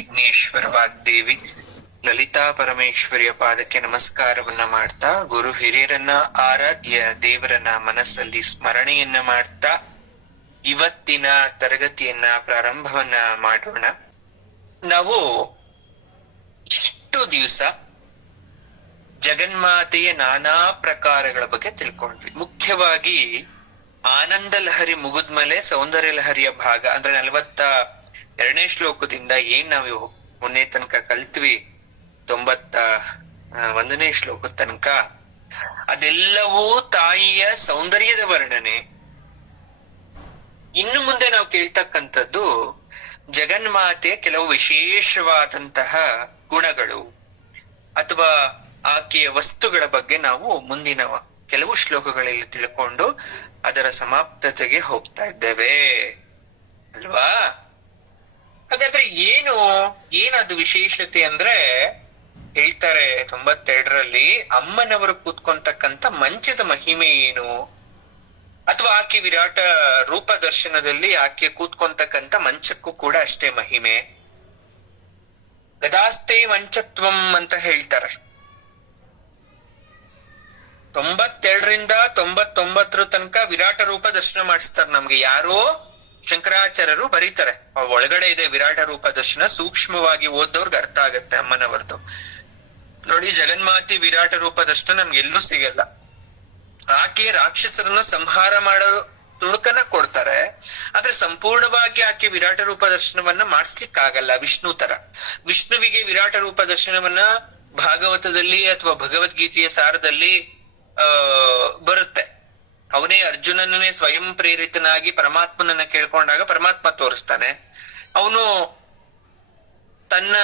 ವಿಘ್ನೇಶ್ವರ ವಾಗ್ದೇವಿ ಲಲಿತಾ ಪರಮೇಶ್ವರಿಯ ಪಾದಕ್ಕೆ ನಮಸ್ಕಾರವನ್ನ ಮಾಡ್ತಾ, ಗುರು ಹಿರಿಯರನ್ನ ಆರಾಧ್ಯ ದೇವರನ್ನ ಮನಸ್ಸಲ್ಲಿ ಸ್ಮರಣೆಯನ್ನ ಮಾಡ್ತಾ ಇವತ್ತಿನ ತರಗತಿಯನ್ನ ಪ್ರಾರಂಭವನ್ನ ಮಾಡೋಣ. ನಾವು ಇಷ್ಟು ದಿವಸ ಜಗನ್ಮಾತೆಯ ನಾನಾ ಪ್ರಕಾರಗಳ ಬಗ್ಗೆ ತಿಳ್ಕೊಂಡ್ವಿ. ಮುಖ್ಯವಾಗಿ ಆನಂದ ಲಹರಿ ಮುಗಿದ್ಮೇಲೆ ಸೌಂದರ್ಯ ಲಹರಿಯ ಭಾಗ ಅಂದ್ರೆ 42ನೇ ಶ್ಲೋಕದಿಂದ ಏನ್ ನಾವು ಮೊನ್ನೆ ತನಕ ಕಲ್ತ್ವಿ, 91ನೇ ಶ್ಲೋಕದ ತನಕ ಅದೆಲ್ಲವೂ ತಾಯಿಯ ಸೌಂದರ್ಯದ ವರ್ಣನೆ. ಇನ್ನು ಮುಂದೆ ನಾವು ಕೇಳ್ತಕ್ಕಂಥದ್ದು ಜಗನ್ಮಾತೆಯ ಕೆಲವು ವಿಶೇಷವಾದಂತಹ ಗುಣಗಳು ಅಥವಾ ಆಕೆಯ ವಸ್ತುಗಳ ಬಗ್ಗೆ ನಾವು ಮುಂದಿನ ಕೆಲವು ಶ್ಲೋಕಗಳಲ್ಲಿ ತಿಳ್ಕೊಂಡು ಅದರ ಸಮಾಪ್ತತೆಗೆ ಹೋಗ್ತಾ ಇದ್ದೇವೆ ಅಲ್ವಾ? ಹಾಗಾದ್ರೆ ಏನದು ವಿಶೇಷತೆ ಅಂದ್ರೆ, ಹೇಳ್ತಾರೆ 92ರಲ್ಲಿ ಅಮ್ಮನವರು ಕೂತ್ಕೊಂತಕ್ಕಂತ ಮಂಚದ ಮಹಿಮೆ ಏನು, ಅಥವಾ ಆಕೆ ವಿರಾಟ ರೂಪ ದರ್ಶನದಲ್ಲಿ ಆಕೆ ಕೂತ್ಕೊಂತಕ್ಕಂತ ಮಂಚಕ್ಕೂ ಕೂಡ ಅಷ್ಟೇ ಮಹಿಮೆ. ಗದಾಸ್ತೆ ಮಂಚತ್ವಂ ಅಂತ ಹೇಳ್ತಾರೆ. 92ರಿಂದ 99 ತನಕ ವಿರಾಟ ರೂಪ ದರ್ಶನ ಮಾಡಿಸ್ತಾರೆ ನಮ್ಗೆ. ಯಾರೋ ಶಂಕರಾಚಾರ್ಯರು ಬರೀತಾರೆ, ಒಳಗಡೆ ಇದೆ ವಿರಾಟ ರೂಪ ದರ್ಶನ, ಸೂಕ್ಷ್ಮವಾಗಿ ಓದೋರ್ಗೆ ಅರ್ಥ ಆಗತ್ತೆ ಅಮ್ಮನವರದು. ನೋಡಿ, ಜಗನ್ಮಾತೆ ವಿರಾಟ ರೂಪ ದರ್ಶನ ನಮ್ಗೆ ಎಲ್ಲೂ ಸಿಗಲ್ಲ. ಆಕೆ ರಾಕ್ಷಸರನ್ನ ಸಂಹಾರ ಮಾಡೋ ತುಣುಕನ್ನ ಕೊಡ್ತಾರೆ, ಆದ್ರೆ ಸಂಪೂರ್ಣವಾಗಿ ಆಕೆ ವಿರಾಟ ರೂಪ ದರ್ಶನವನ್ನ ಮಾಡಿಸ್ಲಿಕ್ಕಾಗಲ್ಲ. ವಿಷ್ಣು ತರ ವಿಷ್ಣುವಿಗೆ ವಿರಾಟ ರೂಪ ದರ್ಶನವನ್ನ ಭಾಗವತದಲ್ಲಿ ಅಥವಾ ಭಗವದ್ಗೀತೆಯ ಸಾರದಲ್ಲಿ ಬರುತ್ತೆ. ಅವನೇ ಅರ್ಜುನನೇ ಸ್ವಯಂ ಪ್ರೇರಿತನಾಗಿ ಪರಮಾತ್ಮನನ್ನ ಕೇಳ್ಕೊಂಡಾಗ ಪರಮಾತ್ಮ ತೋರಿಸ್ತಾನೆ. ಅವನು ತನ್ನ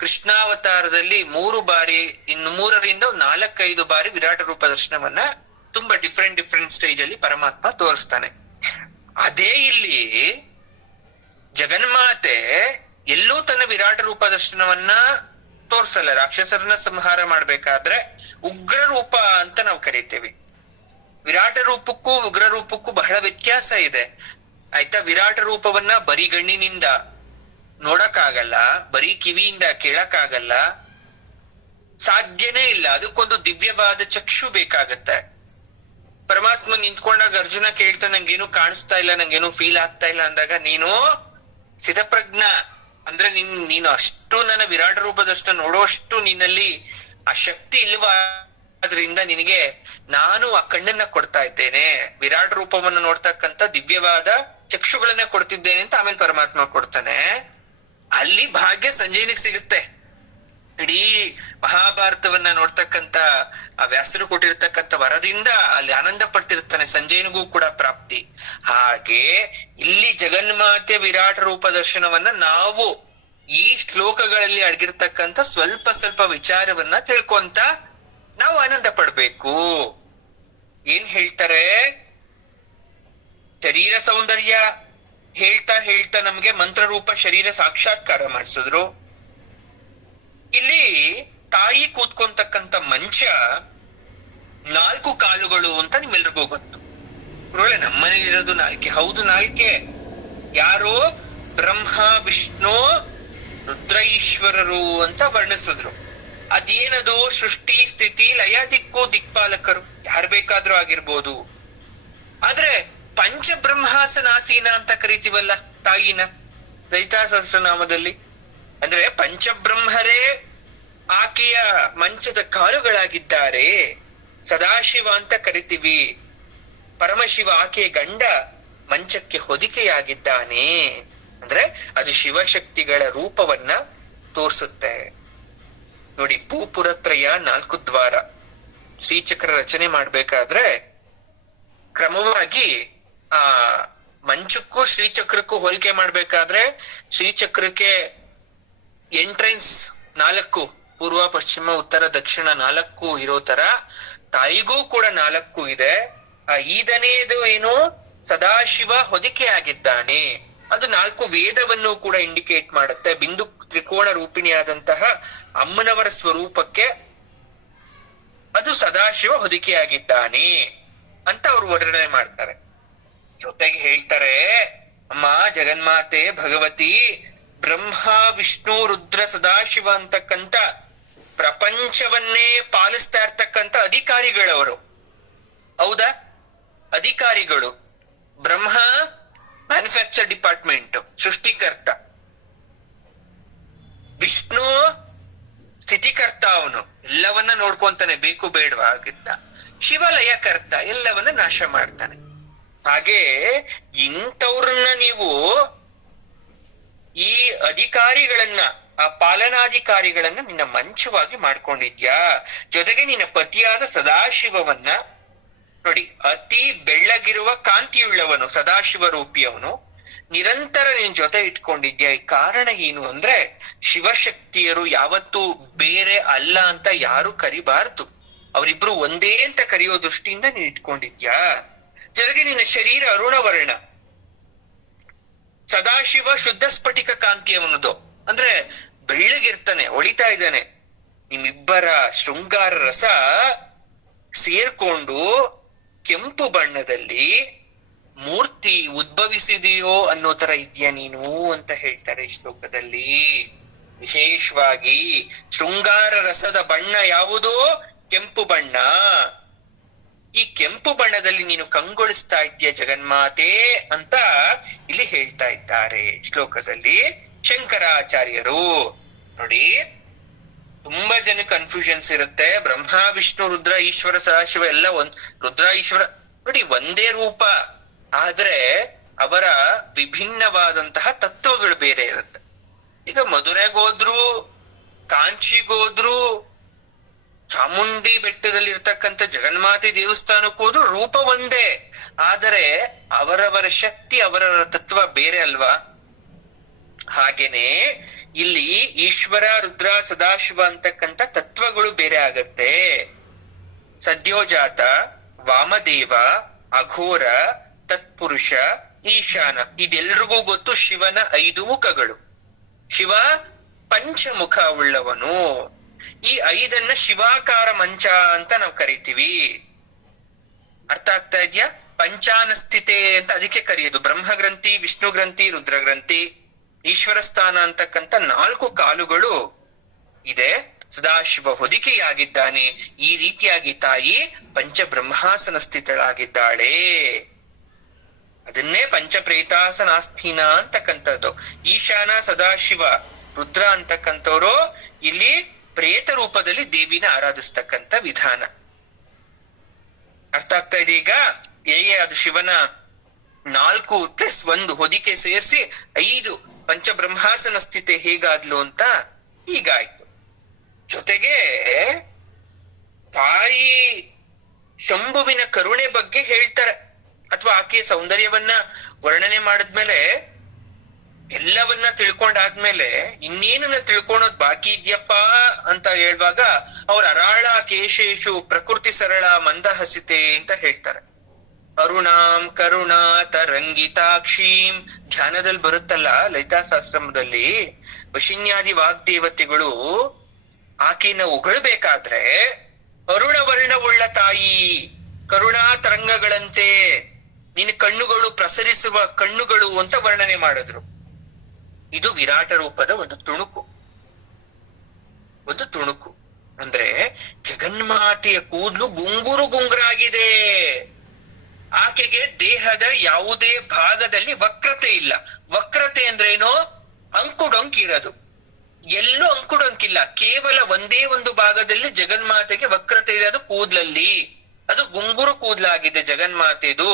ಕೃಷ್ಣಾವತಾರದಲ್ಲಿ 3 ಬಾರಿ, ಇನ್ನು 3ರಿಂದ 4-5 ಬಾರಿ ವಿರಾಟ ರೂಪ ದರ್ಶನವನ್ನ ತುಂಬಾ ಡಿಫ್ರೆಂಟ್ ಸ್ಟೇಜ್ ಅಲ್ಲಿ ಪರಮಾತ್ಮ ತೋರಿಸ್ತಾನೆ. ಅದೇ ಇಲ್ಲಿ ಜಗನ್ಮಾತೆ ಎಲ್ಲೂ ತನ್ನ ವಿರಾಟ ರೂಪ ದರ್ಶನವನ್ನ ತೋರ್ಸಲ್ಲ. ರಾಕ್ಷಸರನ್ನ ಸಂಹಾರ ಮಾಡ್ಬೇಕಾದ್ರೆ ಉಗ್ರ ರೂಪ ಅಂತ ನಾವು ಕರಿತೇವೆ. ವಿರಾಟ ರೂಪಕ್ಕೂ ಉಗ್ರ ರೂಪಕ್ಕೂ ಬಹಳ ವ್ಯತ್ಯಾಸ ಇದೆ, ಆಯ್ತಾ? ವಿರಾಟ ರೂಪವನ್ನ ಬರೀ ಗಣ್ಣಿನಿಂದ ನೋಡಕ್ಕಾಗಲ್ಲ, ಬರೀ ಕಿವಿಯಿಂದ ಕೇಳಕ್ಕಾಗಲ್ಲ, ಸಾಧ್ಯನೇ ಇಲ್ಲ. ಅದಕ್ಕೊಂದು ದಿವ್ಯವಾದ ಚಕ್ಷು ಬೇಕಾಗತ್ತೆ. ಪರಮಾತ್ಮ ನಿಂತ್ಕೊಂಡಾಗ ಅರ್ಜುನ ಕೇಳ್ತಾ, ನಂಗೇನು ಕಾಣಿಸ್ತಾ ಇಲ್ಲ, ನಂಗೇನು ಫೀಲ್ ಆಗ್ತಾ ಇಲ್ಲ ಅಂದಾಗ, ನೀನು ಸ್ಥಿತಪ್ರಜ್ಞ ಅಂದ್ರೆ ನೀನು ಅಷ್ಟು ನನ್ನ ವಿರಾಟ ರೂಪದಷ್ಟು ನೋಡುವಷ್ಟು ನಿನ್ನಲ್ಲಿ ಆ ಶಕ್ತಿ ಇಲ್ವಾ, ಆದ್ರಿಂದ ನಿನಗೆ ನಾನು ಆ ಕಣ್ಣನ್ನ ಕೊಡ್ತಾ ಇದ್ದೇನೆ, ವಿರಾಟ ರೂಪವನ್ನು ನೋಡ್ತಕ್ಕಂತ ದಿವ್ಯವಾದ ಚಕ್ಷುಗಳನ್ನ ಕೊಡ್ತಿದ್ದೇನೆ ಅಂತ ಆಮೇಲೆ ಪರಮಾತ್ಮ ಕೊಡ್ತಾನೆ. ಅಲ್ಲಿ ಭಾಗ್ಯ ಸಂಜಯನಿಗೆ ಸಿಗುತ್ತೆ. ಇಡೀ ಮಹಾಭಾರತವನ್ನ ನೋಡ್ತಕ್ಕಂತ ಆ ವ್ಯಾಸರು ಕೊಟ್ಟಿರ್ತಕ್ಕಂಥ ವರದಿಂದ ಅಲ್ಲಿ ಆನಂದ ಪಡ್ತಿರ್ತಾನೆ, ಸಂಜಯನಿಗೂ ಕೂಡ ಪ್ರಾಪ್ತಿ. ಹಾಗೆ ಇಲ್ಲಿ ಜಗನ್ಮಾತೆ ವಿರಾಟ ರೂಪ ದರ್ಶನವನ್ನ ನಾವು ಈ ಶ್ಲೋಕಗಳಲ್ಲಿ ಅಡಗಿರ್ತಕ್ಕಂಥ ಸ್ವಲ್ಪ ವಿಚಾರವನ್ನ ತಿಳ್ಕೊಂತ ನಾವು ಆನಂದ ಪಡ್ಬೇಕು. ಏನ್ ಹೇಳ್ತಾರೆ, ಶರೀರ ಸೌಂದರ್ಯ ಹೇಳ್ತಾ ನಮ್ಗೆ ಮಂತ್ರರೂಪ ಶರೀರ ಸಾಕ್ಷಾತ್ಕಾರ ಮಾಡಿಸಿದ್ರು. ಇಲ್ಲಿ ತಾಯಿ ಕೂತ್ಕೊಂತಕ್ಕಂತ ಮಂಚ 4 ಕಾಲುಗಳು ಅಂತ ನಿಮ್ಮೆಲ್ರಿಗೂ ಗೊತ್ತು. ನಮ್ಮನೇಲಿರೋದು 4. ಹೌದು, 4. ಯಾರು? ಬ್ರಹ್ಮ, ವಿಷ್ಣು, ರುದ್ರೈಶ್ವರರು ಅಂತ ವರ್ಣಿಸಿದ್ರು. ಅದೇನದು? ಸೃಷ್ಟಿ, ಸ್ಥಿತಿ, ಲಯ, ದಿಕ್ಕು, ದಿಕ್ಪಾಲಕರು ಯಾರು ಬೇಕಾದ್ರೂ ಆಗಿರ್ಬೋದು. ಆದ್ರೆ ಪಂಚಬ್ರಹ್ಮಾಸನಾಸೀನ ಅಂತ ಕರಿತೀವಲ್ಲ ತಾಯಿನ ಲಲಿತಾ ಸಹಸ್ರನಾಮದಲ್ಲಿ, ಅಂದ್ರೆ ಪಂಚಬ್ರಹ್ಮರೇ ಆಕೆಯ ಮಂಚದ ಕಾಲುಗಳಾಗಿದ್ದಾರೆ. ಸದಾಶಿವ ಅಂತ ಕರಿತೀವಿ. ಪರಮಶಿವ ಆಕೆಯ ಗಂಡ ಮಂಚಕ್ಕೆ ಹೊದಿಕೆಯಾಗಿದ್ದಾನೆ ಅಂದ್ರೆ ಅದು ಶಿವಶಕ್ತಿಗಳ ರೂಪವನ್ನ ತೋರಿಸುತ್ತೆ. ನೋಡಿ, ಭೂಪುರತ್ರಯ 4 ದ್ವಾರ. ಶ್ರೀಚಕ್ರ ರಚನೆ ಮಾಡ್ಬೇಕಾದ್ರೆ ಕ್ರಮವಾಗಿ ಆ ಮಂಚಕ್ಕೂ ಶ್ರೀಚಕ್ರಕ್ಕೂ ಹೋಲಿಕೆ ಮಾಡ್ಬೇಕಾದ್ರೆ ಶ್ರೀಚಕ್ರಕ್ಕೆ ಎಂಟ್ರೆನ್ಸ್ 4, ಪೂರ್ವ, ಪಶ್ಚಿಮ, ಉತ್ತರ, ದಕ್ಷಿಣ 4 ಇರೋ ತರ ತಾಯಿಗೂ ಕೂಡ 4 ಇದೆ. ಆ ಈದನೇದು ಏನು? ಸದಾಶಿವ ಹೊದಿಕೆ ಆಗಿದ್ದಾನೆ. ಅದು 4 ವೇದವನ್ನು ಕೂಡ ಇಂಡಿಕೇಟ್ ಮಾಡುತ್ತೆ. ಬಿಂದು ತ್ರಿಕೋಣ ರೂಪಿಣಿಯಾದಂತಹ ಅಮ್ಮನವರ ಸ್ವರೂಪಕ್ಕೆ ಅದು ಸದಾಶಿವ ಹೊದಿಕೆಯಾಗಿದ್ದಾನೆ ಅಂತ ಅವ್ರು ವರ್ಣನೆ ಮಾಡ್ತಾರೆ. ಜೊತೆಗೆ ಹೇಳ್ತಾರೆ, ಅಮ್ಮ ಜಗನ್ಮಾತೆ ಭಗವತಿ ಬ್ರಹ್ಮ ವಿಷ್ಣು ರುದ್ರ ಸದಾಶಿವ ಅಂತಕ್ಕಂಥ ಪ್ರಪಂಚವನ್ನೇ ಪಾಲಿಸ್ತಾ ಇರ್ತಕ್ಕಂಥ ಅಧಿಕಾರಿಗಳವರು. ಹೌದಾ? ಅಧಿಕಾರಿಗಳು. ಬ್ರಹ್ಮ ಮ್ಯಾನುಫ್ಯಾಕ್ಚರ್ ಡಿಪಾರ್ಟ್ಮೆಂಟ್, ಸೃಷ್ಟಿಕರ್ತ. ವಿಷ್ಣು ಸ್ಥಿತಿಕರ್ತ, ಅವನು ಎಲ್ಲವನ್ನ ನೋಡ್ಕೊಂತಾನೆ, ಬೇಕು ಬೇಡವಾ ಆಗಿದ್ದ. ಶಿವ ಲಯಕರ್ತ, ಎಲ್ಲವನ್ನ ನಾಶ ಮಾಡ್ತಾನೆ. ಹಾಗೆ ಇಂಥವ್ರನ್ನ ನೀವು, ಈ ಅಧಿಕಾರಿಗಳನ್ನ, ಆ ಪಾಲನಾಧಿಕಾರಿಗಳನ್ನ ನಿನ್ನ ಮಂಚವಾಗಿ ಮಾಡ್ಕೊಂಡಿದ್ಯಾ. ಜೊತೆಗೆ ನಿನ್ನ ಪತಿಯಾದ ಸದಾಶಿವವನ್ನ ನೋಡಿ, ಅತಿ ಬೆಳ್ಳಗಿರುವ ಕಾಂತಿಯುಳ್ಳವನು, ಸದಾಶಿವ ರೂಪಿಯವನು, ನಿರಂತರ ನಿನ್ ಜೊತೆ ಇಟ್ಕೊಂಡಿದ್ಯಾ. ಈ ಕಾರಣ ಏನು ಅಂದ್ರೆ, ಶಿವಶಕ್ತಿಯರು ಯಾವತ್ತೂ ಬೇರೆ ಅಲ್ಲ ಅಂತ ಯಾರು ಕರಿಬಾರ್ದು, ಅವರಿಬ್ರು ಒಂದೇ ಅಂತ ಕರೆಯೋ ದೃಷ್ಟಿಯಿಂದ ನೀನ್ ಇಟ್ಕೊಂಡಿದ್ಯಾ. ಜೊತೆಗೆ ನಿನ್ನ ಶರೀರ ಅರುಣವರ್ಣ, ಸದಾಶಿವ ಶುದ್ಧ ಸ್ಫಟಿಕ ಕಾಂತಿಯವನದು, ಅಂದ್ರೆ ಬೆಳ್ಳಗಿರ್ತಾನೆ, ಹೊಳಿತಾ ಇದ್ದಾನೆ. ನಿಮ್ಮಿಬ್ಬರ ಶೃಂಗಾರ ರಸ ಸೇರ್ಕೊಂಡು ಕೆಂಪು ಬಣ್ಣದಲ್ಲಿ ಮೂರ್ತಿ ಉದ್ಭವಿಸಿದೆಯೋ ಅನ್ನೋ ತರ ಇದ್ಯಾ ನೀನು ಅಂತ ಹೇಳ್ತಾರೆ ಈ ಶ್ಲೋಕದಲ್ಲಿ. ವಿಶೇಷವಾಗಿ ಶೃಂಗಾರ ರಸದ ಬಣ್ಣ ಯಾವುದೋ ಕೆಂಪು ಬಣ್ಣ. ಈ ಕೆಂಪು ಬಣ್ಣದಲ್ಲಿ ನೀನು ಕಂಗೊಳಿಸ್ತಾ ಇದ್ದೀಯ ಜಗನ್ಮಾತೆ ಅಂತ ಇಲ್ಲಿ ಹೇಳ್ತಾ ಇದ್ದಾರೆ ಶ್ಲೋಕದಲ್ಲಿ ಶಂಕರಾಚಾರ್ಯರು. ನೋಡಿ, ತುಂಬಾ ಜನ ಕನ್ಫ್ಯೂಷನ್ಸ್ ಇರುತ್ತೆ. ಬ್ರಹ್ಮ ವಿಷ್ಣು ರುದ್ರ ಈಶ್ವರ ಸದಾಶಿವ ಎಲ್ಲ ರುದ್ರ ಈಶ್ವರ ನೋಡಿ ಒಂದೇ ರೂಪ, ಆದ್ರೆ ಅವರ ವಿಭಿನ್ನವಾದಂತಹ ತತ್ವಗಳು ಬೇರೆ ಇರುತ್ತೆ. ಈಗ ಮಧುರೆಗೋದ್ರು, ಕಾಂಚಿಗೋದ್ರು, ಚಾಮುಂಡಿ ಬೆಟ್ಟದಲ್ಲಿ ಇರ್ತಕ್ಕಂಥ ಜಗನ್ಮಾತೆ ದೇವಸ್ಥಾನಕ್ಕೆ ಹೋದ್ರು ರೂಪ ಒಂದೇ, ಆದರೆ ಅವರವರ ಶಕ್ತಿ, ಅವರವರ ತತ್ವ ಬೇರೆ ಅಲ್ವಾ. ಹಾಗೇನೆ ಇಲ್ಲಿ ಈಶ್ವರ ರುದ್ರ ಸದಾಶಿವ ಅಂತಕ್ಕಂಥ ತತ್ವಗಳು ಬೇರೆ ಆಗತ್ತೆ. ಸದ್ಯೋಜಾತ, ವಾಮದೇವ, ಅಘೋರ, ತತ್ಪುರುಷ, ಈಶಾನ, ಇದೆಲ್ರಿಗೂ ಗೊತ್ತು ಶಿವನ 5 ಮುಖಗಳು. ಶಿವ ಪಂಚಮುಖ ಉಳ್ಳವನು. ಈ 5 ಶಿವಾಕಾರ ಮಂಚ ಅಂತ ನಾವು ಕರಿತೀವಿ. ಅರ್ಥ ಆಗ್ತಾ ಇದ್ಯಾ? ಪಂಚಾನಸ್ಥಿತೆ ಅಂತ ಅದಕ್ಕೆ ಕರೆಯೋದು. ಬ್ರಹ್ಮಗ್ರಂಥಿ, ವಿಷ್ಣು ಗ್ರಂಥಿ, ರುದ್ರ ಗ್ರಂಥಿ, ಈಶ್ವರ ಸ್ಥಾನ ಅಂತಕ್ಕಂಥ 4 ಕಾಲುಗಳು ಇದೆ. ಸದಾಶಿವ ಹೊದಿಕೆಯಾಗಿದ್ದಾನೆ. ಈ ರೀತಿಯಾಗಿ ತಾಯಿ ಪಂಚಬ್ರಹ್ಮಾಸನ ಸ್ಥಿತಳಾಗಿದ್ದಾಳೆ. ಅದನ್ನೇ ಪಂಚಪ್ರೇತಾಸನಾಸ್ಥೀನ ಅಂತಕ್ಕಂಥದ್ದು. ಈಶಾನ, ಸದಾಶಿವ, ರುದ್ರ ಅಂತಕ್ಕಂಥವ್ರು ಇಲ್ಲಿ ಪ್ರೇತ ರೂಪದಲ್ಲಿ ದೇವಿನ ಆರಾಧಿಸ್ತಕ್ಕಂಥ ವಿಧಾನ. ಅರ್ಥ ಆಗ್ತಾ ಇದೆ ಈಗ? ಹೇಗೆ ಅದು ಶಿವನ 4+1 ಹೊದಿಕೆ ಸೇರಿಸಿ 5 ಪಂಚಬ್ರಹ್ಮಾಸನ ಸ್ಥಿತಿ ಹೇಗಾದ್ಲು ಅಂತ ಹೀಗಾಯ್ತು. ಜೊತೆಗೆ ತಾಯಿ ಶಂಭುವಿನ ಕರುಣೆ ಬಗ್ಗೆ ಹೇಳ್ತಾರೆ, ಅಥವಾ ಆಕೆಯ ಸೌಂದರ್ಯವನ್ನ ವರ್ಣನೆ ಮಾಡಿದ್ಮೇಲೆ, ಎಲ್ಲವನ್ನ ತಿಳ್ಕೊಂಡಾದ್ಮೇಲೆ ಇನ್ನೇನನ್ನ ತಿಳ್ಕೊಳೋದ್ ಬಾಕಿ ಇದ್ಯಪ್ಪ ಅಂತ ಹೇಳುವಾಗ ಅವ್ರ ಅರಾಳ ಕೇಶೇಶು ಪ್ರಕೃತಿ ಸರಳ ಮಂದಹಸಿತೆ ಅಂತ ಹೇಳ್ತಾರೆ. ಅರುಣಾಂ ಕರುಣಾ ತರಂಗಿತಾಕ್ಷೀಂ ಧ್ಯಾನದಲ್ಲಿ ಬರುತ್ತಲ್ಲ ಲಲಿತಾಸಹಸ್ರಮದಲ್ಲಿ, ವಶಿನ್ಯಾದಿ ವಾಗ್ದೇವತೆಗಳು ಆಕೆನ ಉಗಳ್ಬೇಕಾದ್ರೆ ಅರುಣ ವರ್ಣವುಳ್ಳ ತಾಯಿ, ಕರುಣಾ ತರಂಗಗಳಂತೆ ನಿನ್ನ ಕಣ್ಣುಗಳು ಪ್ರಸರಿಸುವ ಕಣ್ಣುಗಳು ಅಂತ ವರ್ಣನೆ ಮಾಡಿದ್ರು. ಇದು ವಿರಾಟ ರೂಪದ ಒಂದು ತುಣುಕು. ಅಂದ್ರೆ ಜಗನ್ಮಾತೆಯ ಕೂದಲು ಗುಂಗುರು ಗುಂಗುರಾಗಿದೆ. ಆಕೆಗೆ ದೇಹದ ಯಾವುದೇ ಭಾಗದಲ್ಲಿ ವಕ್ರತೆ ಇಲ್ಲ. ವಕ್ರತೆ ಅಂದ್ರೇನು? ಅಂಕುಡೊಂಕ್ ಇರೋದು. ಎಲ್ಲೂ ಅಂಕುಡೊಂಕಿಲ್ಲ, ಕೇವಲ ಒಂದೇ ಒಂದು ಭಾಗದಲ್ಲಿ ಜಗನ್ಮಾತೆಗೆ ವಕ್ರತೆ ಇದೆ, ಅದು ಕೂದ್ಲಲ್ಲಿ. ಅದು ಗುಂಗುರು ಕೂದ್ಲಾಗಿದೆ ಜಗನ್ಮಾತೆದು.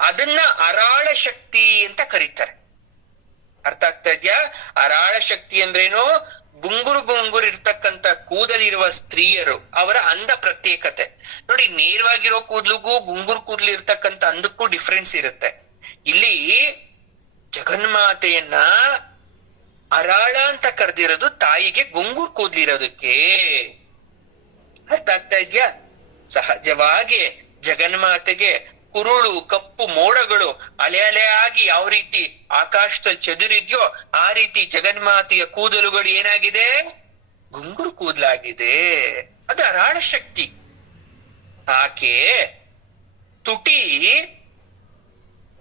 ಅದನ್ನ ಅರಾಳ ಶಕ್ತಿ ಅಂತ ಕರೀತಾರೆ. ಅರ್ಥ ಆಗ್ತಾ ಇದ್ಯಾ? ಅರಾಳ ಶಕ್ತಿ ಅಂದ್ರೇನು? ಗುಂಗುರು ಇರ್ತಕ್ಕಂಥ ಕೂದಲಿರುವ ಸ್ತ್ರೀಯರು, ಅವರ ಅಂದ ಪ್ರತ್ಯೇಕತೆ. ನೋಡಿ, ನೇರವಾಗಿರೋ ಕೂದ್ಲಿಗೂ ಗುಂಗುರು ಕೂದ್ಲು ಇರ್ತಕ್ಕಂಥ ಅಂದಕ್ಕೂ ಡಿಫ್ರೆನ್ಸ್ ಇರುತ್ತೆ. ಇಲ್ಲಿ ಜಗನ್ಮಾತೆಯನ್ನ ಅರಾಳ ಅಂತ ಕರೆದಿರೋದು ತಾಯಿಗೆ ಗುಂಗುರು ಕೂದ್ಲಿರೋದಕ್ಕೆ. ಅರ್ಥ ಆಗ್ತಾ ಇದ್ಯಾ? ಸಹಜವಾಗಿ ಜಗನ್ಮಾತೆಗೆ ಕುರುಳು ಕಪ್ಪು ಮೋಡಗಳು ಅಲೆ ಆಗಿ ಯಾವ ರೀತಿ ಆಕಾಶದಲ್ಲಿ ಚದುರಿದ್ಯೋ ಆ ರೀತಿ ಜಗನ್ಮಾತೆಯ ಕೂದಲುಗಳು ಏನಾಗಿದೆ? ಗುಂಗುರು ಕೂದಲಾಗಿದೆ. ಅದು ಅರಾಳ ಶಕ್ತಿ. ಆಕೆ ತುಟಿ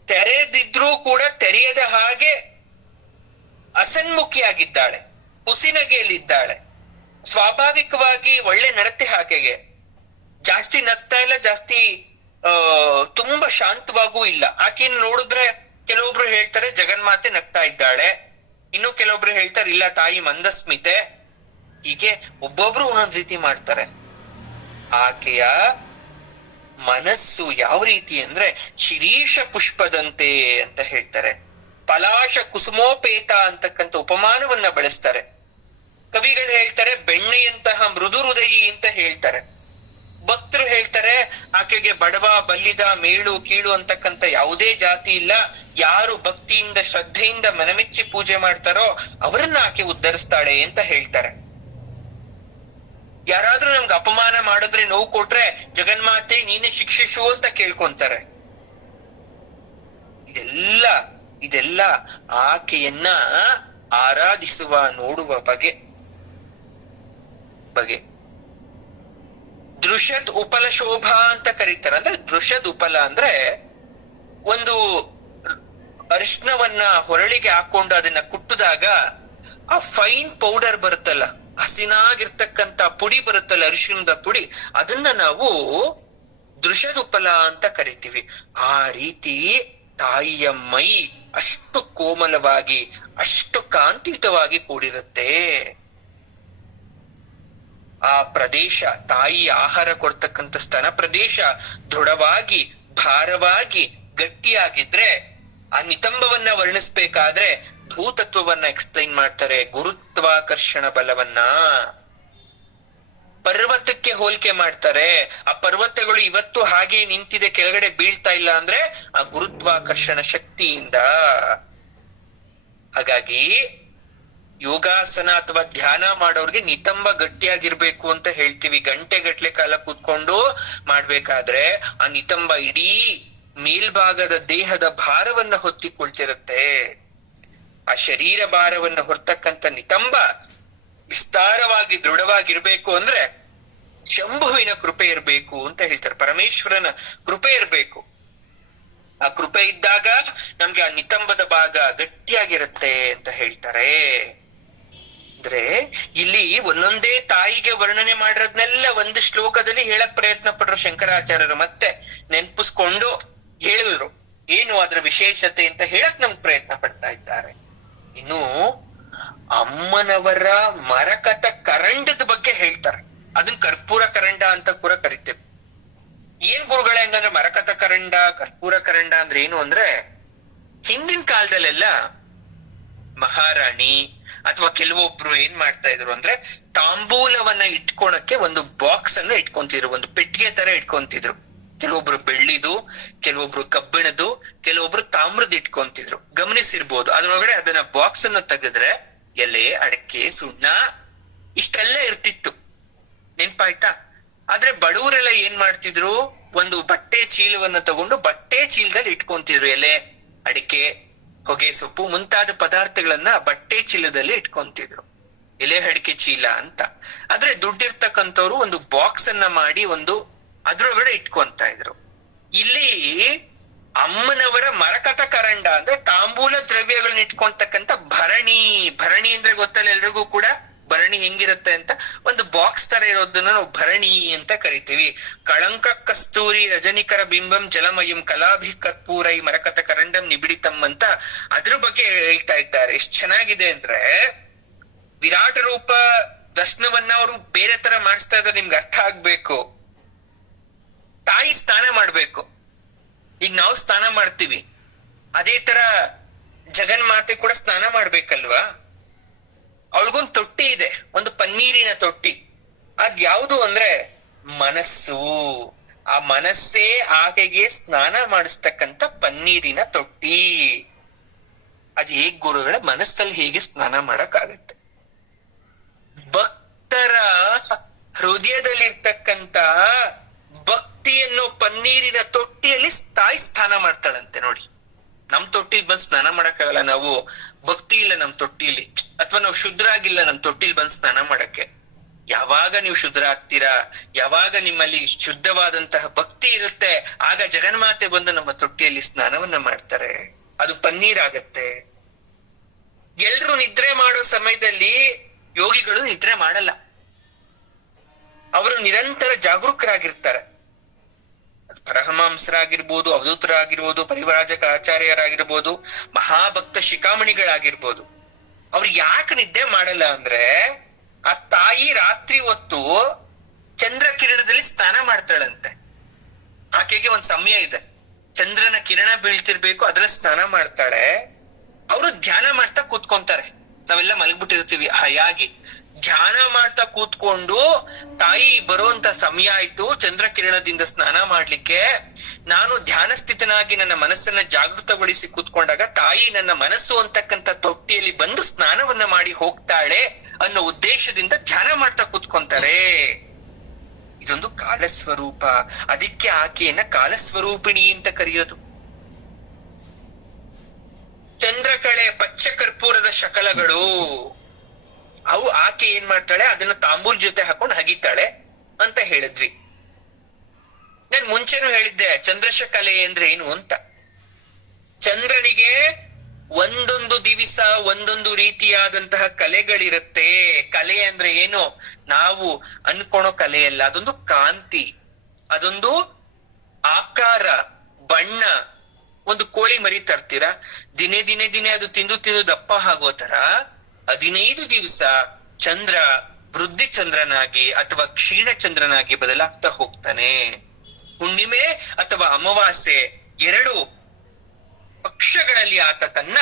ತೆರೆದಿದ್ರೂ ಕೂಡ ತೆರೆಯದ ಹಾಗೆ ಅಸನ್ಮುಖಿಯಾಗಿದ್ದಾಳೆ, ಹುಸಿನಗೆಯಲ್ಲಿದ್ದಾಳೆ, ಸ್ವಾಭಾವಿಕವಾಗಿ ಒಳ್ಳೆ ನಡತೆ ಆಕೆಗೆ, ಜಾಸ್ತಿ ನಗ್ತಾ ಇಲ್ಲ, ಜಾಸ್ತಿ ತುಂಬಾ ಶಾಂತವಾಗೂ ಇಲ್ಲ. ಆಕೆಯನ್ನು ನೋಡಿದ್ರೆ ಕೆಲವೊಬ್ರು ಹೇಳ್ತಾರೆ ಜಗನ್ಮಾತೆ ನಗ್ತಾ ಇದ್ದಾಳೆ, ಇನ್ನು ಕೆಲವೊಬ್ರು ಹೇಳ್ತಾರೆ ಇಲ್ಲ ತಾಯಿ ಮಂದಸ್ಮಿತೆ. ಹೀಗೆ ಒಬ್ಬೊಬ್ರು ಒಂದೊಂದ್ ರೀತಿ ಮಾಡ್ತಾರೆ. ಆಕೆಯ ಮನಸ್ಸು ಯಾವ ರೀತಿ ಅಂದ್ರೆ ಶಿರೀಷ ಪುಷ್ಪದಂತೆ ಅಂತ ಹೇಳ್ತಾರೆ. ಪಲಾಶ ಕುಸುಮೋಪೇತ ಅಂತಕ್ಕಂಥ ಉಪಮಾನವನ್ನ ಬಳಸ್ತಾರೆ. ಕವಿಗಳು ಹೇಳ್ತಾರೆ ಬೆಣ್ಣೆಯಂತಹ ಮೃದು ಹೃದಯಿ ಅಂತ ಹೇಳ್ತಾರೆ. ಭಕ್ತರು ಹೇಳ್ತಾರೆ ಆಕೆಗೆ ಬಡವ ಬಲ್ಲಿದ ಮೇಳು ಕೀಳು ಅಂತಕ್ಕಂಥ ಯಾವುದೇ ಜಾತಿ ಇಲ್ಲ, ಯಾರು ಭಕ್ತಿಯಿಂದ ಶ್ರದ್ಧೆಯಿಂದ ಮನಮೆಚ್ಚಿ ಪೂಜೆ ಮಾಡ್ತಾರೋ ಅವರನ್ನ ಆಕೆ ಉದ್ಧರಿಸ್ತಾಳೆ ಅಂತ ಹೇಳ್ತಾರೆ. ಯಾರಾದ್ರೂ ನಮ್ಗೆ ಅಪಮಾನ ಮಾಡಿದ್ರೆ, ನೋವು ಕೊಟ್ರೆ ಜಗನ್ಮಾತೆ ನೀನೆ ಶಿಕ್ಷಿಸು ಅಂತ ಕೇಳ್ಕೊಂತಾರೆ. ಇದೆಲ್ಲ ಆಕೆಯನ್ನ ಆರಾಧಿಸುವ ನೋಡುವ ಬಗೆ. ದೃಶ್ಯದ್ ಉಪಲ ಶೋಭಾ ಅಂತ ಕರೀತಾರೆ. ಅಂದ್ರೆ ದೃಶ್ಯದ್ ಉಪಲ ಅಂದ್ರೆ ಒಂದು ಅರಿಶಿನವನ್ನ ಹೊರಳಿಗೆ ಹಾಕೊಂಡು ಅದನ್ನ ಕುಟ್ಟಿದಾಗ ಆ ಫೈನ್ ಪೌಡರ್ ಬರುತ್ತಲ್ಲ, ಹಸಿನಾಗಿರ್ತಕ್ಕಂತ ಪುಡಿ ಬರುತ್ತಲ್ಲ, ಅರಿಶಿಣದ ಪುಡಿ, ಅದನ್ನ ನಾವು ದೃಶ್ಯದುಪಲ ಅಂತ ಕರಿತೀವಿ. ಆ ರೀತಿ ತಾಯಿಯ ಮೈ ಅಷ್ಟು ಕೋಮಲವಾಗಿ, ಅಷ್ಟು ಕಾಂತಿಯುತವಾಗಿ ಕೂಡಿರುತ್ತೆ. ಆ ಪ್ರದೇಶ, ತಾಯಿ ಆಹಾರ ಕೊಡ್ತಕ್ಕಂಥ ಸ್ತನ ಪ್ರದೇಶ ದೃಢವಾಗಿ, ಭಾರವಾಗಿ, ಗಟ್ಟಿಯಾಗಿದ್ರೆ ಆ ನಿತಂಬವನ್ನ ವರ್ಣಿಸ್ಬೇಕಾದ್ರೆ ಭೂತತ್ವವನ್ನ ಎಕ್ಸ್ಪ್ಲೈನ್ ಮಾಡ್ತಾರೆ, ಗುರುತ್ವಾಕರ್ಷಣ ಬಲವನ್ನ. ಪರ್ವತಕ್ಕೆ ಹೋಲಿಕೆ ಮಾಡ್ತಾರೆ. ಆ ಪರ್ವತಗಳು ಇವತ್ತು ಹಾಗೆ ನಿಂತಿದೆ, ಕೆಳಗಡೆ ಬೀಳ್ತಾ ಇಲ್ಲ ಅಂದ್ರೆ ಆ ಗುರುತ್ವಾಕರ್ಷಣ ಶಕ್ತಿಯಿಂದ. ಹಾಗಾಗಿ ಯೋಗಾಸನ ಅಥವಾ ಧ್ಯಾನ ಮಾಡೋರ್ಗೆ ನಿತಂಬ ಗಟ್ಟಿಯಾಗಿರ್ಬೇಕು ಅಂತ ಹೇಳ್ತೀವಿ. ಗಂಟೆ ಕಾಲ ಕೂತ್ಕೊಂಡು ಮಾಡ್ಬೇಕಾದ್ರೆ ಆ ನಿತಂಬ ಇಡೀ ಮೇಲ್ಭಾಗದ ದೇಹದ ಭಾರವನ್ನ ಹೊತ್ತಿಕೊಳ್ತಿರುತ್ತೆ. ಆ ಶರೀರ ಭಾರವನ್ನ ಹೊರ್ತಕ್ಕಂಥ ನಿತಂಬ ವಿಸ್ತಾರವಾಗಿ ದೃಢವಾಗಿರ್ಬೇಕು ಅಂದ್ರೆ ಶಂಭುವಿನ ಕೃಪೆ ಇರ್ಬೇಕು ಅಂತ ಹೇಳ್ತಾರೆ. ಪರಮೇಶ್ವರನ ಕೃಪೆ ಇರ್ಬೇಕು. ಆ ಕೃಪೆ ಇದ್ದಾಗ ನಮ್ಗೆ ಆ ನಿತಂಬದ ಭಾಗ ಗಟ್ಟಿಯಾಗಿರುತ್ತೆ ಅಂತ ಹೇಳ್ತಾರೆ. ಅಂದ್ರೆ ಇಲ್ಲಿ ಒಂದೊಂದೇ ತಾಯಿಗೆ ವರ್ಣನೆ ಮಾಡಿರೋದ್ನೆಲ್ಲ ಒಂದು ಶ್ಲೋಕದಲ್ಲಿ ಹೇಳಕ್ ಪ್ರಯತ್ನ ಪಟ್ರು ಶಂಕರಾಚಾರ್ಯರು. ಮತ್ತೆ ನೆನ್ಪಿಸ್ಕೊಂಡು ಹೇಳಿದ್ರು ಏನು ಅದರ ವಿಶೇಷತೆ ಅಂತ ಹೇಳಕ್ ನಮ್ಗೆ ಪ್ರಯತ್ನ ಪಡ್ತಾ ಇದ್ದಾರೆ. ಇನ್ನು ಅಮ್ಮನವರ ಮರಕತ ಕರಂಡದ ಬಗ್ಗೆ ಹೇಳ್ತಾರೆ. ಅದನ್ನ ಕರ್ಪೂರ ಕರಂಡ ಅಂತ ಕೂಡ ಕರಿತೇವೆ. ಏನ್ ಗುರುಗಳೇ ಹಂಗಂದ್ರೆ ಮರಕತ ಕರಂಡ, ಕರ್ಪೂರ ಕರಂಡ ಅಂದ್ರೆ ಏನು ಅಂದ್ರೆ, ಹಿಂದಿನ ಕಾಲದಲ್ಲೆಲ್ಲ ಮಹಾರಾಣಿ ಅಥವಾ ಕೆಲವೊಬ್ರು ಏನ್ ಮಾಡ್ತಾ ಇದ್ರು ಅಂದ್ರೆ ತಾಂಬೂಲವನ್ನ ಇಟ್ಕೊಳಕ್ಕೆ ಒಂದು ಬಾಕ್ಸ್ ಅನ್ನ ಇಟ್ಕೊಂತಿದ್ರು, ಒಂದು ಪೆಟ್ಟಿಗೆ ತರ ಇಟ್ಕೊಂತಿದ್ರು. ಕೆಲವೊಬ್ರು ಬೆಳ್ಳಿದು, ಕೆಲವೊಬ್ರು ಕಬ್ಬಿಣದು, ಕೆಲವೊಬ್ರು ತಾಮ್ರದ ಇಟ್ಕೊಂತಿದ್ರು. ಗಮನಿಸಿರ್ಬೋದು. ಅದ್ರೊಳಗಡೆ ಅದನ್ನ ಬಾಕ್ಸ್ ಅನ್ನ ತೆಗೆದ್ರೆ ಎಲೆ, ಅಡಕೆ, ಸುಣ್ಣ ಇಷ್ಟೆಲ್ಲ ಇರ್ತಿತ್ತು. ನೆನ್ಪಾಯ್ತಾ? ಆದ್ರೆ ಬಡವರೆಲ್ಲ ಏನ್ ಮಾಡ್ತಿದ್ರು, ಒಂದು ಬಟ್ಟೆ ಚೀಲವನ್ನ ತಗೊಂಡು ಬಟ್ಟೆ ಚೀಲದಲ್ಲಿ ಇಟ್ಕೊಂತಿದ್ರು. ಎಲೆ, ಅಡಿಕೆ, ಹೊಗೆ ಸೊಪ್ಪು ಮುಂತಾದ ಪದಾರ್ಥಗಳನ್ನ ಬಟ್ಟೆ ಚೀಲದಲ್ಲಿ ಇಟ್ಕೊಂತಿದ್ರು. ಎಲೆ ಅಡಿಕೆ ಚೀಲ ಅಂತ. ಆದ್ರೆ ದುಡ್ಡಿರ್ತಕ್ಕಂಥವ್ರು ಒಂದು ಬಾಕ್ಸ್ ಅನ್ನ ಮಾಡಿ ಒಂದು ಅದ್ರೊಳಗಡೆ ಇಟ್ಕೊಂತ ಇದ್ರು. ಇಲ್ಲಿ ಅಮ್ಮನವರ ಮರಕತ ಕರಂಡ ಅಂದ್ರೆ ತಾಂಬೂಲ ದ್ರವ್ಯಗಳನ್ನ ಇಟ್ಕೊಂತಕ್ಕಂಥ ಭರಣಿ. ಭರಣಿ ಅಂದ್ರೆ ಗೊತ್ತಲ್ಲ ಎಲ್ರಿಗೂ ಕೂಡ, ಭರಣಿ ಹೆಂಗಿರುತ್ತೆ ಅಂತ. ಒಂದು ಬಾಕ್ಸ್ ತರ ಇರೋದನ್ನ ನಾವು ಭರಣಿ ಅಂತ ಕರಿತೀವಿ. ಕಳಂಕ ಕಸ್ತೂರಿ ರಜನಿಕರ ಬಿಂಬಂ ಜಲಮಯಂ ಕಲಾಭಿ ಕರ್ಪೂರೈ ಮರಕತ ಕರಂಡಂ ನಿಬಿಡಿತಂ ಅಂತ ಅದ್ರ ಬಗ್ಗೆ ಹೇಳ್ತಾ ಇದ್ದಾರೆ. ಎಷ್ಟ್ ಚೆನ್ನಾಗಿದೆ ಅಂದ್ರೆ, ವಿರಾಟ ರೂಪ ದರ್ಶನವನ್ನ ಅವರು ಬೇರೆ ತರ ಮಾಡಿಸ್ತಾ ಇದ್ದಾರೆ. ನಿಮ್ಗೆ ಅರ್ಥ ಆಗ್ಬೇಕು. ತಾಯಿ ಸ್ನಾನ ಮಾಡ್ಬೇಕು. ಈಗ ನಾವು ಸ್ನಾನ ಮಾಡ್ತೀವಿ, ಅದೇ ತರ ಜಗನ್ಮಾತೆ ಕೂಡ ಸ್ನಾನ ಮಾಡ್ಬೇಕಲ್ವಾ? ಅವಳಿಗೊಂದು ತೊಟ್ಟಿ ಇದೆ, ಒಂದು ಪನ್ನೀರಿನ ತೊಟ್ಟಿ. ಅದ್ಯಾವುದು ಅಂದ್ರೆ ಮನಸ್ಸು. ಆ ಮನಸ್ಸೇ ಆಕೆಗೆ ಸ್ನಾನ ಮಾಡಿಸ್ತಕ್ಕಂಥ ಪನ್ನೀರಿನ ತೊಟ್ಟಿ. ಅದ್ ಹೇಗ್ ಗುರುಗಳ ಮನಸ್ಸಲ್ಲಿ ಹೇಗೆ ಸ್ನಾನ ಮಾಡಕ್ಕಾಗತ್ತೆ? ಭಕ್ತರ ಹೃದಯದಲ್ಲಿರ್ತಕ್ಕಂಥ ಭಕ್ತಿಯನ್ನು ಪನ್ನೀರಿನ ತೊಟ್ಟಿಯಲ್ಲಿ ತಾಯಿ ಸ್ನಾನ ಮಾಡ್ತಾಳಂತೆ. ನೋಡಿ, ನಮ್ ತೊಟ್ಟಿಲ್ ಬಂದ್ ಸ್ನಾನ ಮಾಡಕ್ಕಾಗಲ್ಲ. ನಾವು ಭಕ್ತಿ ಇಲ್ಲ ನಮ್ ತೊಟ್ಟಿಲಿ, ಅಥವಾ ನಾವು ಶುದ್ಧ ಆಗಿಲ್ಲ ನಮ್ ತೊಟ್ಟಿಲ್ ಬಂದ್ ಸ್ನಾನ ಮಾಡಕ್ಕೆ. ಯಾವಾಗ ನೀವು ಶುದ್ಧ ಆಗ್ತೀರಾ, ಯಾವಾಗ ನಿಮ್ಮಲ್ಲಿ ಶುದ್ಧವಾದಂತಹ ಭಕ್ತಿ ಇರುತ್ತೆ, ಆಗ ಜಗನ್ಮಾತೆ ಬಂದು ನಮ್ಮ ತೊಟ್ಟಿಯಲ್ಲಿ ಸ್ನಾನವನ್ನ ಮಾಡ್ತಾರೆ. ಅದು ಪನ್ನೀರ್ ಆಗತ್ತೆ. ಎಲ್ರು ನಿದ್ರೆ ಮಾಡೋ ಸಮಯದಲ್ಲಿ ಯೋಗಿಗಳು ನಿದ್ರೆ ಮಾಡಲ್ಲ. ಅವರು ನಿರಂತರ ಜಾಗರೂಕರಾಗಿರ್ತಾರೆ. ಪರಮಹಂಸರಾಗಿರ್ಬೋದು, ಅವಧೂತರಾಗಿರ್ಬೋದು, ಪರಿವ್ರಾಜಕ ಆಚಾರ್ಯರಾಗಿರ್ಬೋದು, ಮಹಾಭಕ್ತ ಶಿಖಾಮಣಿಗಳಾಗಿರ್ಬೋದು. ಅವ್ರು ಯಾಕೆ ನಿದ್ದೆ ಮಾಡಲ್ಲ ಅಂದ್ರೆ, ಆ ತಾಯಿ ರಾತ್ರಿ ಹೊತ್ತು ಚಂದ್ರ ಕಿರಣದಲ್ಲಿ ಸ್ನಾನ ಮಾಡ್ತಾಳಂತೆ. ಆಕೆಗೆ ಒಂದ್ ಸಮಯ ಇದೆ, ಚಂದ್ರನ ಕಿರಣ ಬೀಳ್ತಿರ್ಬೇಕು, ಅದ್ರಲ್ಲಿ ಸ್ನಾನ ಮಾಡ್ತಾಳೆ. ಅವರು ಧ್ಯಾನ ಮಾಡ್ತಾ ಕೂತ್ಕೊಂತಾರೆ. ನಾವೆಲ್ಲ ಮಲಗ್ಬಿಟ್ಟಿರ್ತೀವಿ ಹಯಾಗಿ. ಧ್ಯಾನ ಮಾಡ್ತಾ ಕೂತ್ಕೊಂಡು ತಾಯಿ ಬರುವಂತ ಸಮಯ ಆಯ್ತು ಚಂದ್ರ ಕಿರಣದಿಂದ ಸ್ನಾನ ಮಾಡ್ಲಿಕ್ಕೆ, ನಾನು ಧ್ಯಾನ ಸ್ಥಿತನಾಗಿ ನನ್ನ ಮನಸ್ಸನ್ನ ಜಾಗೃತಗೊಳಿಸಿ ಕೂತ್ಕೊಂಡಾಗ ತಾಯಿ ನನ್ನ ಮನಸ್ಸು ಅಂತಕ್ಕಂಥ ತೊಟ್ಟಿಯಲ್ಲಿ ಬಂದು ಸ್ನಾನವನ್ನ ಮಾಡಿ ಹೋಗ್ತಾಳೆ ಅನ್ನೋ ಉದ್ದೇಶದಿಂದ ಧ್ಯಾನ ಮಾಡ್ತಾ ಕೂತ್ಕೊಂತಾರೆ. ಇದೊಂದು ಕಾಲಸ್ವರೂಪ. ಅದಕ್ಕೆ ಆಕೆಯನ್ನ ಕಾಲಸ್ವರೂಪಿಣಿ ಅಂತ ಕರೆಯೋದು. ಚಂದ್ರಕಳೆ ಪಚ್ಚ ಕರ್ಪೂರದ ಶಕಲಗಳು, ಅವು ಆಕೆ ಏನ್ ಮಾಡ್ತಾಳೆ, ಅದನ್ನ ತಾಂಬೂಲ್ ಜೊತೆ ಹಾಕೊಂಡು ಹಗಿತಾಳೆ ಅಂತ ಹೇಳಿದ್ವಿ. ನಾನು ಮುಂಚೆನೂ ಹೇಳಿದ್ದೆ ಚಂದ್ರಶಕಲೆ ಅಂದ್ರೆ ಏನು ಅಂತ. ಚಂದ್ರನಿಗೆ ಒಂದೊಂದು ದಿವಸ ಒಂದೊಂದು ರೀತಿಯಾದಂತಹ ಕಲೆಗಳಿರುತ್ತೆ. ಕಲೆ ಅಂದ್ರೆ ಏನು, ನಾವು ಅನ್ಕೊಳೋ ಕಲೆಯಲ್ಲ, ಅದೊಂದು ಕಾಂತಿ, ಅದೊಂದು ಆಕಾರ, ಬಣ್ಣ. ಒಂದು ಕೋಳಿ ಮರಿ ತರ್ತೀರಾ, ದಿನೇ ದಿನೇ ದಿನೇ ಅದು ತಿಂದು ತಿಂದು ದಪ್ಪ ಆಗೋ ತರ 15 ದಿವಸ ಚಂದ್ರ ವೃದ್ಧಿ ಚಂದ್ರನಾಗಿ ಅಥವಾ ಕ್ಷೀಣ ಚಂದ್ರನಾಗಿ ಬದಲಾಗ್ತಾ ಹೋಗ್ತಾನೆ. ಹುಣ್ಣಿಮೆ ಅಥವಾ ಅಮಾವಾಸ್ಯೆ 2 ಪಕ್ಷಗಳಲ್ಲಿ ಆತ ತನ್ನ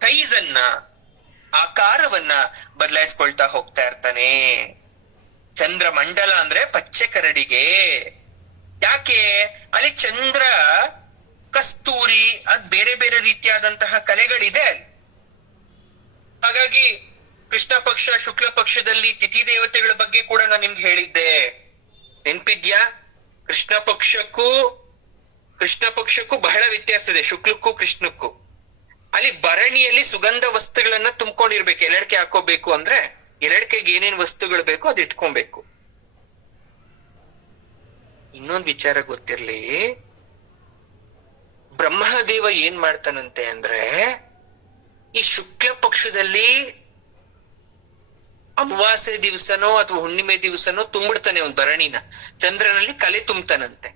ಸೈಜನ್ನ, ಆಕಾರವನ್ನ ಬದಲಾಯಿಸ್ಕೊಳ್ತಾ ಹೋಗ್ತಾ ಇರ್ತಾನೆ. ಚಂದ್ರ ಮಂಡಲ ಅಂದ್ರೆ ಪಚ್ಚೆ ಕರಡಿಗೆ. ಯಾಕೆ, ಅಲ್ಲಿ ಚಂದ್ರ ಕಸ್ತೂರಿ ಅದ್ ಬೇರೆ ಬೇರೆ ರೀತಿಯಾದಂತಹ ಕಲೆಗಳಿದೆ. ಹಾಗಾಗಿ ಕೃಷ್ಣ ಪಕ್ಷ ಶುಕ್ಲ ಪಕ್ಷದಲ್ಲಿ ತಿಥಿ ದೇವತೆಗಳ ಬಗ್ಗೆ ಕೂಡ ನಾನು ನಿಮ್ಗೆ ಹೇಳಿದ್ದೆ, ನೆನ್ಪಿದ್ಯಾ? ಕೃಷ್ಣ ಪಕ್ಷಕ್ಕೂ ಬಹಳ ವ್ಯತ್ಯಾಸ ಇದೆ, ಶುಕ್ಲಕ್ಕೂ ಕೃಷ್ಣಕ್ಕೂ. ಅಲ್ಲಿ ಭರಣಿಯಲ್ಲಿ ಸುಗಂಧ ವಸ್ತುಗಳನ್ನ ತುಂಬ್ಕೊಂಡಿರ್ಬೇಕು. ಎರಡಕ್ಕೆ ಹಾಕೋಬೇಕು ಅಂದ್ರೆ ಎರಡಕ್ಕೆಗೆ ಏನೇನ್ ವಸ್ತುಗಳು ಬೇಕೋ ಅದು ಇಟ್ಕೊಬೇಕು. ಇನ್ನೊಂದು ವಿಚಾರ ಗೊತ್ತಿರ್ಲಿ, ಬ್ರಹ್ಮದೇವ ಏನ್ ಮಾಡ್ತಾನಂತೆ ಅಂದ್ರೆ, ಈ ಶುಕ್ಲ ಪಕ್ಷದಲ್ಲಿ ಅಮಾವಾಸ್ಯೆ ದಿವಸನೋ ಅಥವಾ ಹುಣ್ಣಿಮೆ ದಿವಸನೋ ತುಂಬಿಡ್ತಾನೆ ಒಂದ್ ಭರಣಿನ, ಚಂದ್ರನಲ್ಲಿ ಕಲೆ ತುಂಬ್ತಾನಂತೆ.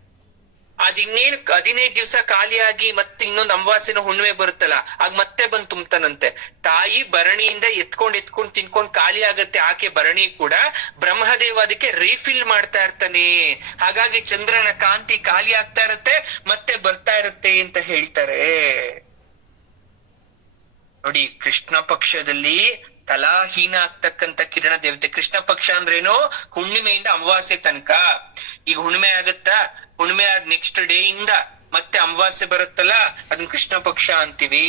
ಅದಿನ್ನೇನು 15 ದಿವಸ ಖಾಲಿಯಾಗಿ ಮತ್ತೆ ಇನ್ನೊಂದು ಅಮಾವಾಸ್ಯೆನೋ ಹುಣ್ಣಿಮೆ ಬರುತ್ತಲ್ಲ, ಆಗ ಮತ್ತೆ ಬಂದು ತುಂಬ್ತಾನಂತೆ. ತಾಯಿ ಭರಣಿಯಿಂದ ಎತ್ಕೊಂಡ್ ತಿನ್ಕೊಂಡ್ ಖಾಲಿ ಆಗತ್ತೆ ಆಕೆ ಭರಣಿ ಕೂಡ. ಬ್ರಹ್ಮದೇವ ಅದಕ್ಕೆ ರೀಫಿಲ್ ಮಾಡ್ತಾ ಇರ್ತಾನೆ. ಹಾಗಾಗಿ ಚಂದ್ರನ ಕಾಂತಿ ಖಾಲಿ ಆಗ್ತಾ ಇರತ್ತೆ, ಮತ್ತೆ ಬರ್ತಾ ಇರತ್ತೆ ಅಂತ ಹೇಳ್ತಾರೆ. ನೋಡಿ, ಕೃಷ್ಣ ಪಕ್ಷದಲ್ಲಿ ಕಲಾಹೀನ ಆಗ್ತಕ್ಕಂಥ ಕಿರಣ ದೇವತೆ. ಕೃಷ್ಣ ಪಕ್ಷ ಅಂದ್ರೇನು, ಹುಣ್ಣಿಮೆಯಿಂದ ಅಮಾವಾಸ್ಯೆ ತನಕ. ಈಗ ಹುಣ್ಣಿಮೆ ಆಗತ್ತಾ, ಹುಣ್ಣಿಮೆ ಆದ ನೆಕ್ಸ್ಟ್ ಡೇ ಇಂದ ಮತ್ತೆ ಅಮಾವಾಸ್ಯೆ ಬರುತ್ತಲ್ಲ, ಅದನ್ನ ಕೃಷ್ಣ ಪಕ್ಷ ಅಂತೀವಿ.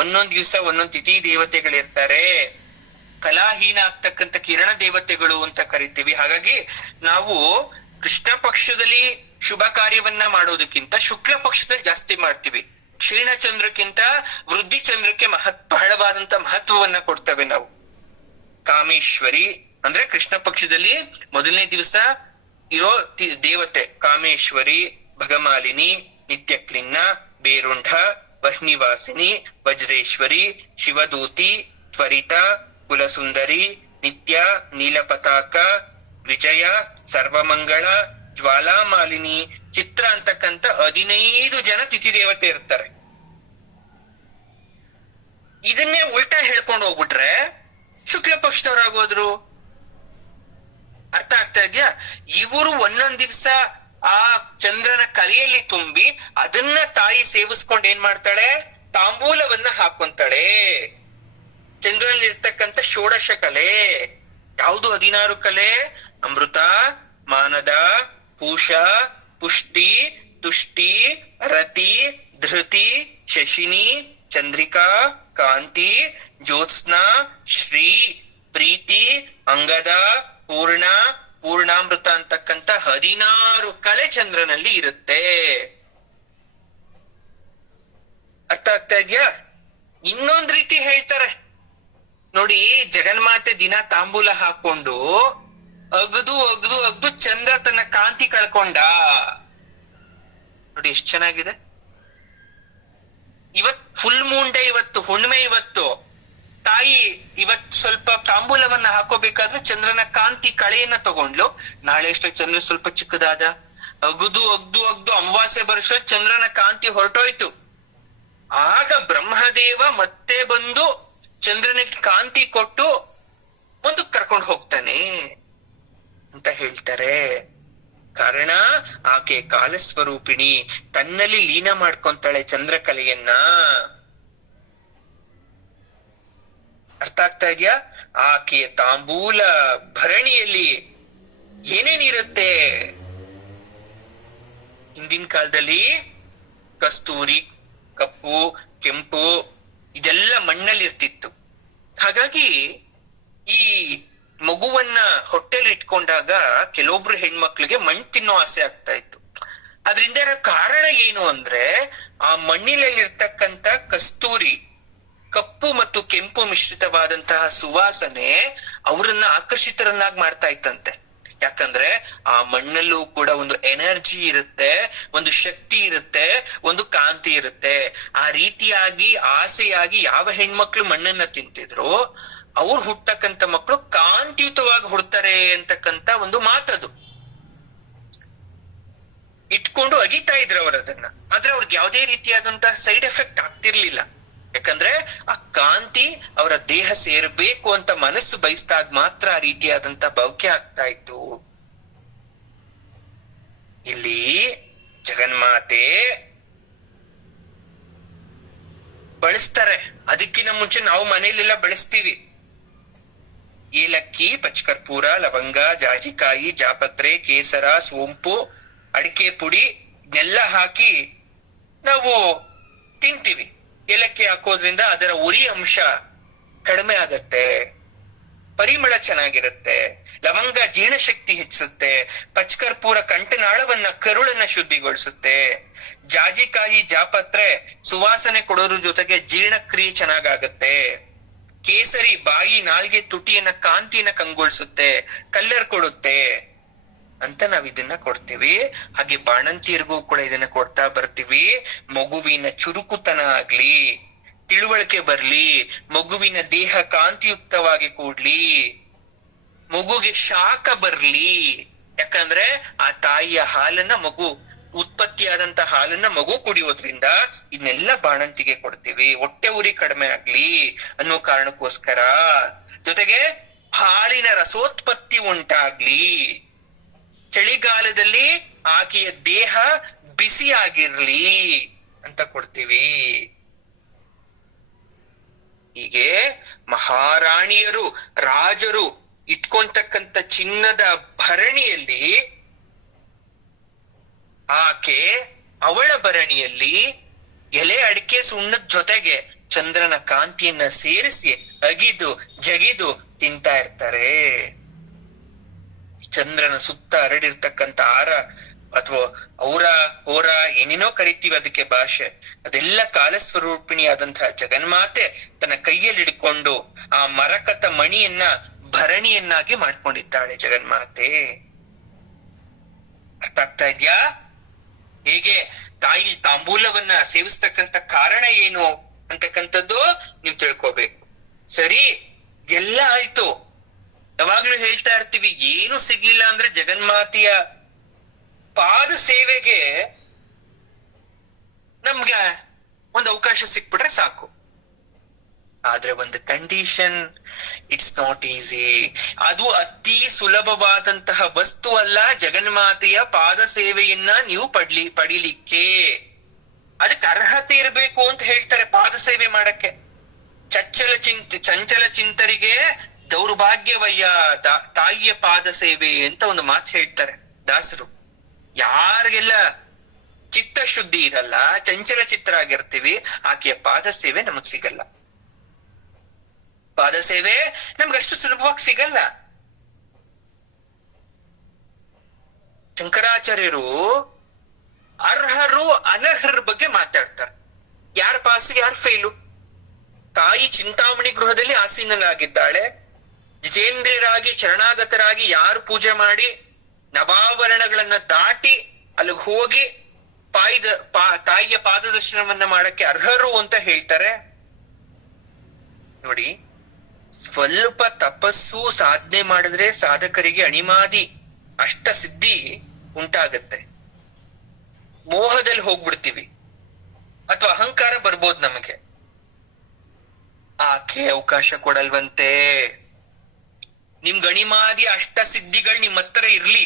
ಒಂದೊಂದ್ ದಿವಸ ಒಂದೊಂದ್ ತಿಥಿ ದೇವತೆಗಳಿರ್ತಾರೆ. ಕಲಾಹೀನ ಆಗ್ತಕ್ಕಂಥ ಕಿರಣ ದೇವತೆಗಳು ಅಂತ ಕರಿತೀವಿ. ಹಾಗಾಗಿ ನಾವು ಕೃಷ್ಣ ಪಕ್ಷದಲ್ಲಿ ಶುಭ ಕಾರ್ಯವನ್ನ ಮಾಡೋದಕ್ಕಿಂತ ಶುಕ್ಲ ಪಕ್ಷದಲ್ಲಿ ಜಾಸ್ತಿ ಮಾಡ್ತೀವಿ. ಕ್ಷೀಣ ಚಂದ್ರಕ್ಕಿಂತ ವೃದ್ಧಿ ಚಂದ್ರಕ್ಕೆ ಬಹಳವಾದಂತ ಮಹತ್ವವನ್ನ ಕೊಡ್ತೇವೆ ನಾವು. ಕಾಮೇಶ್ವರಿ ಅಂದ್ರೆ ಕೃಷ್ಣ ಪಕ್ಷದಲ್ಲಿ ಮೊದಲನೇ ದಿವಸ ಇರೋ ದೇವತೆ ಕಾಮೇಶ್ವರಿ, ಭಗಮಾಲಿನಿ, ನಿತ್ಯಕ್ಲಿನ್ನ, ಬೇರುಂಢ, ವಹ್ನಿವಾಸಿನಿ, ವಜ್ರೇಶ್ವರಿ, ಶಿವದೂತಿ, ತ್ವರಿತ, ಕುಲಸುಂದರಿ, ನಿತ್ಯ, ನೀಲಪತಾಕ, ವಿಜಯ, ಸರ್ವಮಂಗಳ, ಜ್ವಾಲಾಮಾಲಿನಿ, ಚಿತ್ರ ಅಂತಕ್ಕಂಥ 15 ಜನ ತಿಥಿ ದೇವತೆ ಇರ್ತಾರೆ. ಇದನ್ನೇ ಉಲ್ಟಾ ಹೇಳ್ಕೊಂಡು ಹೋಗ್ಬಿಟ್ರೆ ಶುಕ್ಲ ಪಕ್ಷದವರಾಗೋದ್ರು. ಅರ್ಥ ಆಗ್ತಾ ಇದ್ಯಾ? ಇವರು ಒಂದೊಂದ್ ದಿವ್ಸ ಆ ಚಂದ್ರನ ಕಲೆಯಲ್ಲಿ ತುಂಬಿ ಅದನ್ನ ತಾಯಿ ಸೇವಿಸ್ಕೊಂಡು ಏನ್ ಮಾಡ್ತಾಳೆ, ತಾಂಬೂಲವನ್ನ ಹಾಕೊಂತಾಳೆ. ಚಂದ್ರನಲ್ಲಿ ಇರ್ತಕ್ಕಂಥ ಷೋಡಶ ಕಲೆ ಯಾವುದು? 16 ಕಲೆ. ಅಮೃತ, ಮಾನದ, ಪೂಷ, ಪುಷ್ಟಿ, ತುಷ್ಟಿ, ರತಿ, ಧೃತಿ, ಶಶಿನಿ, ಚಂದ್ರಿಕಾ, ಕಾಂತಿ, ಜ್ಯೋತ್ಸ್ನಾ, ಶ್ರೀ, ಪ್ರೀತಿ, ಅಂಗದ, ಪೂರ್ಣ, ಪೂರ್ಣಾಮೃತ ಅಂತಕ್ಕಂಥ 16 ಕಲೆ ಚಂದ್ರನಲ್ಲಿ ಇರುತ್ತೆ. ಅರ್ಥ ಆಗ್ತಾ ಇದ್ಯಾ? ಇನ್ನೊಂದ್ ರೀತಿ ಹೇಳ್ತಾರೆ ನೋಡಿ, ಜಗನ್ಮಾತೆ ದಿನ ತಾಂಬೂಲ ಹಾಕೊಂಡು ಅಗ್ದು ಅಗ್ದು ಅಗ್ದು ಚಂದ್ರ ತನ್ನ ಕಾಂತಿ ಕಳ್ಕೊಂಡ. ನೋಡಿ ಎಷ್ಟು ಚೆನ್ನಾಗಿದೆ. ಇವತ್ ಫುಲ್ ಮೂನ್ ಡೇ, ಇವತ್ತು ಹುಣ್ಣಿಮೆ, ಇವತ್ತು ತಾಯಿ ಇವತ್ತು ಸ್ವಲ್ಪ ತಾಂಬೂಲವನ್ನ ಹಾಕೋಬೇಕಾದ್ರೆ ಚಂದ್ರನ ಕಾಂತಿ ಕಳೆಯನ್ನ ತಗೊಂಡ್ಲು. ನಾಳೆ ಅಷ್ಟೇ ಚಂದ್ರ ಸ್ವಲ್ಪ ಚಿಕ್ಕದಾದ, ಅಗ್ದು ಅಗ್ದು ಅಗ್ದು ಅಮಾವಾಸ್ಯೆ ಬರುಷ ಚಂದ್ರನ ಕಾಂತಿ ಹೊರಟೋಯ್ತು. ಆಗ ಬ್ರಹ್ಮದೇವ ಮತ್ತೆ ಬಂದು ಚಂದ್ರನಿಗೆ ಕಾಂತಿ ಕೊಟ್ಟು ಮುಂದಕ್ಕೆ ಕರ್ಕೊಂಡು ಹೋಗ್ತಾನೆ ಅಂತ ಹೇಳ್ತಾರೆ. ಕಾರಣ ಆಕೆ ಕಾಲಸ್ವರೂಪಿಣಿ, ತನ್ನಲ್ಲಿ ಲೀನ ಮಾಡ್ಕೊಂತಾಳೆ ಚಂದ್ರಕಲೆಯನ್ನ. ಅರ್ಥ ಆಗ್ತಾ ಇದೆಯಾ? ಆಕೆಯ ತಾಂಬೂಲ ಭರಣಿಯಲ್ಲಿ ಏನೇನಿರುತ್ತೆ? ಹಿಂದಿನ ಕಾಲದಲ್ಲಿ ಕಸ್ತೂರಿ, ಕಪ್ಪು, ಕೆಂಪು ಇದೆಲ್ಲ ಮಣ್ಣಲ್ಲಿ ಇರ್ತಿತ್ತು. ಹಾಗಾಗಿ ಈ ಮಗುವನ್ನ ಹೊಟ್ಟೆಲಿ ಇಟ್ಕೊಂಡಾಗ ಕೆಲವೊಬ್ರು ಹೆಣ್ಮಕ್ಳಿಗೆ ಮಣ್ಣು ತಿನ್ನೋ ಆಸೆ ಆಗ್ತಾ ಇತ್ತು. ಅದರಿಂದ ಕಾರಣ ಏನು ಅಂದ್ರೆ ಆ ಮಣ್ಣಿನಲ್ಲಿರ್ತಕ್ಕಂಥ ಕಸ್ತೂರಿ, ಕಪ್ಪು ಮತ್ತು ಕೆಂಪು ಮಿಶ್ರಿತವಾದಂತಹ ಸುವಾಸನೆ ಅವರನ್ನ ಆಕರ್ಷಿತರನ್ನಾಗಿ ಮಾಡ್ತಾ ಇತ್ತಂತೆ. ಯಾಕಂದ್ರೆ ಆ ಮಣ್ಣಲ್ಲೂ ಕೂಡ ಒಂದು ಎನರ್ಜಿ ಇರುತ್ತೆ, ಒಂದು ಶಕ್ತಿ ಇರುತ್ತೆ, ಒಂದು ಕಾಂತಿ ಇರುತ್ತೆ. ಆ ರೀತಿಯಾಗಿ ಆಸೆಯಾಗಿ ಯಾವ ಹೆಣ್ಮಕ್ಳು ಮಣ್ಣನ್ನ ತಿಂತಿದ್ರು ಅವ್ರು ಹುಟ್ಟಕ್ಕಂತ ಮಕ್ಕಳು ಕಾಂತಿಯುತವಾಗಿ ಹುಡ್ತಾರೆ ಅಂತಕ್ಕಂತ ಒಂದು ಮಾತದು. ಇಟ್ಕೊಂಡು ಅಗಿತಾ ಇದ್ರು ಅವರು ಅದನ್ನ. ಆದ್ರೆ ಅವ್ರಿಗೆ ಯಾವುದೇ ರೀತಿಯಾದಂತಹ ಸೈಡ್ ಎಫೆಕ್ಟ್ ಆಗ್ತಿರ್ಲಿಲ್ಲ. ಯಾಕಂದ್ರೆ ಆ ಕಾಂತಿ ಅವರ ದೇಹ ಸೇರ್ಬೇಕು ಅಂತ ಮನಸ್ಸು ಬಯಸಿದಾಗ ಮಾತ್ರ ಆ ರೀತಿಯಾದಂತ ಬೌಕೆ ಆಗ್ತಾ ಇತ್ತು. ಇಲ್ಲಿ ಜಗನ್ಮಾತೆ ಬಳಸ್ತಾರೆ. ಅದಕ್ಕಿಂತ ಮುಂಚೆ ನಾವು ಮನೆಯಲ್ಲೆಲ್ಲ ಬಳಸ್ತೀವಿ. ಏಲಕ್ಕಿ, ಪಚ್ಕರ್ಪೂರ, ಲವಂಗ, ಜಾಜಿಕಾಯಿ, ಜಾಪತ್ರೆ, ಕೇಸರ, ಸೋಂಪು, ಅಡಿಕೆ ಪುಡಿ ಇದೆಲ್ಲ ಹಾಕಿ ನಾವು ತಿಂತೀವಿ. ಏಲಕ್ಕಿ ಹಾಕೋದ್ರಿಂದ ಅದರ ಉರಿ ಅಂಶ ಕಡಿಮೆ ಆಗತ್ತೆ, ಪರಿಮಳ ಚೆನ್ನಾಗಿರುತ್ತೆ. ಲವಂಗ ಜೀರ್ಣಶಕ್ತಿ ಹೆಚ್ಚಿಸುತ್ತೆ. ಪಚ್ಕರ್ಪೂರ ಕಂಠನಾಳವನ್ನ, ಕರುಳನ್ನ ಶುದ್ಧಿಗೊಳಿಸುತ್ತೆ. ಜಾಜಿಕಾಯಿ, ಜಾಪತ್ರೆ ಸುವಾಸನೆ ಕೊಡೋದ್ರ ಜೊತೆಗೆ ಜೀರ್ಣಕ್ರಿಯೆ ಚೆನ್ನಾಗಾಗತ್ತೆ. ಕೇಸರಿ ಬಾಯಿ, ನಾಲ್ಗೆ, ತುಟಿಯನ್ನ, ಕಾಂತಿಯನ್ನ ಕಂಗೊಳಿಸುತ್ತೆ, ಕಲ್ಲರ್ ಕೊಡುತ್ತೆ ಅಂತ ನಾವ್ ಇದನ್ನ ಕೊಡ್ತೀವಿ. ಹಾಗೆ ಬಾಣಂತಿಯರಿಗೂ ಕೂಡ ಇದನ್ನ ಕೊಡ್ತಾ ಬರ್ತೀವಿ. ಮಗುವಿನ ಚುರುಕುತನ ಆಗ್ಲಿ, ತಿಳುವಳಿಕೆ ಬರ್ಲಿ, ಮಗುವಿನ ದೇಹ ಕಾಂತಿಯುಕ್ತವಾಗಿ ಕೂಡ್ಲಿ, ಮಗುಗೆ ಶಾಖ ಬರ್ಲಿ. ಯಾಕಂದ್ರೆ ಆ ತಾಯಿಯ ಹಾಲನ್ನ ಮಗು ಉತ್ಪತ್ತಿಯಾದಂತ ಹಾಲನ್ನ ಮಗು ಕುಡಿಯೋದ್ರಿಂದ ಇದನ್ನೆಲ್ಲ ಬಾಣಂತಿಗೆ ಕೊಡ್ತೀವಿ. ಹೊಟ್ಟೆ ಉರಿ ಕಡಿಮೆ ಆಗ್ಲಿ ಅನ್ನೋ ಕಾರಣಕ್ಕೋಸ್ಕರ. ಜೊತೆಗೆ ಹಾಲಿನ ರಸೋತ್ಪತ್ತಿ ಉಂಟಾಗ್ಲಿ, ಚಳಿಗಾಲದಲ್ಲಿ ಆಕೆಯ ದೇಹ ಬಿಸಿ ಆಗಿರ್ಲಿ ಅಂತ ಕೊಡ್ತೀವಿ. ಹೀಗೆ ಮಹಾರಾಣಿಯರು, ರಾಜರು ಇಟ್ಕೊಂತಕ್ಕಂತ ಚಿನ್ನದ ಭರಣಿಯಲ್ಲಿ ಆಕೆ ಅವಳ ಭರಣಿಯಲ್ಲಿ ಎಲೆ, ಅಡಿಕೆ, ಸುಣ್ಣದ ಜೊತೆಗೆ ಚಂದ್ರನ ಕಾಂತಿಯನ್ನ ಸೇರಿಸಿ ಅಗಿದು ಜಗಿದು ತಿಂತಾ ಇರ್ತಾರೆ. ಚಂದ್ರನ ಸುತ್ತ ಹರಡಿರ್ತಕ್ಕಂತ ಆರ ಅಥವಾ ಔರ, ಹೋರ ಏನೇನೋ ಕರಿತೀವಿ ಅದಕ್ಕೆ ಭಾಷೆ, ಅದೆಲ್ಲ ಕಾಲಸ್ವರೂಪಿಣಿಯಾದಂತಹ ಜಗನ್ಮಾತೆ ತನ್ನ ಕೈಯಲ್ಲಿ ಹಿಡ್ಕೊಂಡು ಆ ಮರಕತ ಮಣಿಯನ್ನ ಭರಣಿಯನ್ನಾಗಿ ಮಾಡ್ಕೊಂಡಿದ್ದಾಳೆ ಜಗನ್ಮಾತೆ. ಅರ್ಥ ಆಗ್ತಾ ಇದ್ಯಾ? ಹೇಗೆ ತಾಯಿ ತಾಂಬೂಲವನ್ನ ಸೇವಿಸ್ತಕ್ಕಂತ ಕಾರಣ ಏನು ಅಂತಕ್ಕಂಥದ್ದು ನೀವು ತಿಳ್ಕೋಬೇಕು. ಸರಿ, ಎಲ್ಲ ಆಯ್ತು. ಯಾವಾಗ್ಲೂ ಹೇಳ್ತಾ ಇರ್ತೀವಿ, ಏನು ಸಿಗ್ಲಿಲ್ಲ ಅಂದ್ರೆ ಜಗನ್ಮಾತೆಯ ಪಾದ ಸೇವೆಗೆ ನಮ್ಗೆ ಒಂದು ಅವಕಾಶ ಸಿಕ್ಬಿಟ್ರೆ ಸಾಕು. ಆದ್ರೆ ಒಂದು ಕಂಡೀಷನ್, ಇಟ್ಸ್ ನಾಟ್ ಈಸಿ. ಅದು ಅತಿ ಸುಲಭವಾದಂತಹ ವಸ್ತು ಅಲ್ಲ ಜಗನ್ಮಾತೆಯ ಪಾದ ಸೇವೆಯನ್ನ ನೀವು ಪಡಿಲಿಕ್ಕೆ. ಅದಕ್ಕೆ ಅರ್ಹತೆ ಇರಬೇಕು ಅಂತ ಹೇಳ್ತಾರೆ ಪಾದ ಸೇವೆ ಮಾಡಕ್ಕೆ. ಚಂಚಲ ಚಿಂತರಿಗೆ ದೌರ್ಭಾಗ್ಯವಯ್ಯ ತಾಯಿಯ ಪಾದ ಸೇವೆ ಅಂತ ಒಂದು ಮಾತು ಹೇಳ್ತಾರೆ ದಾಸರು. ಯಾರಿಗೆಲ್ಲ ಚಿತ್ತ ಶುದ್ಧಿ ಇರಲ್ಲ, ಚಂಚಲ ಚಿತ್ರ ಆಗಿರ್ತೀವಿ, ಆಕೆಯ ಪಾದ ಸೇವೆ ನಮಗ್ ಸಿಗಲ್ಲ. ಪಾದ ಸೇವೆ ನಮ್ಗಷ್ಟು ಸುಲಭವಾಗಿ ಸಿಗಲ್ಲ. ಶಂಕರಾಚಾರ್ಯರು ಅರ್ಹರು ಅನರ್ಹರ ಬಗ್ಗೆ ಮಾತಾಡ್ತಾರೆ. ಯಾರ ಪಾಸು ಯಾರು ಫೇಲು. ತಾಯಿ ಚಿಂತಾಮಣಿ ಗೃಹದಲ್ಲಿ ಆಸೀನನಾಗಿದ್ದಾಳೆ. ಜಿತೇಂದ್ರಿಯರಾಗಿ ಶರಣಾಗತರಾಗಿ ಯಾರು ಪೂಜೆ ಮಾಡಿ ನವಾವರಣಗಳನ್ನ ದಾಟಿ ಅಲ್ಲಿಗೆ ಹೋಗಿ ತಾಯಿಯ ಪಾದದರ್ಶನವನ್ನ ಮಾಡಕ್ಕೆ ಅರ್ಹರು ಅಂತ ಹೇಳ್ತಾರೆ. ನೋಡಿ, ಸ್ವಲ್ಪ ತಪಸ್ಸು ಸಾಧನೆ ಮಾಡಿದ್ರೆ ಸಾಧಕರಿಗೆ ಅಣಿಮಾದಿ ಅಷ್ಟ ಸಿದ್ಧಿ ಉಂಟಾಗತ್ತೆ. ಮೋಹದಲ್ಲಿ ಹೋಗ್ಬಿಡ್ತೀವಿ ಅಥವಾ ಅಹಂಕಾರ ಬರ್ಬೋದು ನಮಗೆ. ಆಕೆ ಅವಕಾಶ ಕೊಡಲ್ವಂತೆ. ನಿಮ್ ಗಣಿಮಾದಿ ಅಷ್ಟ ಸಿದ್ಧಿಗಳು ನಿಮ್ ಹತ್ರ ಇರ್ಲಿ,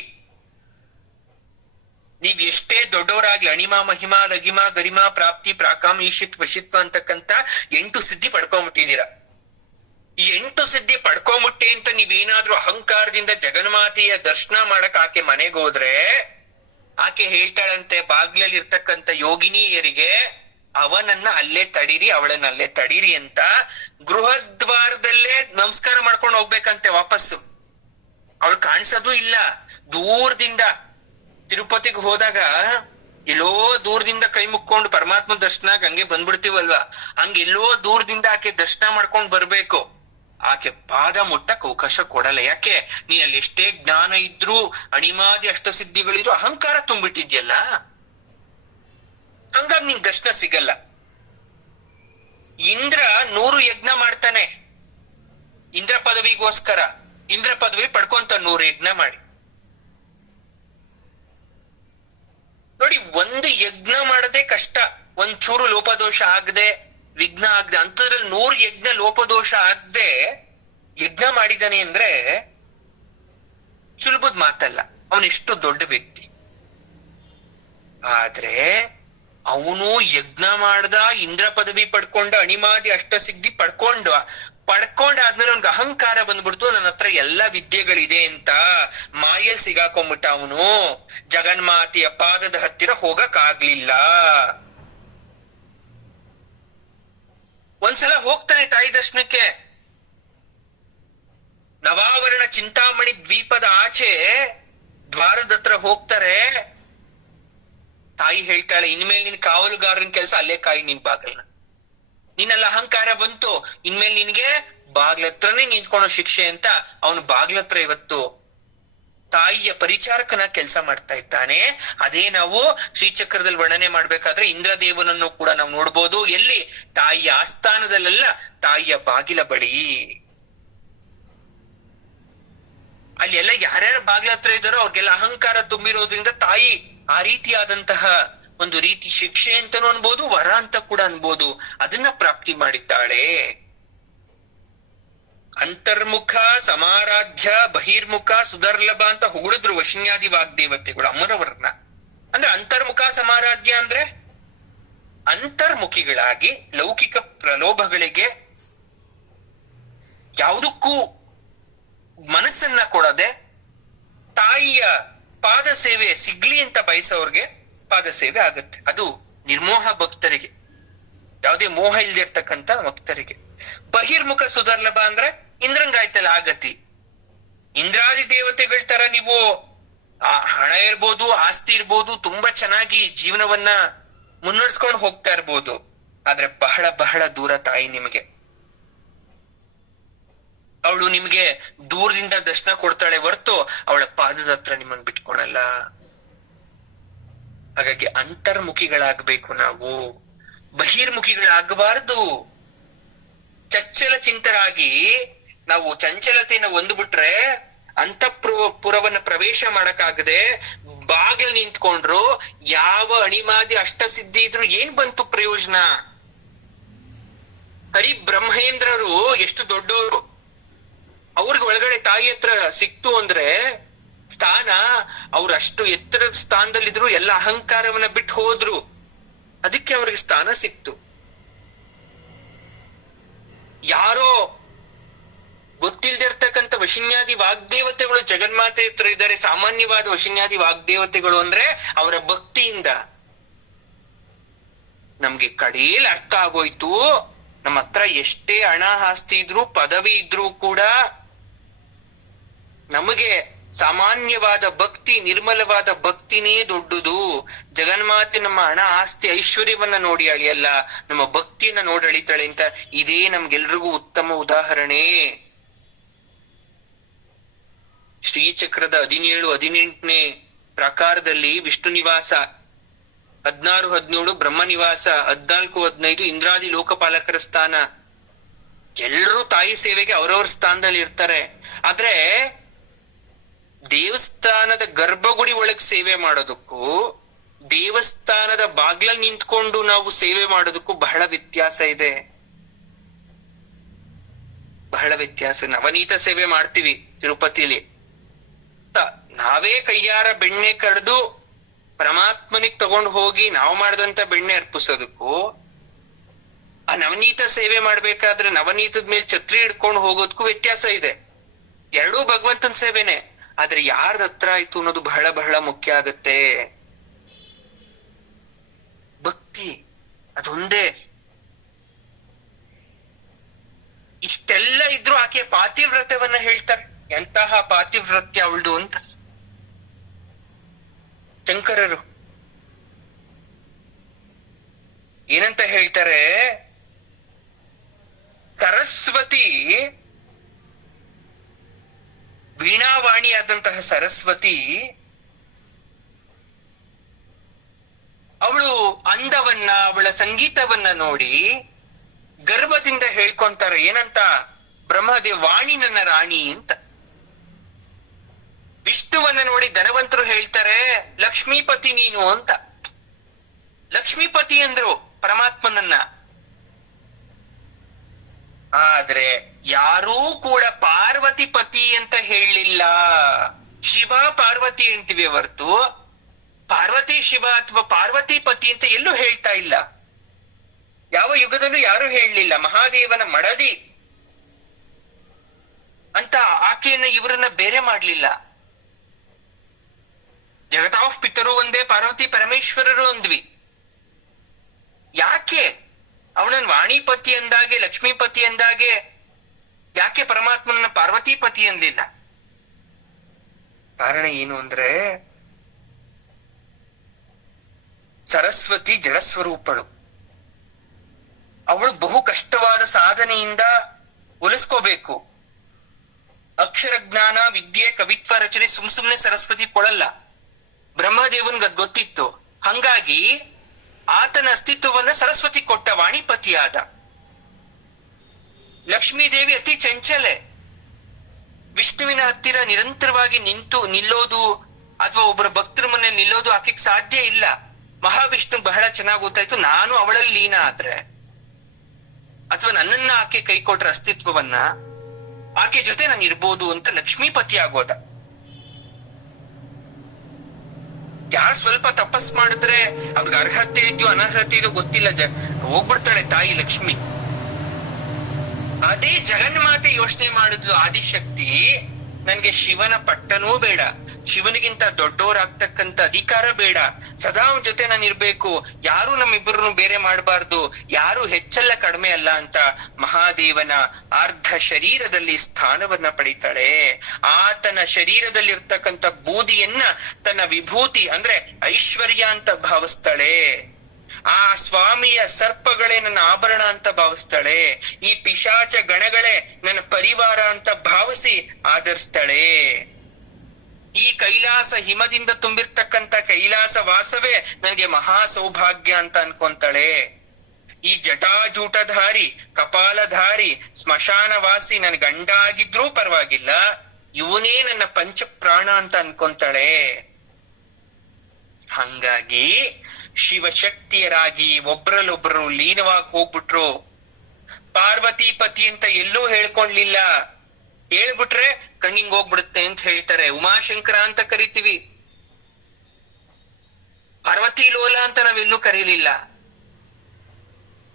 ನೀವ್ ಎಷ್ಟೇ ದೊಡ್ಡವರಾಗ್ಲಿ, ಅಣಿಮಾ ಮಹಿಮಾ ಲಗಿಮಾ ಗರಿಮಾ ಪ್ರಾಪ್ತಿ ಪ್ರಾಕಾಮ ಈಶಿತ್ ವಶಿತ್ವ ಅಂತಕ್ಕಂತ 8 ಸಿದ್ಧಿ ಪಡ್ಕೊಂಬಿಟ್ಟಿದ್ದೀರಾ. ಈ 8 ಸಿದ್ಧಿ ಪಡ್ಕೊಂಬಿಟ್ಟೆ ಅಂತ ನೀವೇನಾದ್ರೂ ಅಹಂಕಾರದಿಂದ ಜಗನ್ಮಾತೆಯ ದರ್ಶನ ಮಾಡಕ್ ಆಕೆ ಮನೆಗೆ ಹೋದ್ರೆ, ಆಕೆ ಹೇಳ್ತಾಳಂತೆ ಬಾಗ್ಲಲ್ಲಿ ಇರ್ತಕ್ಕಂಥ ಯೋಗಿನಿಯರಿಗೆ, ಅವನನ್ನ ಅಲ್ಲೇ ತಡೀರಿ, ಅವಳನ್ನ ಅಲ್ಲೇ ತಡೀರಿ ಅಂತ ಗೃಹದ್ವಾರದಲ್ಲೇ ನಮಸ್ಕಾರ ಮಾಡ್ಕೊಂಡು ಹೋಗ್ಬೇಕಂತೆ ವಾಪಸ್ಸು. ಅವಳು ಕಾಣಿಸೋದು ಇಲ್ಲ. ದೂರದಿಂದ ತಿರುಪತಿಗೆ ಹೋದಾಗ ಎಲ್ಲೋ ದೂರದಿಂದ ಕೈ ಮುಕ್ಕೊಂಡು ಪರಮಾತ್ಮ ದರ್ಶನ ಹಂಗೆ ಬಂದ್ಬಿಡ್ತೀವಲ್ವಾ, ಹಂಗೆಲ್ಲೋ ದೂರದಿಂದ ಆಕೆ ದರ್ಶನ ಮಾಡ್ಕೊಂಡ್ ಬರ್ಬೇಕು. ಆಕೆ ಪಾದ ಮುಟ್ಟಕ್ ಅವಕಾಶ ಕೊಡಲ್ಲ. ಯಾಕೆ? ನೀನಲ್ಲಿ ಎಷ್ಟೇ ಜ್ಞಾನ ಇದ್ರೂ ಅಣಿಮಾದಿ ಅಷ್ಟ ಸಿದ್ಧಿಗಳಿದ್ರು ಅಹಂಕಾರ ತುಂಬಿಟ್ಟಿದ್ಯಲ್ಲ, ಹಂಗಾಗಿ ನಿಂಗ್ ದರ್ಶನ ಸಿಗಲ್ಲ. ಇಂದ್ರ 100 ಯಜ್ಞ ಮಾಡ್ತಾನೆ ಇಂದ್ರ ಪದವಿಗೋಸ್ಕರ. ಇಂದ್ರ ಪದವಿ ಪಡ್ಕೊಂತ 100 ಯಜ್ಞ ಮಾಡಿ. ನೋಡಿ, ಒಂದು ಯಜ್ಞ ಮಾಡದೆ ಕಷ್ಟ, ಒಂಚೂರು ಲೋಪದೋಷ ಆಗದೆ ವಿಘ್ನ ಆಗದೆ, ಅಂತದ್ರಲ್ಲಿ 100 ಯಜ್ಞ ಲೋಪದೋಷ ಆಗದೆ ಯಜ್ಞ ಮಾಡಿದಾನೆ ಅಂದ್ರೆ ಸುಲಭದ ಮಾತಲ್ಲ. ಅವನೆಷ್ಟು ದೊಡ್ಡ ವ್ಯಕ್ತಿ. ಆದ್ರೆ ಅವನು ಯಜ್ಞ ಮಾಡ್ದ, ಇಂದ್ರ ಪದವಿ ಪಡ್ಕೊಂಡ, ಅಣಿಮಾದಿ ಅಷ್ಟ ಸಿದ್ಧಿ ಪಡ್ಕೊಂಡಾದ್ಮೇಲೆ ಅವ್ನಿಗೆ ಅಹಂಕಾರ ಬಂದ್ಬಿಡ್ತು, ನನ್ನ ಹತ್ರ ಎಲ್ಲಾ ವಿದ್ಯೆಗಳಿದೆ ಅಂತ. ಮಾಯಲ್ ಸಿಗಾಕೊಂಡ್ಬಿಟ್ಟ ಅವನು. ಜಗನ್ಮಾತೆಯ ಪಾದದ ಹತ್ತಿರ ಹೋಗಕ್ ಆಗ್ಲಿಲ್ಲ. ಒಂದ್ಸಲ ಹೋಗ್ತಾನೆ ತಾಯಿ ದರ್ಶನಕ್ಕೆ. ನವಾವರಣ ಚಿಂತಾಮಣಿ ದ್ವೀಪದ ಆಚೆ ದ್ವಾರದ ಹತ್ರ ಹೋಗ್ತಾರೆ. ತಾಯಿ ಹೇಳ್ತಾಳೆ, ಇನ್ಮೇಲೆ ನಿನ್ ಕಾವಲುಗಾರನ ಕೆಲಸ ಅಲ್ಲೇ ಕಾಯಿ ನಿನ್ ಬಾಗಲ್ನ. ನಿನ್ನೆಲ್ಲ ಅಹಂಕಾರ ಬಂತು, ಇನ್ಮೇಲೆ ನಿನ್ಗೆ ಬಾಗ್ಲತ್ರನೇ ನಿಂತ್ಕೊಳ್ಳೋ ಶಿಕ್ಷೆ ಅಂತ ಅವನು ಬಾಗ್ಲತ್ರ ಇವತ್ತು ತಾಯಿಯ ಪರಿಚಾರಕನ ಕೆಲಸ ಮಾಡ್ತಾ ಇದ್ದಾನೆ. ಅದೇ ನಾವು ಶ್ರೀಚಕ್ರದಲ್ಲಿ ವರ್ಣನೆ ಮಾಡ್ಬೇಕಾದ್ರೆ ಇಂದ್ರದೇವನನ್ನು ಕೂಡ ನಾವು ನೋಡ್ಬೋದು. ಎಲ್ಲಿ? ತಾಯಿಯ ಆಸ್ಥಾನದಲ್ಲೆಲ್ಲ, ತಾಯಿಯ ಬಾಗಿಲ ಬಳಿ. ಅಲ್ಲಿ ಎಲ್ಲ ಯಾರ್ಯಾರ ಬಾಗಿಲ ಹತ್ರ ಇದ್ದಾರೋ ಅವ್ರಿಗೆಲ್ಲ ಅಹಂಕಾರ ತುಂಬಿರೋದ್ರಿಂದ ತಾಯಿ ಆ ರೀತಿಯಾದಂತಹ ಒಂದು ರೀತಿ ಶಿಕ್ಷೆ ಅಂತನೂ ಅನ್ಬೋದು, ವರ ಅಂತ ಕೂಡ ಅನ್ಬೋದು, ಅದನ್ನ ಪ್ರಾಪ್ತಿ ಮಾಡಿದ್ದಾಳೆ. ಅಂತರ್ಮುಖ ಸಮಾರಾಧ್ಯ ಬಹಿರ್ಮುಖ ಸುದರ್ಲಭ ಅಂತ ಹೊಗಳಿದ್ರು ವಶಿನ್ಯಾದಿ ವಾಗ್ದೇವತೆಗಳು ಅಮ್ಮನವರನ್ನ. ಅಂದ್ರೆ ಅಂತರ್ಮುಖ ಸಮಾರಾಧ್ಯ ಅಂದ್ರೆ ಅಂತರ್ಮುಖಿಗಳಾಗಿ ಲೌಕಿಕ ಪ್ರಲೋಭಗಳಿಗೆ ಯಾವುದಕ್ಕೂ ಮನಸ್ಸನ್ನ ಕೊಡದೆ ತಾಯಿಯ ಪಾದ ಸೇವೆ ಸಿಗ್ಲಿ ಅಂತ ಬಯಸೋರ್ಗೆ ಪಾದ ಸೇವೆ ಆಗುತ್ತೆ. ಅದು ನಿರ್ಮೋಹ ಭಕ್ತರಿಗೆ, ಯಾವುದೇ ಮೋಹ ಇಲ್ದಿರ್ತಕ್ಕಂಥ ಭಕ್ತರಿಗೆ. ಬಹಿರ್ಮುಖ ಸುದರ್ಲಭ ಅಂದ್ರೆ ಇಂದ್ರಂಗಾಯ್ತಲ್ಲ ಆಗತಿ. ಇಂದ್ರಾದಿ ದೇವತೆಗಳ ತರ ನೀವು ಹಣ ಇರ್ಬೋದು, ಆಸ್ತಿ ಇರ್ಬೋದು, ತುಂಬಾ ಚೆನ್ನಾಗಿ ಜೀವನವನ್ನ ಮುನ್ನಡೆಸ್ಕೊಂಡು ಹೋಗ್ತಾ ಇರ್ಬೋದು. ಆದ್ರೆ ಬಹಳ ಬಹಳ ದೂರ ತಾಯಿ ನಿಮಗೆ. ಅವಳು ನಿಮ್ಗೆ ದೂರದಿಂದ ದರ್ಶನ ಕೊಡ್ತಾಳೆ ಹೊರ್ತು ಅವಳ ಪಾದದ ಹತ್ರ ನಿಮ್ಮನ್ನ ಬಿಟ್ಕೊಳಲ್ಲ. ಹಾಗಾಗಿ ಅಂತರ್ಮುಖಿಗಳಾಗ್ಬೇಕು ನಾವು, ಬಹಿರ್ಮುಖಿಗಳಾಗಬಾರದು. ಚಚ್ಚಲ ಚಿಂತರಾಗಿ ನಾವು ಚಂಚಲತೆಯನ್ನು ಹೊಂದ್ಬಿಟ್ರೆ ಅಂತಃಪುರವನ್ನ ಪ್ರವೇಶ ಮಾಡಕ್ಕಾಗದೆ ಬಾಗಿಲು ನಿಂತ್ಕೊಂಡ್ರು ಯಾವ ಅಣಿಮಾದಿ ಅಷ್ಟ ಸಿದ್ಧಿ ಇದ್ರು ಏನ್ ಬಂತು ಪ್ರಯೋಜನ? ಹರಿ ಬ್ರಹ್ಮೇಂದ್ರರು ಎಷ್ಟು ದೊಡ್ಡವರು, ಅವ್ರಿಗೆ ಒಳಗಡೆ ತಾಯಿ ಹತ್ರ ಸಿಕ್ತು ಅಂದ್ರೆ ಸ್ಥಾನ, ಅವ್ರು ಅಷ್ಟು ಎತ್ತರದ ಸ್ಥಾನದಲ್ಲಿದ್ರು, ಎಲ್ಲ ಅಹಂಕಾರವನ್ನ ಬಿಟ್ಟು ಹೋದ್ರು, ಅದಕ್ಕೆ ಅವ್ರಿಗೆ ಸ್ಥಾನ ಸಿಕ್ತು. ಯಾರೋ ಗೊತ್ತಿಲ್ದಿರ್ತಕ್ಕಂಥ ವಶಿನ್ಯಾದಿ ವಾಗ್ದೇವತೆಗಳು ಜಗನ್ಮಾತೆ ಹತ್ರ ಇದ್ದಾರೆ. ಸಾಮಾನ್ಯವಾದ ವಶಿನ್ಯಾದಿ ವಾಗ್ದೇವತೆಗಳು ಅಂದ್ರೆ ಅವರ ಭಕ್ತಿಯಿಂದ ನಮ್ಗೆ ಕಡೆಯಲ್ಲಿ ಅರ್ಥ ಆಗೋಯ್ತು. ನಮ್ಮ ಹತ್ರ ಎಷ್ಟೇ ಹಣ ಆಸ್ತಿ ಇದ್ರು, ಪದವಿ ಇದ್ರೂ ಕೂಡ ನಮಗೆ ಸಾಮಾನ್ಯವಾದ ಭಕ್ತಿ, ನಿರ್ಮಲವಾದ ಭಕ್ತಿನೇ ದೊಡ್ಡದು. ಜಗನ್ಮಾತೆ ನಮ್ಮ ಹಣ ಆಸ್ತಿ ಐಶ್ವರ್ಯವನ್ನ ನೋಡಿ ಅಳಿಯಲ್ಲ, ನಮ್ಮ ಭಕ್ತಿಯನ್ನ ನೋಡಿ ಅಳಿತಾಳೆ ಅಂತ. ಇದೇ ನಮ್ಗೆಲ್ರಿಗೂ ಉತ್ತಮ ಉದಾಹರಣೆ. ಶ್ರೀಚಕ್ರದ 17, 18ನೇ ಪ್ರಕಾರದಲ್ಲಿ ವಿಷ್ಣು ನಿವಾಸ 16, 17 ಬ್ರಹ್ಮನಿವಾಸ, 14, 15 ಇಂದ್ರಾದಿ ಲೋಕಪಾಲಕರ ಸ್ಥಾನ. ಎಲ್ಲರೂ ತಾಯಿ ಸೇವೆಗೆ ಅವರವ್ರ ಸ್ಥಾನದಲ್ಲಿ ಇರ್ತಾರೆ. ಆದ್ರೆ ದೇವಸ್ಥಾನದ ಗರ್ಭಗುಡಿ ಒಳಗ್ ಸೇವೆ ಮಾಡೋದಕ್ಕೂ ದೇವಸ್ಥಾನದ ಬಾಗ್ಲಲ್ಲಿ ನಿಂತ್ಕೊಂಡು ನಾವು ಸೇವೆ ಮಾಡೋದಕ್ಕೂ ಬಹಳ ವ್ಯತ್ಯಾಸ ಇದೆ. ಬಹಳ ವ್ಯತ್ಯಾಸ. ನವನೀತ ಸೇವೆ ಮಾಡ್ತೀವಿ ತಿರುಪತಿಲಿ, ನಾವೇ ಕೈಯಾರ ಬೆಣ್ಣೆ ಕರೆದು ಪರಮಾತ್ಮನಿಗೆ ತಗೊಂಡು ಹೋಗಿ ನಾವು ಮಾಡಿದಂತ ಬೆಣ್ಣೆ ಅರ್ಪಿಸೋದಕ್ಕೂ, ಆ ನವನೀತ ಸೇವೆ ಮಾಡ್ಬೇಕಾದ್ರೆ ನವನೀತದ ಮೇಲೆ ಛತ್ರಿ ಹಿಡ್ಕೊಂಡು ಹೋಗೋದಕ್ಕೂ ವ್ಯತ್ಯಾಸ ಇದೆ. ಎರಡೂ ಭಗವಂತನ ಸೇವೆನೆ. ಆದ್ರೆ ಯಾರ್ದ ಹತ್ರ ಆಯ್ತು ಅನ್ನೋದು ಬಹಳ ಬಹಳ ಮುಖ್ಯ ಆಗತ್ತೆ. ಭಕ್ತಿ ಅದೊಂದೇ. ಇಷ್ಟೆಲ್ಲ ಇದ್ರು ಆಕೆ ಪಾತಿವ್ರತ್ಯವನ್ನ ಹೇಳ್ತಾರೆ. ಎಂತಹ ಪಾತಿವ್ರತ್ಯ ಅವಳ್ದು ಅಂತ ಶಂಕರರು ಏನಂತ ಹೇಳ್ತಾರೆ? ಸರಸ್ವತಿ, ವೀಣಾವಾಣಿಯಾದಂತಹ ಸರಸ್ವತಿ ಅವಳು ಅಂದವನ್ನ, ಅವಳ ಸಂಗೀತವನ್ನ ನೋಡಿ ಗರ್ವದಿಂದ ಹೇಳ್ಕೊಂತಾರೆ. ಏನಂತ? ಬ್ರಹ್ಮದೇವ್ ವಾಣಿ ನನ್ನ ರಾಣಿ ಅಂತ. ವಿಷ್ಣುವನ್ನ ನೋಡಿ ಧನವಂತರು ಹೇಳ್ತಾರೆ ಲಕ್ಷ್ಮೀಪತಿ ನೀನು ಅಂತ. ಲಕ್ಷ್ಮೀಪತಿ ಅಂದ್ರು ಪರಮಾತ್ಮನನ್ನ. ಆದ್ರೆ ಯಾರೂ ಕೂಡ ಪಾರ್ವತಿ ಪತಿ ಅಂತ ಹೇಳಲಿಲ್ಲ. ಶಿವ ಪಾರ್ವತಿ ಅಂತೀವಿ ಹೊರತು ಪಾರ್ವತಿ ಶಿವ ಅಥವಾ ಪಾರ್ವತಿ ಪತಿ ಅಂತ ಎಲ್ಲೂ ಹೇಳ್ತಾ ಇಲ್ಲ. ಯಾವ ಯುಗದಲ್ಲೂ ಯಾರು ಹೇಳಲಿಲ್ಲ. ಮಹಾದೇವನ ಮಡದಿ ಅಂತ ಆಕೆಯನ್ನ ಇವರನ್ನ ಬೇರೆ ಮಾಡ್ಲಿಲ್ಲ. ಜಗತಾಫ್ ಪಿತರು ಒಂದೇ, ಪಾರ್ವತಿ ಪರಮೇಶ್ವರರು ಅಂದ್ವಿ. ಯಾಕೆ ಅವನನ್ನ ವಾಣಿಪತಿ ಅಂದಾಗೆ, ಲಕ್ಷ್ಮೀಪತಿ ಅಂದಾಗೆ ಯಾಕೆ ಪರಮಾತ್ಮನ ಪಾರ್ವತಿಪತಿ ಅಂದಿಲ್ಲ? ಕಾರಣ ಏನು ಅಂದ್ರೆ ಸರಸ್ವತಿ ಜಡಸ್ವರೂಪಳು. ಅವಳು ಬಹು ಕಷ್ಟವಾದ ಸಾಧನೆಯಿಂದ ಒಲಿಸ್ಕೋಬೇಕು. ಅಕ್ಷರ ಜ್ಞಾನ, ವಿದ್ಯೆ, ಕವಿತ್ವ ರಚನೆ ಸುಮ್ನೆ ಸರಸ್ವತಿ ಕೊಡಲ್ಲ. ಬ್ರಹ್ಮದೇವನ್ಗೆ ಅದ್ ಗೊತ್ತಿತ್ತು. ಹಂಗಾಗಿ ಆತನ ಅಸ್ತಿತ್ವವನ್ನ ಸರಸ್ವತಿ ಕೊಟ್ಟ, ವಾಣಿಪತಿಯಾದ. ಲಕ್ಷ್ಮೀದೇವಿ ಅತಿ ಚಂಚಲೆ. ವಿಷ್ಣುವಿನ ಹತ್ತಿರ ನಿರಂತರವಾಗಿ ನಿಲ್ಲೋದು ಅಥವಾ ಒಬ್ಬರ ಭಕ್ತರ ಮನೆಯಲ್ಲಿ ನಿಲ್ಲೋದು ಆಕೆಗೆ ಸಾಧ್ಯ ಇಲ್ಲ. ಮಹಾವಿಷ್ಣು ಬಹಳ ಚೆನ್ನಾಗಿ ಗೊತ್ತಾಯ್ತು, ನಾನು ಅವಳಲ್ಲಿ ಲೀನ ಆದ್ರೆ ಅಥವಾ ನನ್ನನ್ನ ಆಕೆ ಕೈ ಕೊಟ್ರ ಅಸ್ತಿತ್ವವನ್ನ, ಆಕೆ ಜೊತೆ ನಾನು ಇರ್ಬೋದು ಅಂತ ಲಕ್ಷ್ಮೀಪತಿ ಆಗೋದ. ಯಾರು ಸ್ವಲ್ಪ ತಪಸ್ ಮಾಡಿದ್ರೆ ಅವ್ರಿಗೆ ಅರ್ಹತೆ ಇದೆಯೋ ಅನರ್ಹತೆ ಇದೆಯೋ ಗೊತ್ತಿಲ್ಲ, ಹೋಗ್ಬಿಡ್ತಾಳೆ ತಾಯಿ ಲಕ್ಷ್ಮಿ. ಅದೇ ಜಗನ್ಮಾತೆ ಯೋಚನೆ ಮಾಡಿದ್ಲು, ಆದಿಶಕ್ತಿ ನನ್ಗೆ ಶಿವನ ಪಟ್ಟನೂ ಬೇಡ, ಶಿವನಿಗಿಂತ ದೊಡ್ಡವರಾಗ್ತಕ್ಕಂತ ಅಧಿಕಾರ ಬೇಡ, ಸದಾ ಅವನ ಜೊತೆ ನಾನು ಇರ್ಬೇಕು, ಯಾರು ನಮ್ಮಿಬ್ಬರನ್ನು ಬೇರೆ ಮಾಡಬಾರ್ದು, ಯಾರು ಹೆಚ್ಚಲ್ಲ ಕಡಿಮೆ ಅಲ್ಲ ಅಂತ ಮಹಾದೇವನ ಅರ್ಧ ಶರೀರದಲ್ಲಿ ಸ್ಥಾನವನ್ನ ಪಡಿತಾಳೆ. ಆತನ ಶರೀರದಲ್ಲಿರ್ತಕ್ಕಂಥ ಬೂದಿಯನ್ನ ತನ್ನ ವಿಭೂತಿ ಅಂದ್ರೆ ಐಶ್ವರ್ಯ ಅಂತ ಭಾವಿಸ್ತಾಳೆ. ಆ ಸ್ವಾಮಿಯ ಸರ್ಪಗಳೇ ನನ್ನ ಆಭರಣ ಅಂತ ಭಾವಿಸ್ತಾಳೆ. ಈ ಪಿಶಾಚ ಗಣಗಳೇ ನನ್ನ ಪರಿವಾರ ಅಂತ ಭಾವಿಸಿ ಆಧರಿಸ್ತಾಳೆ. ಈ ಕೈಲಾಸ ಹಿಮದಿಂದ ತುಂಬಿರ್ತಕ್ಕಂಥ ಕೈಲಾಸ ವಾಸವೇ ನನಗೆ ಮಹಾ ಸೌಭಾಗ್ಯ ಅಂತ ಅನ್ಕೊಂತಾಳೆ. ಈ ಜಟಾಜೂಟಧಾರಿ, ಕಪಾಲಧಾರಿ, ಸ್ಮಶಾನವಾಸಿ ನನ್ನ ಗಂಡ ಆಗಿದ್ರೂ ಪರವಾಗಿಲ್ಲ, ಇವನೇ ನನ್ನ ಪಂಚ ಪ್ರಾಣ ಅಂತ ಅನ್ಕೊಂತಾಳೆ. ಹಂಗಾಗಿ ಶಿವಶಕ್ತಿಯರಾಗಿ ಒಬ್ರಲ್ಲೊಬ್ರು ಲೀನವಾಗಿ ಹೋಗ್ಬಿಟ್ರು. ಪಾರ್ವತಿ ಪತಿ ಅಂತ ಎಲ್ಲೂ ಹೇಳ್ಕೊಂಡ್ಲಿಲ್ಲ. ಹೇಳ್ಬಿಟ್ರೆ ಕಣ್ಣಿಂಗ್ ಹೋಗ್ಬಿಡುತ್ತೆ ಅಂತ ಹೇಳ್ತಾರೆ. ಉಮಾಶಂಕರ ಅಂತ ಕರಿತೀವಿ, ಪಾರ್ವತಿ ಲೋಲ ಅಂತ ನಾವೆಲ್ಲೂ ಕರೀಲಿಲ್ಲ.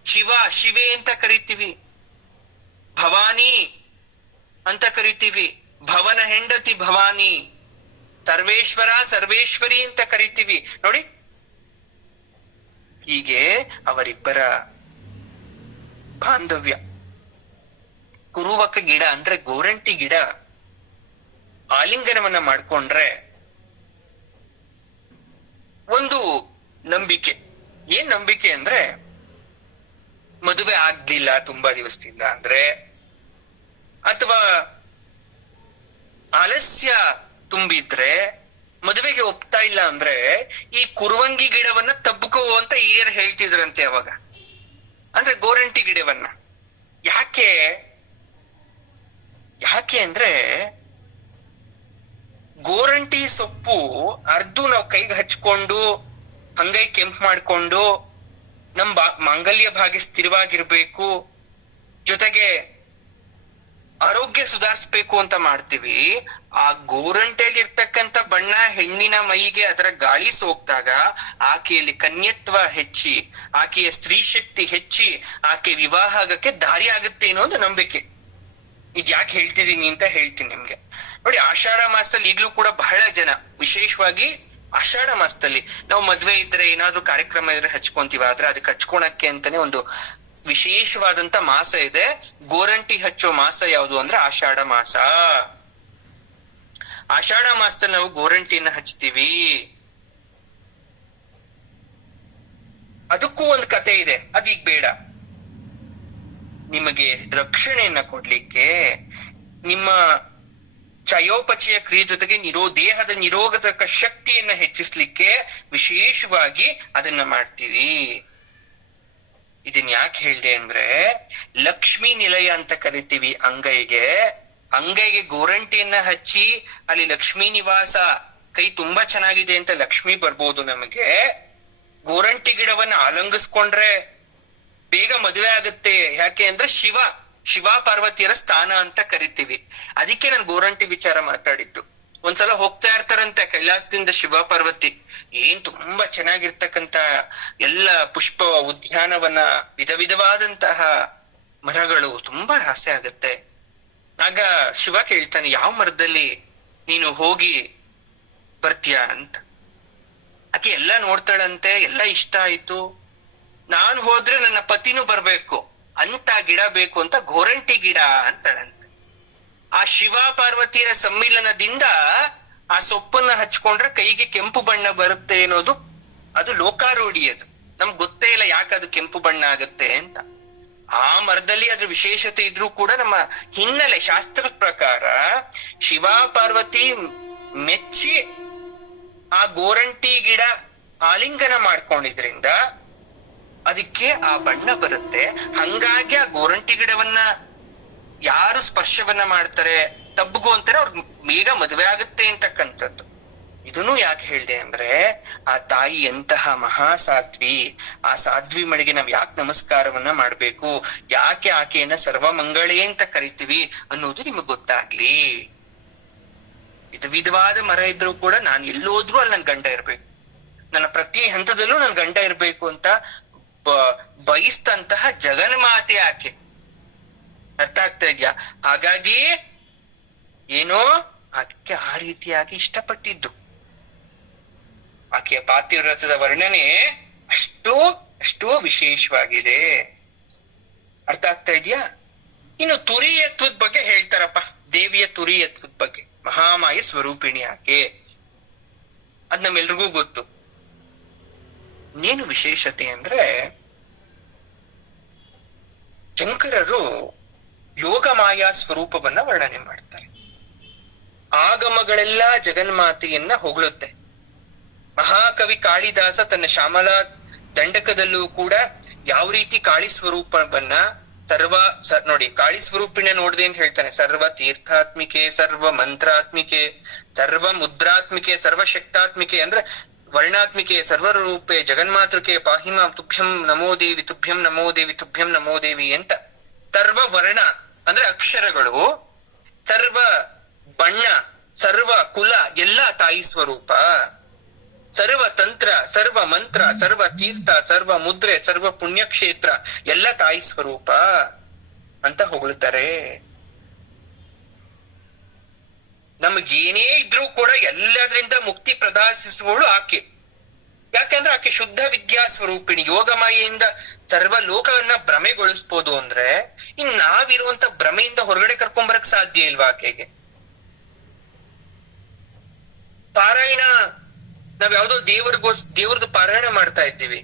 ಶಿವ ಶಿವೆ ಅಂತ ಕರಿತೀವಿ, ಭವಾನಿ ಅಂತ ಕರಿತೀವಿ, ಭವನ ಹೆಂಡತಿ ಭವಾನಿ, ಸರ್ವೇಶ್ವರ ಸರ್ವೇಶ್ವರಿ ಅಂತ ಕರಿತೀವಿ ನೋಡಿ. ಹೀಗೆ ಅವರಿಬ್ಬರ ಬಾಂಧವ್ಯ. ಕುರುವಕ ಗಿಡ ಅಂದ್ರೆ ಗೋರಂಟಿ ಗಿಡ ಆಲಿಂಗನವನ್ನ ಮಾಡ್ಕೊಂಡ್ರೆ ಒಂದು ನಂಬಿಕೆ. ಏನ್ ನಂಬಿಕೆ ಅಂದ್ರೆ ಮದುವೆ ಆಗ್ಲಿಲ್ಲ ತುಂಬಾ ದಿವಸದಿಂದ ಅಂದ್ರೆ, ಅಥವಾ ಆಲಸ್ಯ ತುಂಬಿದ್ರೆ ಮದುವೆಗೆ ಒಪ್ತಾ ಇಲ್ಲ ಅಂದ್ರೆ ಈ ಕುರುವಂಗಿ ಗಿಡವನ್ನ ತಬ್ಬಕೋ ಅಂತ ಹಿರಿಯರು ಹೇಳ್ತಿದ್ರಂತೆ ಅವಾಗ. ಅಂದ್ರೆ ಗೋರಂಟಿ ಗಿಡವನ್ನ ಯಾಕೆ ಯಾಕೆ ಅಂದ್ರೆ ಗೋರಂಟಿ ಸೊಪ್ಪು ಅರ್ದು ನಾವು ಕೈಗೆ ಹಚ್ಕೊಂಡು ಹಂಗೈ ಕೆಂಪು ಮಾಡ್ಕೊಂಡು ನಮ್ ಮಾಂಗಲ್ಯ ಭಾಗ್ಯ ಸ್ಥಿರವಾಗಿರ್ಬೇಕು, ಜೊತೆಗೆ ಆರೋಗ್ಯ ಸುಧಾರಿಸ್ಬೇಕು ಅಂತ ಮಾಡ್ತೀವಿ. ಆ ಗೋರಂಟೆಯಲ್ಲಿ ಇರ್ತಕ್ಕಂಥ ಬಣ್ಣ ಹೆಣ್ಣಿನ ಮೈಗೆ ಅದರ ಗಾಳಿ ಸೋಕ್ತಾಗ ಆಕೆಯಲ್ಲಿ ಕನ್ಯತ್ವ ಹೆಚ್ಚಿ, ಆಕೆಯ ಸ್ತ್ರೀ ಶಕ್ತಿ ಹೆಚ್ಚಿ, ಆಕೆ ವಿವಾಹ ಆಗಕ್ಕೆ ದಾರಿ ಆಗುತ್ತೆ ಅನ್ನೋ ಒಂದು ನಂಬಿಕೆ. ಇದ್ ಯಾಕೆ ಹೇಳ್ತಿದೀನಿ ಅಂತ ಹೇಳ್ತೀನಿ ನಿಮ್ಗೆ. ನೋಡಿ, ಆಷಾಢ ಮಾಸದಲ್ಲಿ ಈಗ್ಲೂ ಕೂಡ ಬಹಳ ಜನ, ವಿಶೇಷವಾಗಿ ಆಷಾಢ ಮಾಸದಲ್ಲಿ ನಾವು ಮದ್ವೆ ಇದ್ರೆ ಏನಾದ್ರೂ ಕಾರ್ಯಕ್ರಮ ಇದ್ರೆ ಹಚ್ಕೊಂತೀವ, ಆದ್ರೆ ಅದಕ್ಕೆ ಹಚ್ಕೊಳಕ್ಕೆ ಅಂತಾನೆ ಒಂದು ವಿಶೇಷವಾದಂತ ಮಾಸ ಇದೆ. ಗೋರಂಟಿ ಹಚ್ಚೋ ಮಾಸ ಯಾವುದು ಅಂದ್ರೆ ಆಷಾಢ ಮಾಸ. ಆಷಾಢ ಮಾಸದಲ್ಲಿ ನಾವು ಗೋರಂಟಿಯನ್ನ ಹಚ್ತೀವಿ. ಅದಕ್ಕೂ ಒಂದು ಕತೆ ಇದೆ, ಅದೀಗ ಬೇಡ. ನಿಮಗೆ ರಕ್ಷಣೆಯನ್ನ ಕೊಡ್ಲಿಕ್ಕೆ, ನಿಮ್ಮ ಚಯೋಪಚಯ ಕ್ರಿಯೆ ಜೊತೆಗೆ ದೇಹದ ನಿರೋಧಕ ಶಕ್ತಿಯನ್ನ ಹೆಚ್ಚಿಸ್ಲಿಕ್ಕೆ ವಿಶೇಷವಾಗಿ ಅದನ್ನ ಮಾಡ್ತೀವಿ. ಇದನ್ ಯಾಕೆ ಹೇಳ್ದೆ ಅಂದ್ರೆ, ಲಕ್ಷ್ಮೀ ನಿಲಯ ಅಂತ ಕರಿತೀವಿ ಅಂಗೈಗೆ. ಅಂಗೈಗೆ ಗೋರಂಟಿಯನ್ನ ಹಚ್ಚಿ ಅಲ್ಲಿ ಲಕ್ಷ್ಮೀ ನಿವಾಸ, ಕೈ ತುಂಬಾ ಚೆನ್ನಾಗಿದೆ ಅಂತ ಲಕ್ಷ್ಮಿ ಬರ್ಬೋದು ನಮಗೆ. ಗೋರಂಟಿ ಗಿಡವನ್ನ ಆಲಂಗಿಸ್ಕೊಂಡ್ರೆ ಬೇಗ ಮದುವೆ ಆಗುತ್ತೆ. ಯಾಕೆ ಅಂದ್ರೆ ಶಿವ ಪಾರ್ವತಿಯರ ಸ್ಥಾನ ಅಂತ ಕರಿತೀವಿ. ಅದಕ್ಕೆ ನಾನು ಗೋರಂಟಿ ವಿಚಾರ ಮಾತಾಡಿದ್ದು. ಒಂದ್ಸಲ ಹೋಗ್ತಾ ಇರ್ತಾರಂತೆ ಕೈಲಾಸದಿಂದ ಶಿವ ಪಾರ್ವತಿ, ಏನ್ ತುಂಬಾ ಚೆನ್ನಾಗಿರ್ತಕ್ಕಂತ ಎಲ್ಲ ಪುಷ್ಪ ಉದ್ಯಾನವನ, ವಿಧ ವಿಧವಾದಂತಹ ಮರಗಳು, ತುಂಬಾ ಆಸೆ ಆಗತ್ತೆ. ಆಗ ಶಿವ ಕೇಳ್ತಾನೆ, ಯಾವ ಮರದಲ್ಲಿ ನೀನು ಹೋಗಿ ಬರ್ತೀಯ ಅಂತ. ಆಕೆ ಎಲ್ಲ ನೋಡ್ತಾಳಂತೆ, ಎಲ್ಲ ಇಷ್ಟ ಆಯ್ತು. ನಾನು ಹೋದ್ರೆ ನನ್ನ ಪತಿನೂ ಬರ್ಬೇಕು ಅಂತ ಗಿಡ ಬೇಕು ಅಂತ ಗೋರಂಟಿ ಗಿಡ ಅಂತಾಳಂತೆ. ಆ ಶಿವ ಪಾರ್ವತಿಯರ ಸಮ್ಮಿಲನದಿಂದ ಆ ಸೊಪ್ಪನ್ನ ಹಚ್ಕೊಂಡ್ರೆ ಕೈಗೆ ಕೆಂಪು ಬಣ್ಣ ಬರುತ್ತೆ ಅನ್ನೋದು ಅದು ಲೋಕಾರೂಢಿ. ಅದು ನಮ್ಗೆ ಗೊತ್ತೇ ಇಲ್ಲ ಯಾಕೆ ಅದು ಕೆಂಪು ಬಣ್ಣ ಆಗತ್ತೆ ಅಂತ. ಆ ಮರದಲ್ಲಿ ಅದ್ರ ವಿಶೇಷತೆ ಇದ್ರೂ ಕೂಡ ನಮ್ಮ ಹಿನ್ನೆಲೆ ಶಾಸ್ತ್ರದ ಪ್ರಕಾರ ಶಿವ ಪಾರ್ವತಿ ಮೆಚ್ಚಿ ಆ ಗೋರಂಟಿ ಗಿಡ ಆಲಿಂಗನ ಮಾಡ್ಕೊಂಡಿದ್ರಿಂದ ಅದಕ್ಕೆ ಆ ಬಣ್ಣ ಬರುತ್ತೆ. ಹಂಗಾಗಿ ಆ ಗೋರಂಟಿ ಗಿಡವನ್ನ ಯಾರು ಸ್ಪರ್ಶವನ್ನ ಮಾಡ್ತಾರೆ, ತಬ್ಬಗು ಅಂತಾರೆ, ಅವ್ರಿಗೆ ಬೇಗ ಮದುವೆ ಆಗುತ್ತೆ ಅಂತಕ್ಕಂಥದ್ದು. ಇದನ್ನು ಯಾಕೆ ಹೇಳ್ದೆ ಅಂದ್ರೆ, ಆ ತಾಯಿ ಎಂತಹ ಮಹಾಸಾಧ್ವಿ, ಆ ಸಾಧ್ವಿ ಮಳಿಗೆ ನಾವ್ ಯಾಕೆ ನಮಸ್ಕಾರವನ್ನ ಮಾಡ್ಬೇಕು, ಯಾಕೆ ಆಕೆಯನ್ನ ಸರ್ವಮಂಗಳೇ ಅಂತ ಕರಿತೀವಿ ಅನ್ನೋದು ನಿಮಗ್ ಗೊತ್ತಾಗ್ಲಿ. ಇದು ವಿಧವಾದ ಮರ ಇದ್ರೂ ಕೂಡ ನಾನು ಎಲ್ಲೋದ್ರೂ ಅಲ್ಲಿ ನನ್ ಗಂಡ ಇರ್ಬೇಕು, ನನ್ನ ಪ್ರತಿ ಹಂತದಲ್ಲೂ ನನ್ ಗಂಡ ಇರ್ಬೇಕು ಅಂತ ಬಯಸ್ತಂತಹ ಜಗನ್ಮಾತೆ ಆಕೆ. ಅರ್ಥ ಆಗ್ತಾ ಇದ್ಯಾ? ಹಾಗಾಗಿ ಏನೋ ಆಕೆ ಆ ರೀತಿಯಾಗಿ ಇಷ್ಟಪಟ್ಟಿದ್ದು. ಆಕೆಯ ಪಾತಿವ್ರತದ ವರ್ಣನೆ ಅಷ್ಟೋ ವಿಶೇಷವಾಗಿದೆ. ಅರ್ಥ ಆಗ್ತಾ ಇದೆಯಾ? ಇನ್ನು ತುರಿಯತ್ವದ ಬಗ್ಗೆ ಹೇಳ್ತಾರಪ್ಪ, ದೇವಿಯ ತುರಿಯತ್ವದ ಬಗ್ಗೆ. ಮಹಾಮಾಯಿ ಸ್ವರೂಪಿಣಿ ಆಕೆ, ಅದ್ ನಮ್ಮೆಲ್ರಿಗೂ ಗೊತ್ತು. ಇನ್ನೇನು ವಿಶೇಷತೆ ಅಂದ್ರೆ, ಶಂಕರರು ಯೋಗ ಮಾಯಾ ಸ್ವರೂಪವನ್ನ ವರ್ಣನೆ ಮಾಡ್ತಾರೆ. ಆಗಮಗಳೆಲ್ಲ ಜಗನ್ಮಾತೆಯನ್ನ ಹೊಗಳುತ್ತೆ. ಮಹಾಕವಿ ಕಾಳಿದಾಸ ತನ್ನ ಶ್ಯಾಮಲ ದಂಡಕದಲ್ಲೂ ಕೂಡ ಯಾವ ರೀತಿ ಕಾಳಿ ಸ್ವರೂಪವನ್ನ ನೋಡಿ, ಕಾಳಿ ಸ್ವರೂಪಿಣ ನೋಡ್ದೆ ಅಂತ ಹೇಳ್ತಾನೆ. ಸರ್ವ ತೀರ್ಥಾತ್ಮಿಕೆ, ಸರ್ವ ಮಂತ್ರಾತ್ಮಿಕೆ, ಸರ್ವ ಮುದ್ರಾತ್ಮಿಕೆ, ಸರ್ವ ಶಕ್ತಾತ್ಮಿಕೆ ಅಂದ್ರೆ ವರ್ಣಾತ್ಮಿಕೆ, ಸರ್ವರೂಪೆ ಜಗನ್ಮಾತೃಕೆ ಪಾಹಿಮ ತುಭ್ಯಂ ನಮೋ ದೇವಿ, ತುಭ್ಯಂ ನಮೋ ದೇವಿ, ತುಭ್ಯಂ ನಮೋ ದೇವಿ ಅಂತ. ಸರ್ವ ವರ್ಣ ಅಂದ್ರೆ ಅಕ್ಷರಗಳು, ಸರ್ವ ಬಣ್ಣ, ಸರ್ವ ಕುಲ ಎಲ್ಲ ತಾಯಿ ಸ್ವರೂಪ. ಸರ್ವ ತಂತ್ರ, ಸರ್ವ ಮಂತ್ರ, ಸರ್ವ ತೀರ್ಥ, ಸರ್ವ ಮುದ್ರೆ, ಸರ್ವ ಪುಣ್ಯಕ್ಷೇತ್ರ ಎಲ್ಲ ತಾಯಿ ಸ್ವರೂಪ ಅಂತ ಹೊಗಳ್ತಾರೆ. ನಮಗೇನೇ ಇದ್ರೂ ಕೂಡ ಎಲ್ಲದರಿಂದ ಮುಕ್ತಿ ಪ್ರದಾಸಿಸುವವಳು ಆಕೆ. ಯಾಕೆಂದ್ರೆ ಆಕೆ ಶುದ್ಧ ವಿದ್ಯಾ ಸ್ವರೂಪಿಣಿ. ಯೋಗಮಾಯೆಯಿಂದ ಸರ್ವ ಲೋಕವನ್ನ ಭ್ರಮೆಗೊಳಿಸ್ಬೋದು ಅಂದ್ರೆ ಇನ್ ನಾವಿರುವಂತ ಭ್ರಮೆಯಿಂದ ಹೊರಗಡೆ ಕರ್ಕೊಂಬರಕ್ ಸಾಧ್ಯ ಇಲ್ವಾ ಆಕೆಗೆ? ಪಾರಾಯಣ, ನಾವ್ ಯಾವ್ದೋ ದೇವ್ರದ್ದು ಪಾರಾಯಣ ಮಾಡ್ತಾ ಇದ್ದೀವಿ.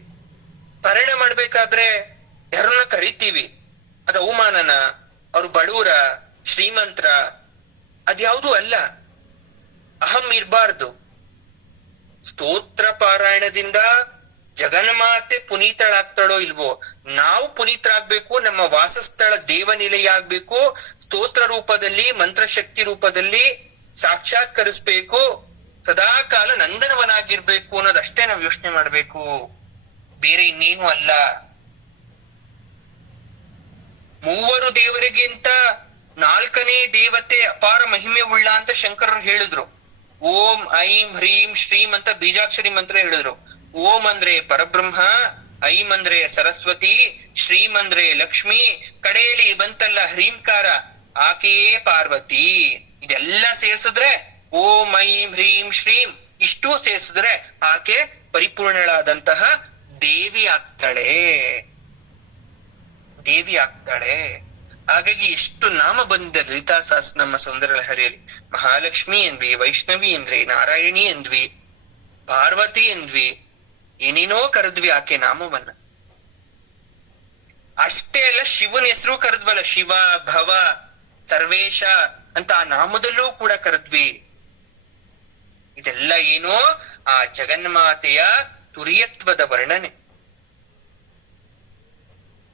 ಪಾರಾಯಣ ಮಾಡ್ಬೇಕಾದ್ರೆ ಯಾರನ್ನ ಕರಿತೀವಿ, ಅದ ಅವಮಾನನ, ಅವ್ರು ಬಡವರ, ಶ್ರೀಮಂತರ, ಅದ್ಯಾವುದೂ ಅಲ್ಲ. ಅಹಂ ಇರ್ಬಾರ್ದು. ಸ್ತೋತ್ರ ಪಾರಾಯಣದಿಂದ ಜಗನ್ಮಾತೆ ಪುನೀತಳಾಗ್ತಾಳೋ ಇಲ್ವೋ, ನಾವು ಪುನೀತರಾಗ್ಬೇಕು, ನಮ್ಮ ವಾಸಸ್ಥಳ ದೇವನಿಲಯ ಆಗ್ಬೇಕು, ಸ್ತೋತ್ರ ರೂಪದಲ್ಲಿ ಮಂತ್ರಶಕ್ತಿ ರೂಪದಲ್ಲಿ ಸಾಕ್ಷಾತ್ಕರಿಸ್ಬೇಕು, ಸದಾ ಕಾಲ ನಂದನವನಾಗಿರ್ಬೇಕು ಅನ್ನೋದಷ್ಟೇ ನಾವು ಯೋಚನೆ ಮಾಡ್ಬೇಕು, ಬೇರೆ ಇನ್ನೇನು ಅಲ್ಲ. ಮೂವರು ದೇವರಿಗಿಂತ ನಾಲ್ಕನೇ ದೇವತೆ ಅಪಾರ ಮಹಿಮೆ ಉಳ್ಳ ಅಂತ ಶಂಕರರು ಹೇಳಿದ್ರು. ಓಂ ಐಂ ಹ್ರೀಂ ಶ್ರೀಂ ಅಂತ ಬೀಜಾಕ್ಷರಿ ಮಂತ್ರ ಹೇಳಿದ್ರು. ಓಂ ಅಂದ್ರೆ ಪರಬ್ರಹ್ಮ, ಐಂ ಅಂದ್ರೆ ಸರಸ್ವತಿ, ಶ್ರೀಂ ಅಂದ್ರೆ ಲಕ್ಷ್ಮಿ, ಕಡೆಯಲ್ಲಿ ಬಂತಲ್ಲ ಹ್ರೀಂಕಾರ, ಆಕೆಯೇ ಪಾರ್ವತಿ. ಇದೆಲ್ಲ ಸೇರ್ಸಿದ್ರೆ ಓಂ ಐಂ ಹ್ರೀಂ ಶ್ರೀಂ ಇಷ್ಟೂ ಸೇರಿಸಿದ್ರೆ ಆಕೆ ಪರಿಪೂರ್ಣಳಾದಂತಹ ದೇವಿ ಆಗ್ತಾಳೆ, ದೇವಿ ಆಗ್ತಾಳೆ. ಹಾಗಾಗಿ ಎಷ್ಟು ನಾಮ ಬಂದಿದೆ ಲಲಿತಾ ಸಹಸ್ರ ನಮ್ಮ ಸೌಂದರ್ಯ ಲಹರಿಯಲ್ಲಿ. ಮಹಾಲಕ್ಷ್ಮಿ ಎಂದ್ವಿ, ವೈಷ್ಣವಿ ಎಂದ್ವಿ, ನಾರಾಯಣಿ ಎಂದ್ವಿ, ಪಾರ್ವತಿ ಎಂದ್ವಿ, ಏನೇನೋ ಕರೆದ್ವಿ ಆಕೆ ನಾಮವನ್ನ. ಅಷ್ಟೇ ಅಲ್ಲ, ಶಿವನ ಹೆಸರು ಕರೆದ್ವಲ್ಲ, ಶಿವ ಭವ ಸರ್ವೇಶ ಅಂತ ಆ ನಾಮದಲ್ಲೂ ಕೂಡ ಕರೆದ್ವಿ. ಇದೆಲ್ಲ ಏನೋ ಆ ಜಗನ್ಮಾತೆಯ ತುರಿಯತ್ವದ ವರ್ಣನೆ.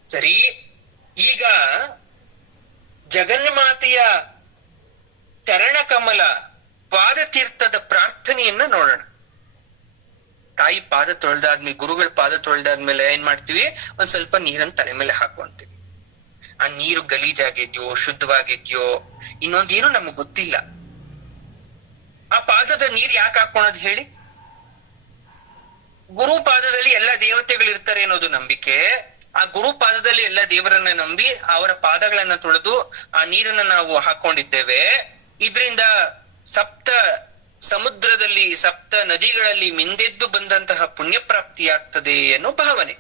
ಸರಿ, ಈಗ ಜಗನ್ಮಾತೆಯ ಚರಣ ಕಮಲ ಪಾದತೀರ್ಥದ ಪ್ರಾರ್ಥನೆಯನ್ನ ನೋಡೋಣ. ತಾಯಿ ಪಾದ ತೊಳೆದಾದ್ಮೇಲೆ, ಗುರುಗಳ ಪಾದ ತೊಳೆದಾದ್ಮೇಲೆ ಏನ್ ಮಾಡ್ತೀವಿ, ಒಂದ್ ಸ್ವಲ್ಪ ನೀರನ್ನ ತಲೆ ಮೇಲೆ ಹಾಕುವಂತೀವಿ. ಆ ನೀರು ಗಲೀಜಾಗಿದ್ಯೋ ಶುದ್ಧವಾಗಿದ್ಯೋ ಇನ್ನೊಂದೇನು ನಮಗ್ ಗೊತ್ತಿಲ್ಲ. ಆ ಪಾದದ ನೀರ್ ಯಾಕೆ ಹಾಕೋಣದ್ ಹೇಳಿ? ಗುರು ಪಾದದಲ್ಲಿ ಎಲ್ಲ ದೇವತೆಗಳು ಇರ್ತಾರೆ ಅನ್ನೋದು ನಂಬಿಕೆ. ಆ ಗುರು ಪಾದದಲ್ಲಿ ಎಲ್ಲ ದೇವರನ್ನ ನಂಬಿ ಅವರ ಪಾದಗಳನ್ನ ತೊಳೆದು ಆ ನೀರನ್ನ ನಾವು ಹಾಕೊಂಡಿದ್ದೇವೆ. ಇದರಿಂದ ಸಪ್ತ ಸಮುದ್ರದಲ್ಲಿ, ಸಪ್ತ ನದಿಗಳಲ್ಲಿ ಮಿಂದೆದ್ದು ಬಂದಂತಹ ಪುಣ್ಯ ಪ್ರಾಪ್ತಿಯಾಗ್ತದೆ ಅನ್ನೋ ಭಾವನೆ.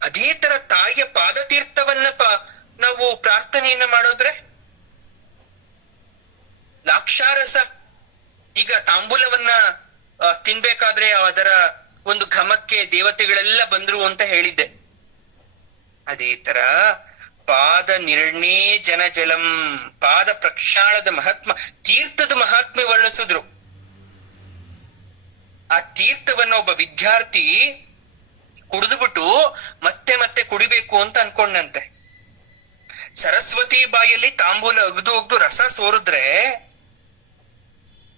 ಅದೇ ತರ ತಾಯಿಯ ಪಾದತೀರ್ಥವನ್ನ ನಾವು ಪ್ರಾರ್ಥನೆಯನ್ನ ಮಾಡೋದ್ರೆ, ಲಾಕ್ಷಾರಸ, ಈಗ ತಾಂಬೂಲವನ್ನ ತಿನ್ಬೇಕಾದ್ರೆ ಅದರ ಒಂದು ಘಮಕ್ಕೆ ದೇವತೆಗಳೆಲ್ಲ ಬಂದ್ರು ಅಂತ ಹೇಳಿದ್ದೆ. ಅದೇ ತರ ಪಾದ ನಿರ್ಣೇ ಜನ ಜಲಂ, ಪಾದ ಪ್ರಕ್ಷಾಳದ ಮಹಾತ್ಮ, ತೀರ್ಥದ ಮಹಾತ್ಮೆ ವರ್ಣಿಸಿದ್ರು. ಆ ತೀರ್ಥವನ್ನ ಒಬ್ಬ ವಿದ್ಯಾರ್ಥಿ ಕುಡಿದ್ಬಿಟ್ಟು ಮತ್ತೆ ಮತ್ತೆ ಕುಡಿಬೇಕು ಅಂತ ಅನ್ಕೊಂಡಂತೆ. ಸರಸ್ವತಿ ಬಾಯಲ್ಲಿ ತಾಂಬೂಲ ಒಗ್ದು ರಸ ಸೋರಿದ್ರೆ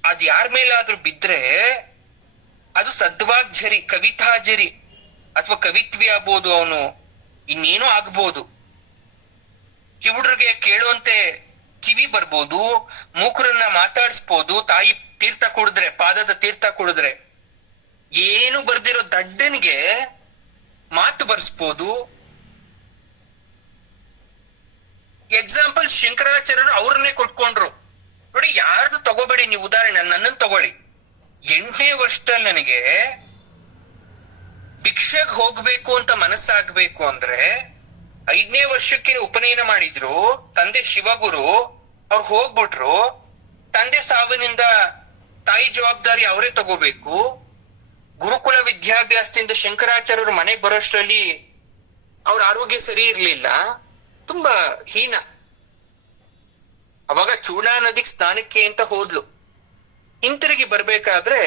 ಅದ್ ಯಾರ ಮೇಲಾದ್ರೂ ಬಿದ್ರೆ ಅದು ಸದ್ವಾಗ್ಝರಿ, ಕವಿತಾಜರಿ ಅಥವಾ ಕವಿತ್ವಿ ಆಗ್ಬೋದು, ಅವನು ಇನ್ನೇನೋ ಆಗ್ಬೋದು. ಕಿವುಡ್ರಿಗೆ ಕೇಳುವಂತೆ ಕಿವಿ ಬರ್ಬೋದು, ಮೂಕರನ್ನ ಮಾತಾಡಿಸ್ಬೋದು. ತಾಯಿ ತೀರ್ಥ ಕುಡಿದ್ರೆ, ಪಾದದ ತೀರ್ಥ ಕುಡಿದ್ರೆ ಏನು ಬರ್ದಿರೋ ದಡ್ಡನಿಗೆ ಮಾತು ಬರ್ಸ್ಬೋದು. ಎಕ್ಸಾಂಪಲ್ ಶಂಕರಾಚಾರ್ಯರು ಅವ್ರನ್ನೇ ಕೊಟ್ಕೊಂಡ್ರು ನೋಡಿ. ಯಾರ್ದು ತಗೋಬೇಡಿ ನೀವು ಉದಾಹರಣೆ, ನನ್ನನ್ನು ತಗೊಳ್ಳಿ. 8ನೇ ವರ್ಷದಲ್ಲಿ ನನಗೆ ಭಿಕ್ಷೆಗೆ ಹೋಗ್ಬೇಕು ಅಂತ ಮನಸ್ಸಾಗ್ಬೇಕು ಅಂದ್ರೆ 5ನೇ ವರ್ಷಕ್ಕೆ ಉಪನಯನ ಮಾಡಿದ್ರು. ತಂದೆ ಶಿವಗುರು ಅವ್ರು ಹೋಗ್ಬಿಟ್ರು. ತಂದೆ ಸಾವಿನಿಂದ ತಾಯಿ ಜವಾಬ್ದಾರಿ ಅವರೇ ತಗೋಬೇಕು. ಗುರುಕುಲ ವಿದ್ಯಾಭ್ಯಾಸದಿಂದ ಶಂಕರಾಚಾರ್ಯರು ಮನೆಗೆ ಬರೋಷ್ಟರಲ್ಲಿ ಅವ್ರ ಆರೋಗ್ಯ ಸರಿ ಇರ್ಲಿಲ್ಲ, ತುಂಬಾ ಹೀನ. ಅವಾಗ ಚೂಡಾ ನದಿಗೆ ಸ್ನಾನಕ್ಕೆ ಅಂತ ಹೋದ್ಲು. ಹಿಂತಿರುಗಿ ಬರ್ಬೇಕಾದ್ರೆ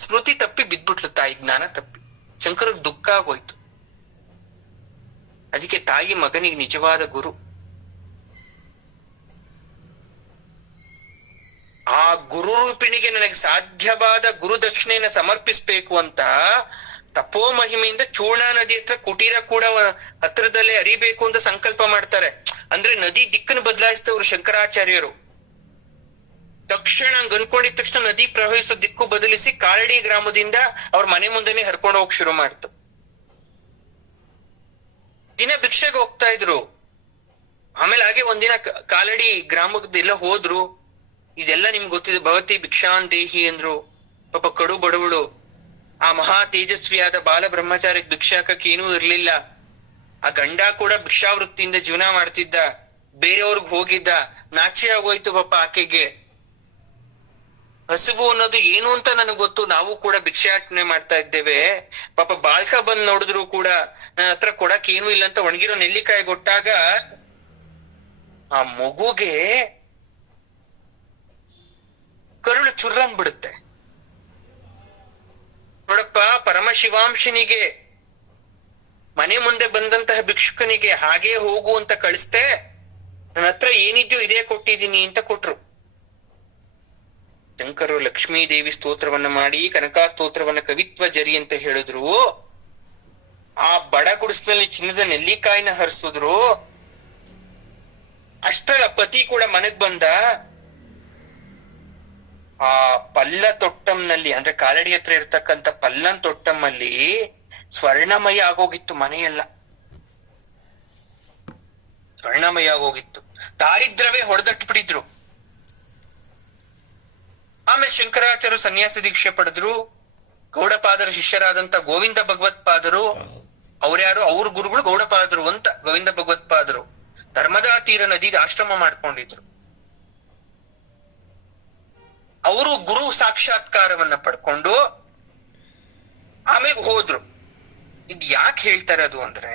ಸ್ಮೃತಿ ತಪ್ಪಿ ಬಿದ್ಬಿಟ್ಲು, ತಾಯಿ ಜ್ಞಾನ ತಪ್ಪಿ. ಶಂಕರಗ್ ದುಃಖ ಆಗೋಯ್ತು. ಅದಕ್ಕೆ ತಾಯಿ ಮಗನಿಗೆ ನಿಜವಾದ ಗುರು. ಆ ಗುರು ರೂಪಿಣಿಗೆ ನನಗೆ ಸಾಧ್ಯವಾದ ಗುರು ದಕ್ಷಿಣೆಯನ್ನ ಸಮರ್ಪಿಸ್ಬೇಕು ಅಂತ ತಪೋ ಮಹಿಮೆಯಿಂದ ಚೂರ್ಣಾ ನದಿ ಹತ್ರ ಕುಟೀರ ಕೂಡ ಹತ್ರದಲ್ಲೇ ಅರಿಬೇಕು ಅಂತ ಸಂಕಲ್ಪ ಮಾಡ್ತಾರೆ. ಅಂದ್ರೆ ನದಿ ದಿಕ್ಕನ್ನು ಬದಲಾಯಿಸಿದವರು ಶಂಕರಾಚಾರ್ಯರು. ತಕ್ಷಣ ಹಂಗ ಅನ್ಕೊಂಡಿದ ತಕ್ಷಣ ನದಿ ಪ್ರವಹಿಸೋ ದಿಕ್ಕು ಬದಲಿಸಿ ಕಾಲಡಿ ಗ್ರಾಮದಿಂದ ಅವ್ರ ಮನೆ ಮುಂದೆನೆ ಹರ್ಕೊಂಡು ಹೋಗಕ್ ಶುರು ಮಾಡ್ತು. ದಿನ ಭಿಕ್ಷೆಗೆ ಹೋಗ್ತಾ ಇದ್ರು. ಆಮೇಲೆ ಹಾಗೆ ಒಂದಿನ ಕಾಲಡಿ ಗ್ರಾಮದೆಲ್ಲ ಹೋದ್ರು. ಇದೆಲ್ಲ ನಿಮ್ಗೆ ಗೊತ್ತಿದೆ. ಭವತಿ ಭಿಕ್ಷಾನ್ ದೇಹಿ ಅಂದ್ರು. ಪಾಪ ಕಡು ಬಡವಳು. ಆ ಮಹಾ ತೇಜಸ್ವಿಯಾದ ಬಾಲ ಬ್ರಹ್ಮಚಾರಿಗೆ ಭಿಕ್ಷಾಕಕ್ಕೆ ಏನೂ ಇರ್ಲಿಲ್ಲ. ಆ ಗಂಡ ಕೂಡ ಭಿಕ್ಷಾವೃತ್ತಿಯಿಂದ ಜೀವನ ಮಾಡ್ತಿದ್ದ. ಬೇರೆಯವ್ರಿಗೆ ಹೋಗಿದ್ದ. ನಾಚೆ ಆಗೋಯ್ತು ಪಾಪ ಆಕೆಗೆ. ಹಸಿವು ಅನ್ನೋದು ಏನು ಅಂತ ನನಗೆ ಗೊತ್ತು, ನಾವು ಕೂಡ ಭಿಕ್ಷಾಟನೆ ಮಾಡ್ತಾ ಇದ್ದೇವೆ. ಪಾಪ ಬಾಳ್ಕ ಬಂದ್ ನೋಡಿದ್ರು ಕೂಡ ನನ್ನ ಹತ್ರ ಕೊಡಕ್ ಏನೂ ಇಲ್ಲ ಅಂತ ಒಣಗಿರೋ ನೆಲ್ಲಿಕಾಯಿ ಕೊಟ್ಟಾಗ ಆ ಮಗುಗೆ ಕರುಳು ಚುರ್ರನ್ ಬಿಡುತ್ತೆ. ಶಿವಾಂಶನಿಗೆ ಮನೆ ಮುಂದೆ ಬಂದಂತಹ ಭಿಕ್ಷುಕನಿಗೆ ಹಾಗೇ ಹೋಗು ಅಂತ ಕಳಿಸ್ದೆ, ನನ್ನ ಹತ್ರ ಏನಿದ್ಯೋ ಇದೇ ಕೊಟ್ಟಿದ್ದೀನಿ ಅಂತ ಕೊಟ್ರು. ಶಂಕರರು ಲಕ್ಷ್ಮೀ ದೇವಿ ಸ್ತೋತ್ರವನ್ನ ಮಾಡಿ ಕನಕಾ ಸ್ತೋತ್ರವನ್ನ ಕವಿತ್ವ ಜರಿ ಅಂತ ಹೇಳಿದ್ರು. ಆ ಬಡ ಗುಡಿಸ್ನಲ್ಲಿ ಚಿನ್ನದ ನೆಲ್ಲಿಕಾಯಿನ ಹರಿಸಿದ್ರು. ಅಷ್ಟರ ಪತಿ ಕೂಡ ಮನೆಗ್ ಬಂದ. ಆ ಪಲ್ಲ ತೊಟ್ಟಂನಲ್ಲಿ ಅಂದ್ರೆ ಕಾಲಡಿ ಹತ್ರ ಇರ್ತಕ್ಕಂಥ ಪಲ್ಲನ್ ತೊಟ್ಟಮ್ಮಲ್ಲಿ ಸ್ವರ್ಣಮಯ ಆಗೋಗಿತ್ತು ಮನೆಯೆಲ್ಲ, ಸ್ವರ್ಣಮಯ ಆಗೋಗಿತ್ತು. ದಾರಿದ್ರ್ಯವೇ ಹೊಡೆದಟ್ಟು ಬಿಟ್ಟಿದ್ರು. ಆಮೇಲೆ ಶಂಕರಾಚಾರ್ಯರು ಸನ್ಯಾಸ ದೀಕ್ಷೆ ಪಡೆದ್ರು. ಗೌಡಪಾದರ ಶಿಷ್ಯರಾದಂತ ಗೋವಿಂದ ಭಗವತ್ಪಾದರು, ಅವ್ರ್ಯಾರು ಅವ್ರ ಗುರುಗಳು ಗೌಡಪಾದರು ಅಂತ. ಗೋವಿಂದ ಭಗವತ್ಪಾದರು ನರ್ಮದಾ ತೀರ ನದಿಗೆ ಆಶ್ರಮ ಮಾಡ್ಕೊಂಡಿದ್ರು. ಅವರು ಗುರು ಸಾಕ್ಷಾತ್ಕಾರವನ್ನ ಪಡ್ಕೊಂಡು ಆಮೇಲೆ ಹೋದ್ರು. ಇದ್ ಯಾಕೆ ಹೇಳ್ತಾರೆ ಅದು ಅಂದ್ರೆ,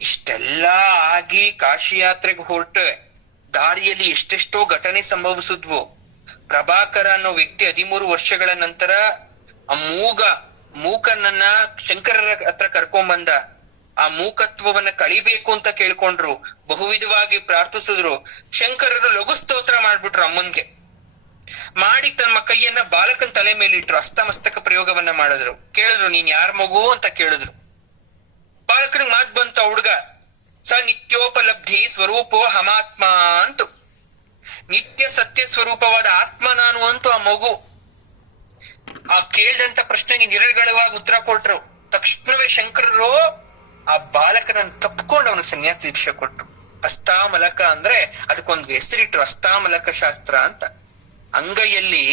ಇಷ್ಟೆಲ್ಲ ಆಗಿ ಕಾಶಿ ಯಾತ್ರೆಗೆ ಹೊರಟೆ ದಾರಿಯಲ್ಲಿ ಎಷ್ಟೆಷ್ಟೋ ಘಟನೆ ಸಂಭವಿಸಿದ್ವು. ಪ್ರಭಾಕರ ಅನ್ನೋ ವ್ಯಕ್ತಿ 13 ವರ್ಷಗಳ ನಂತರ ಆ ಮೂಕನನ್ನ ಶಂಕರರ ಹತ್ರ ಕರ್ಕೊಂಬಂದ. ಆ ಮೂಕತ್ವವನ್ನ ಕಳಿಬೇಕು ಅಂತ ಕೇಳ್ಕೊಂಡ್ರು. ಬಹುವಿಧವಾಗಿ ಪ್ರಾರ್ಥಿಸಿದ್ರು. ಶಂಕರರು ಲಘು ಸ್ತೋತ್ರ ಮಾಡ್ಬಿಟ್ರು ಅಮ್ಮನ್ಗೆ. ಮಾಡಿ ತಮ್ಮ ಕೈಯನ್ನ ಬಾಲಕನ ತಲೆ ಮೇಲೆ ಇಟ್ರು. ಹಸ್ತಮಸ್ತಕ ಪ್ರಯೋಗವನ್ನ ಮಾಡಿದ್ರು. ಕೇಳಿದ್ರು, ನೀನ್ ಯಾರ ಮಗು ಅಂತ ಕೇಳಿದ್ರು. ಬಾಲಕನಿಗೆ ಮಾತ್ ಬಂತು. ಹುಡುಗ ಸ ನಿತ್ಯೋಪಲಬ್ಧಿ ಸ್ವರೂಪೋ ಹಮಾತ್ಮ ಅಂತು. ನಿತ್ಯ ಸತ್ಯ ಸ್ವರೂಪವಾದ ಆತ್ಮ ನಾನು ಅಂತು ಆ ಮಗು. ಆ ಕೇಳ್ದಂತ ಪ್ರಶ್ನೆಗೆ ನಿರರ್ಗಳವಾಗಿ ಉತ್ತರ ಕೊಟ್ರು. ತಕ್ಷಣವೇ ಶಂಕರರು ಆ ಬಾಲಕನನ್ನು ತಪ್ಪಿಕೊಂಡು ಅವನಿಗೆ ಸನ್ಯಾಸ ದೀಕ್ಷೆ ಕೊಟ್ರು. ಹಸ್ತಾಮಲಕ ಅಂದ್ರೆ ಅದಕ್ಕೊಂದು ಹೆಸರಿಟ್ರು, ಹಸ್ತಾಮಲಕ ಶಾಸ್ತ್ರ ಅಂತ. ಅಂಗೈಯಲ್ಲಿ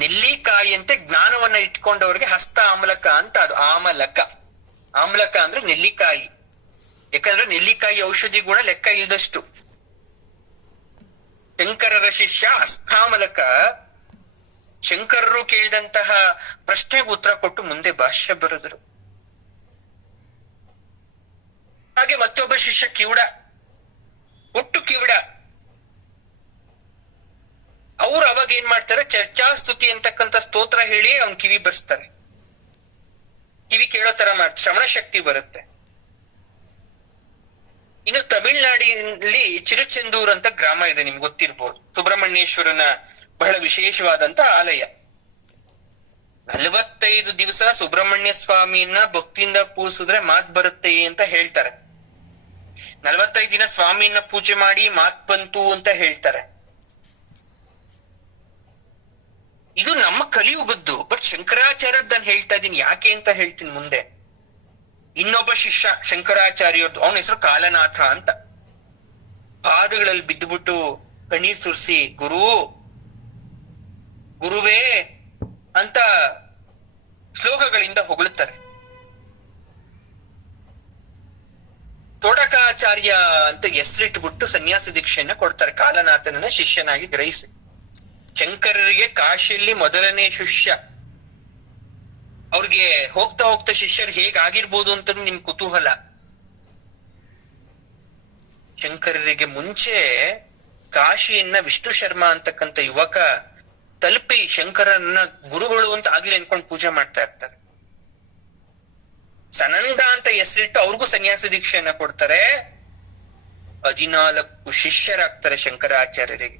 ನೆಲ್ಲಿಕಾಯಿಯಂತೆ ಜ್ಞಾನವನ್ನ ಇಟ್ಕೊಂಡವ್ರಿಗೆ ಹಸ್ತ ಆಮಲಕ ಅಂತ. ಅದು ಆಮಲಕ. ಆಮ್ಲಕ ಅಂದ್ರೆ ನೆಲ್ಲಿಕಾಯಿ. ಯಾಕಂದ್ರೆ ನೆಲ್ಲಿಕಾಯಿ ಔಷಧಿ ಗುಣ ಲೆಕ್ಕ ಇಲ್ದಷ್ಟು. ಶಂಕರರ ಶಿಷ್ಯ ಹಸ್ತಾಮಲಕ. ಶಂಕರರು ಕೇಳಿದಂತಹ ಪ್ರಶ್ನೆಗೆ ಉತ್ತರ ಕೊಟ್ಟು ಮುಂದೆ ಭಾಷ್ಯ ಬರೆದರು. ಹಾಗೆ ಮತ್ತೊಬ್ಬ ಶಿಷ್ಯ ಕಿವುಡ, ಹುಟ್ಟು ಕಿವುಡ. ಅವ್ರು ಅವಾಗ ಏನ್ ಮಾಡ್ತಾರೆ, ಚರ್ಚಾ ಸ್ತುತಿ ಅಂತಕ್ಕಂಥ ಸ್ತೋತ್ರ ಹೇಳಿ ಅವ್ನ್ ಕಿವಿ ಬರ್ಸ್ತಾರೆ. ಕಿವಿ ಕೇಳೋ ತರ ಮಾಡ್ತಾರೆ, ಶ್ರವಣ ಶಕ್ತಿ ಬರುತ್ತೆ. ಇನ್ನು ತಮಿಳ್ನಾಡಿನಲ್ಲಿ ಚಿರುಚೆಂದೂರ್ ಅಂತ ಗ್ರಾಮ ಇದೆ, ನಿಮ್ಗೆ ಗೊತ್ತಿರ್ಬೋದು. ಸುಬ್ರಹ್ಮಣ್ಯೇಶ್ವರನ ಬಹಳ ವಿಶೇಷವಾದಂತ ಆಲಯ. 45 ದಿವಸ ಸುಬ್ರಹ್ಮಣ್ಯ ಸ್ವಾಮಿಯನ್ನ ಭಕ್ತಿಯಿಂದ ಪೂಜಿಸಿದ್ರೆ ಮಾತ್ ಬರುತ್ತೆ ಅಂತ ಹೇಳ್ತಾರೆ. 45 ದಿನ ಸ್ವಾಮಿಯನ್ನ ಪೂಜೆ ಮಾಡಿ ಮಾತ್ ಬಂತು ಅಂತ ಹೇಳ್ತಾರೆ. ಇದು ನಮ್ಮ ಕಲಿಯುಗದ್ದು. ಬಟ್ ಶಂಕರಾಚಾರ್ಯರ್ದನ್ ಹೇಳ್ತಾ ಇದ್ದೀನಿ. ಯಾಕೆ ಅಂತ ಹೇಳ್ತೀನಿ ಮುಂದೆ. ಇನ್ನೊಬ್ಬ ಶಿಷ್ಯ ಶಂಕರಾಚಾರ್ಯರ್ದು, ಅವನ ಹೆಸರು ಕಾಲನಾಥ ಅಂತ. ಪಾದಗಳಲ್ಲಿ ಬಿದ್ದುಬಿಟ್ಟು ಕಣ್ಣೀರ್ ಸುರಿಸಿ ಗುರುವೇ ಅಂತ ಶ್ಲೋಕಗಳಿಂದ ಹೊಗಳುತ್ತಾರೆ. ತೋಡಕಾಚಾರ್ಯ ಅಂತ ಹೆಸರಿಟ್ಬಿಟ್ಟು ಸನ್ಯಾಸ ದೀಕ್ಷೆಯನ್ನ ಕೊಡ್ತಾರೆ. ಕಾಲನಾಥನನ್ನ ಶಿಷ್ಯನಾಗಿ ಗ್ರಹಿಸಿ. ಶಂಕರರಿಗೆ ಕಾಶಿಯಲ್ಲಿ ಮೊದಲನೇ ಶಿಷ್ಯ. ಅವ್ರಿಗೆ ಹೋಗ್ತಾ ಹೋಗ್ತಾ ಶಿಷ್ಯರು ಹೇಗಾಗಿರ್ಬೋದು ಅಂತ ನಿಮ್ ಕುತೂಹಲ. ಶಂಕರರಿಗೆ ಮುಂಚೆ ಕಾಶಿಯನ್ನ ವಿಷ್ಣು ಶರ್ಮಾ ಅಂತಕ್ಕಂಥ ಯುವಕ ತಲುಪಿ ಶಂಕರನ್ನ ಗುರುಗಳು ಅಂತ ಆಗ್ಲಿ ಅನ್ಕೊಂಡು ಪೂಜೆ ಮಾಡ್ತಾ ಇರ್ತಾರೆ. ಸನಂದ ಅಂತ ಹೆಸರಿಟ್ಟು ಅವ್ರಿಗೂ ಸನ್ಯಾಸ ದೀಕ್ಷೆಯನ್ನ ಕೊಡ್ತಾರೆ. 14 ಶಿಷ್ಯರಾಗ್ತಾರೆ ಶಂಕರಾಚಾರ್ಯರಿಗೆ.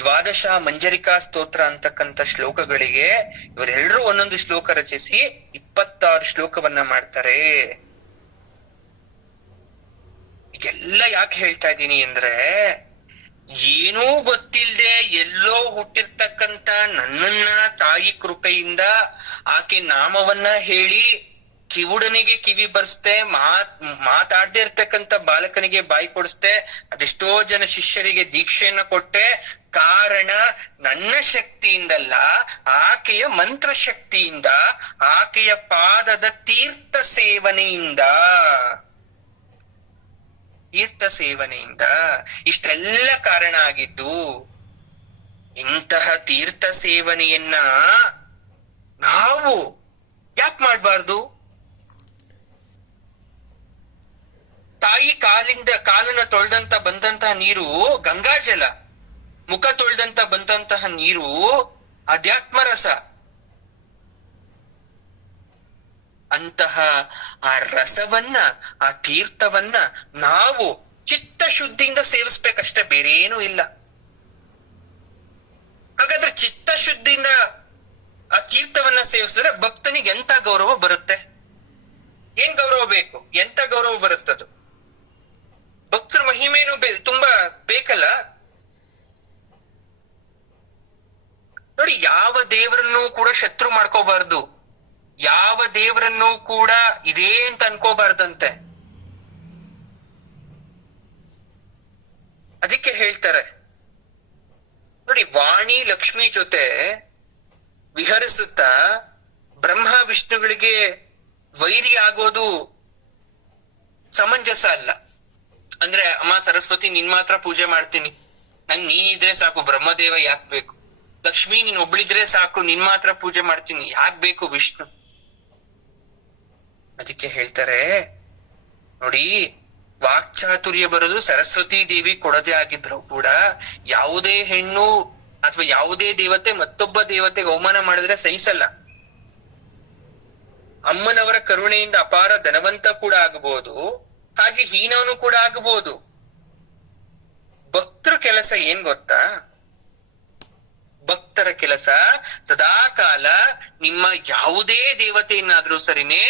ದ್ವಾದಶ ಮಂಜರಿಕಾ ಸ್ತೋತ್ರ ಅಂತಕ್ಕಂಥ ಶ್ಲೋಕಗಳಿಗೆ ಇವರೆಲ್ಲರೂ ಒಂದೊಂದು ಶ್ಲೋಕ ರಚಿಸಿ 26 ಶ್ಲೋಕವನ್ನ ಮಾಡ್ತಾರೆ. ಇದೆಲ್ಲ ಯಾಕೆ ಹೇಳ್ತಾ ಇದ್ದೀನಿ ಅಂದ್ರೆ, ಏನೂ ಗೊತ್ತಿಲ್ಲದೆ ಎಲ್ಲೋ ಹುಟ್ಟಿರ್ತಕ್ಕಂಥ ನನ್ನನ್ನ ತಾಯಿ ಕೃಪೆಯಿಂದ ಆಕೆ ನಾಮವನ್ನ ಹೇಳಿ ಕಿವುಡನಿಗೆ ಕಿವಿ ಬರ್ಸ್ತೆ, ಮಾತಾಡದೆ ಇರ್ತಕ್ಕಂಥ ಬಾಲಕನಿಗೆ ಬಾಯಿ ಕೊಡಿಸ್ತೆ, ಅದೆಷ್ಟೋ ಜನ ಶಿಷ್ಯರಿಗೆ ದೀಕ್ಷೆಯನ್ನ ಕೊಟ್ಟೆ. ಕಾರಣ ನನ್ನ ಶಕ್ತಿಯಿಂದಲ್ಲ, ಆಕೆಯ ಮಂತ್ರ ಶಕ್ತಿಯಿಂದ, ಆಕೆಯ ಪಾದದ ತೀರ್ಥ ಸೇವನೆಯಿಂದ. ಇಷ್ಟೆಲ್ಲ ಕಾರಣ ಆಗಿದ್ದು. ಇಂತಹ ತೀರ್ಥ ಸೇವನೆಯನ್ನ ನಾವು ಯಾಕೆ ಮಾಡ್ಬಾರ್ದು? ತಾಯಿ ಕಾಲನ್ನ ತೊಳೆದಂತ ಬಂದಂತಹ ನೀರು ಗಂಗಾಜಲ, ಮುಖ ತೊಳೆದಂತ ಬಂದಂತಹ ನೀರು ಅಧ್ಯಾತ್ಮ ರಸ. ಅಂತಹ ಆ ರಸವನ್ನ, ಆ ತೀರ್ಥವನ್ನ ನಾವು ಚಿತ್ತ ಶುದ್ಧಿಯಿಂದ ಸೇವಿಸ್ಬೇಕಷ್ಟೇ, ಬೇರೆ ಏನೂ ಇಲ್ಲ. ಹಾಗಾದ್ರೆ ಚಿತ್ತ ಶುದ್ಧಿಯಿಂದ ಆ ತೀರ್ಥವನ್ನ ಸೇವಿಸಿದ್ರೆ ಭಕ್ತನಿಗೆ ಎಂತ ಗೌರವ ಬರುತ್ತೆ? ಏನ್ ಗೌರವ ಬೇಕು? ಎಂತ ಗೌರವ ಬರುತ್ತದು? ಭಕ್ತರ ಮಹಿಮೇನು ತುಂಬಾ ಬೇಕಲ್ಲ. ನೋಡಿ, ಯಾವ ದೇವರನ್ನು ಕೂಡ ಶತ್ರು ಮಾಡ್ಕೋಬಾರ್ದು, ಯಾವ ದೇವರನ್ನು ಕೂಡ ಇದೇ ಅಂತ ಅನ್ಕೋಬಾರ್ದಂತೆ. ಅದಕ್ಕೆ ಹೇಳ್ತಾರೆ ನೋಡಿ, ವಾಣಿ ಲಕ್ಷ್ಮಿ ಜೊತೆ ವಿಹರಿಸುತ್ತಾ ಬ್ರಹ್ಮ ವಿಷ್ಣುಗಳಿಗೆ ವೈರಿ ಆಗೋದು ಸಮಂಜಸ ಅಲ್ಲ. ಅಂದ್ರೆ, ಅಮ್ಮ ಸರಸ್ವತಿ ನಿನ್ ಮಾತ್ರ ಪೂಜೆ ಮಾಡ್ತೀನಿ, ನಂಗ್ ನೀನಿದ್ರೆ ಸಾಕು, ಬ್ರಹ್ಮದೇವ ಯಾಕ್ ಬೇಕು? ಲಕ್ಷ್ಮಿ ನೀನ್ ಒಬ್ಳಿದ್ರೆ ಸಾಕು, ನಿನ್ ಮಾತ್ರ ಪೂಜೆ ಮಾಡ್ತೀನಿ, ಯಾಕ್ ಬೇಕು ವಿಷ್ಣು? ಅದಕ್ಕೆ ಹೇಳ್ತಾರೆ ನೋಡಿ, ವಾಕ್ಚಾತುರ್ಯ ಬರೋದು ಸರಸ್ವತಿ ದೇವಿ ಕೊಡದೇ ಆಗಿದ್ರು ಕೂಡ ಯಾವುದೇ ಹೆಣ್ಣು ಅಥವಾ ಯಾವುದೇ ದೇವತೆ ಮತ್ತೊಬ್ಬ ದೇವತೆಗೆ ಅವಮಾನ ಮಾಡಿದ್ರೆ ಸಹಿಸಲ್ಲ. ಅಮ್ಮನವರ ಕರುಣೆಯಿಂದ ಅಪಾರ ಧನವಂತ ಕೂಡ ಆಗಬಹುದು, ಹಾಗೆ ಹೀನವನು ಕೂಡ ಆಗಬಹುದು. ಭಕ್ತರ ಕೆಲಸ ಏನ್ ಗೊತ್ತಾ? ಭಕ್ತರ ಕೆಲಸ ಸದಾ ಕಾಲ ನಿಮ್ಮ ಯಾವುದೇ ದೇವತೆಯನ್ನಾದ್ರೂ ಸರಿನೇ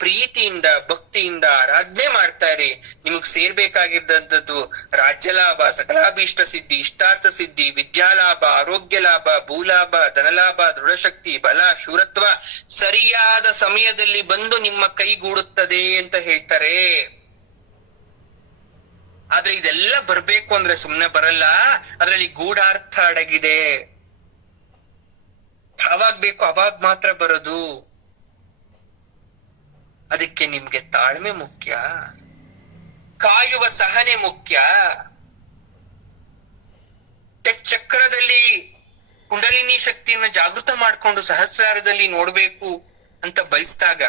ಪ್ರೀತಿಯಿಂದ ಭಕ್ತಿಯಿಂದ ಆರಾಧನೆ ಮಾಡ್ತಾ ಇರಿ. ನಿಮಗ್ ಸೇರ್ಬೇಕಾಗಿದ್ದಂಥದ್ದು ರಾಜ್ಯ ಲಾಭ, ಸಕಲಾಭೀಷ್ಟ ಸಿದ್ಧಿ, ಇಷ್ಟಾರ್ಥ ಸಿದ್ಧಿ, ವಿದ್ಯಾಲಾಭ, ಆರೋಗ್ಯ ಲಾಭ, ಭೂಲಾಭ, ಧನಲಾಭ, ದೃಢಶಕ್ತಿ, ಬಲ, ಶೂರತ್ವ ಸರಿಯಾದ ಸಮಯದಲ್ಲಿ ಬಂದು ನಿಮ್ಮ ಕೈಗೂಡುತ್ತದೆ ಅಂತ ಹೇಳ್ತಾರೆ. ಆದ್ರೆ ಇದೆಲ್ಲ ಬರ್ಬೇಕು ಅಂದ್ರೆ ಸುಮ್ನೆ ಬರಲ್ಲ, ಅದ್ರಲ್ಲಿ ಗೂಢಾರ್ಥ ಅಡಗಿದೆ. ಯಾವಾಗ ಬೇಕು ಅವಾಗ ಮಾತ್ರ ಬರೋದು. ಅದಕ್ಕೆ ನಿಮ್ಗೆ ತಾಳ್ಮೆ ಮುಖ್ಯ, ಕಾಯುವ ಸಹನೆ ಮುಖ್ಯ. ಚಕ್ರದಲ್ಲಿ ಕುಂಡಲಿನಿ ಶಕ್ತಿಯನ್ನ ಜಾಗೃತ ಮಾಡ್ಕೊಂಡು ಸಹಸ್ರಾರದಲ್ಲಿ ನೋಡ್ಬೇಕು ಅಂತ ಬಯಸಿದಾಗ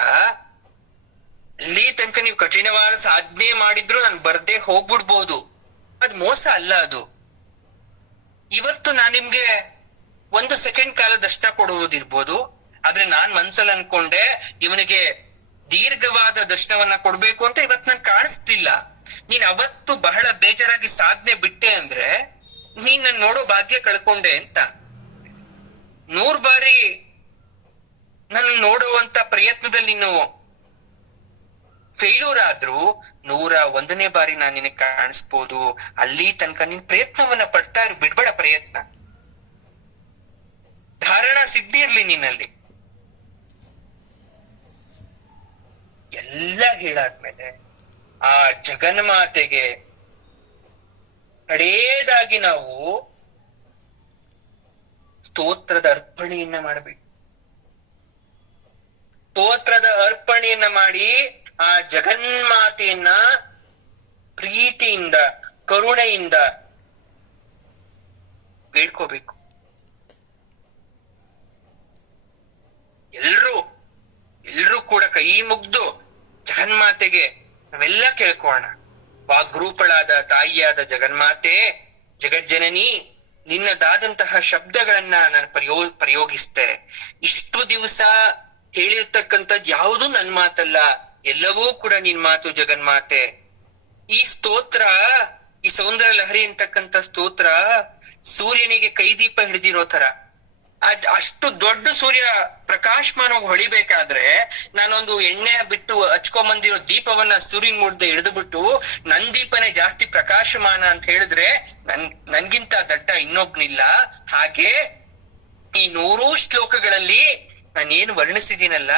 ಅಲ್ಲಿ ತನಕ ನೀವು ಕಠಿಣವಾದ ಸಾಧನೆ ಮಾಡಿದ್ರು ನಾನು ಬರ್ದೇ ಹೋಗ್ಬಿಡ್ಬೋದು. ಅದ್ ಮೋಸ ಅಲ್ಲ. ಅದು ಇವತ್ತು ನಾನ್ ನಿಮ್ಗೆ 1 ಸೆಕೆಂಡ್ ಕಾಲ ದರ್ಶನ ಕೊಡುವುದಿರ್ಬೋದು, ಆದ್ರೆ ನಾನ್ ಮನ್ಸಲ್ಲಿ ಅನ್ಕೊಂಡೆ ಇವನಿಗೆ ದೀರ್ಘವಾದ ದರ್ಶನವನ್ನ ಕೊಡ್ಬೇಕು ಅಂತ ಇವತ್ ನನ್ ಕಾಣಿಸ್ತಿಲ್ಲ. ನೀನ್ ಅವತ್ತು ಬಹಳ ಬೇಜಾರಾಗಿ ಸಾಧನೆ ಬಿಟ್ಟೆ ಅಂದ್ರೆ ನೀನ್ ನನ್ ನೋಡೋ ಭಾಗ್ಯ ಕಳ್ಕೊಂಡೆ ಅಂತ. 100 ಬಾರಿ ನನ್ನ ನೋಡುವಂತ ಪ್ರಯತ್ನದಲ್ಲಿ ನೀನು ಫೇಲ್ಯೂರ್ ಆದ್ರೂ 101ನೇ ಬಾರಿ ನಾನ್ ನಿನಗೆ ಕಾಣಿಸ್ಬೋದು. ಅಲ್ಲಿ ತನಕ ನೀನ್ ಪ್ರಯತ್ನವನ್ನ ಪಡ್ತಾ ಇರು, ಬಿಡ್ಬೇಡ ಪ್ರಯತ್ನ. ಧಾರಣ ಸಿದ್ಧಿ ಇರ್ಲಿ ನಿನ್ನಲ್ಲಿ. ಎಲ್ಲ ಹೇಳಾದ್ಮೇಲೆ ಆ ಜಗನ್ಮಾತೆಗೆ ಕಡೆಯದಾಗಿ ನಾವು ಸ್ತೋತ್ರದ ಅರ್ಪಣೆಯನ್ನ ಮಾಡಬೇಕು. ಸ್ತೋತ್ರದ ಅರ್ಪಣೆಯನ್ನ ಮಾಡಿ ಆ ಜಗನ್ಮಾತೆಯನ್ನ ಪ್ರೀತಿಯಿಂದ ಕರುಣೆಯಿಂದ ಬೇಡ್ಕೋಬೇಕು. ಎಲ್ರೂ ಕೂಡ ಕೈ ಮುಗ್ದು ಜಗನ್ಮಾತೆಗೆ ನಾವೆಲ್ಲ ಕೇಳ್ಕೋಣ. ವಾಗ್ರೂಪಳಾದ ತಾಯಿಯಾದ ಜಗನ್ಮಾತೆ, ಜಗಜ್ಜನನಿ, ನಿನ್ನದಾದಂತಹ ಶಬ್ದಗಳನ್ನ ನಾನು ಪ್ರಯೋಗಿಸ್ತೆ. ಇಷ್ಟು ದಿವಸ ಹೇಳಿರ್ತಕ್ಕಂಥದ್ದು ಯಾವುದು ನನ್ ಮಾತಲ್ಲ, ಎಲ್ಲವೂ ಕೂಡ ನಿನ್ ಮಾತು ಜಗನ್ಮಾತೆ. ಈ ಸ್ತೋತ್ರ, ಈ ಸೌಂದರ್ಯ ಲಹರಿ ಅಂತಕ್ಕಂಥ ಸ್ತೋತ್ರ ಸೂರ್ಯನಿಗೆ ಕೈದೀಪ ಹಿಡಿದಿರೋ ತರ. ಅಷ್ಟು ದೊಡ್ಡ ಸೂರ್ಯ ಪ್ರಕಾಶಮಾನವಾಗಿ ಹೊಳಿಬೇಕಾದ್ರೆ ನಾನೊಂದು ಎಣ್ಣೆ ಬಿಟ್ಟು ಹಚ್ಕೊಂಬಂದಿರೋ ದೀಪವನ್ನ ಸೂರ್ಯನ ಮುಂದೆ ಹಿಡಿದು ಬಿಟ್ಟು ನನ್ ದೀಪನೇ ಜಾಸ್ತಿ ಪ್ರಕಾಶಮಾನ ಅಂತ ಹೇಳಿದ್ರೆ ನನ್ಗಿಂತ ದಡ್ಡ ಇನ್ನೊಬ್ನಿಲ್ಲ. ಹಾಗೆ ಈ 100 ಶ್ಲೋಕಗಳಲ್ಲಿ ನಾನೇನು ವರ್ಣಿಸಿದ್ದೀನಲ್ಲ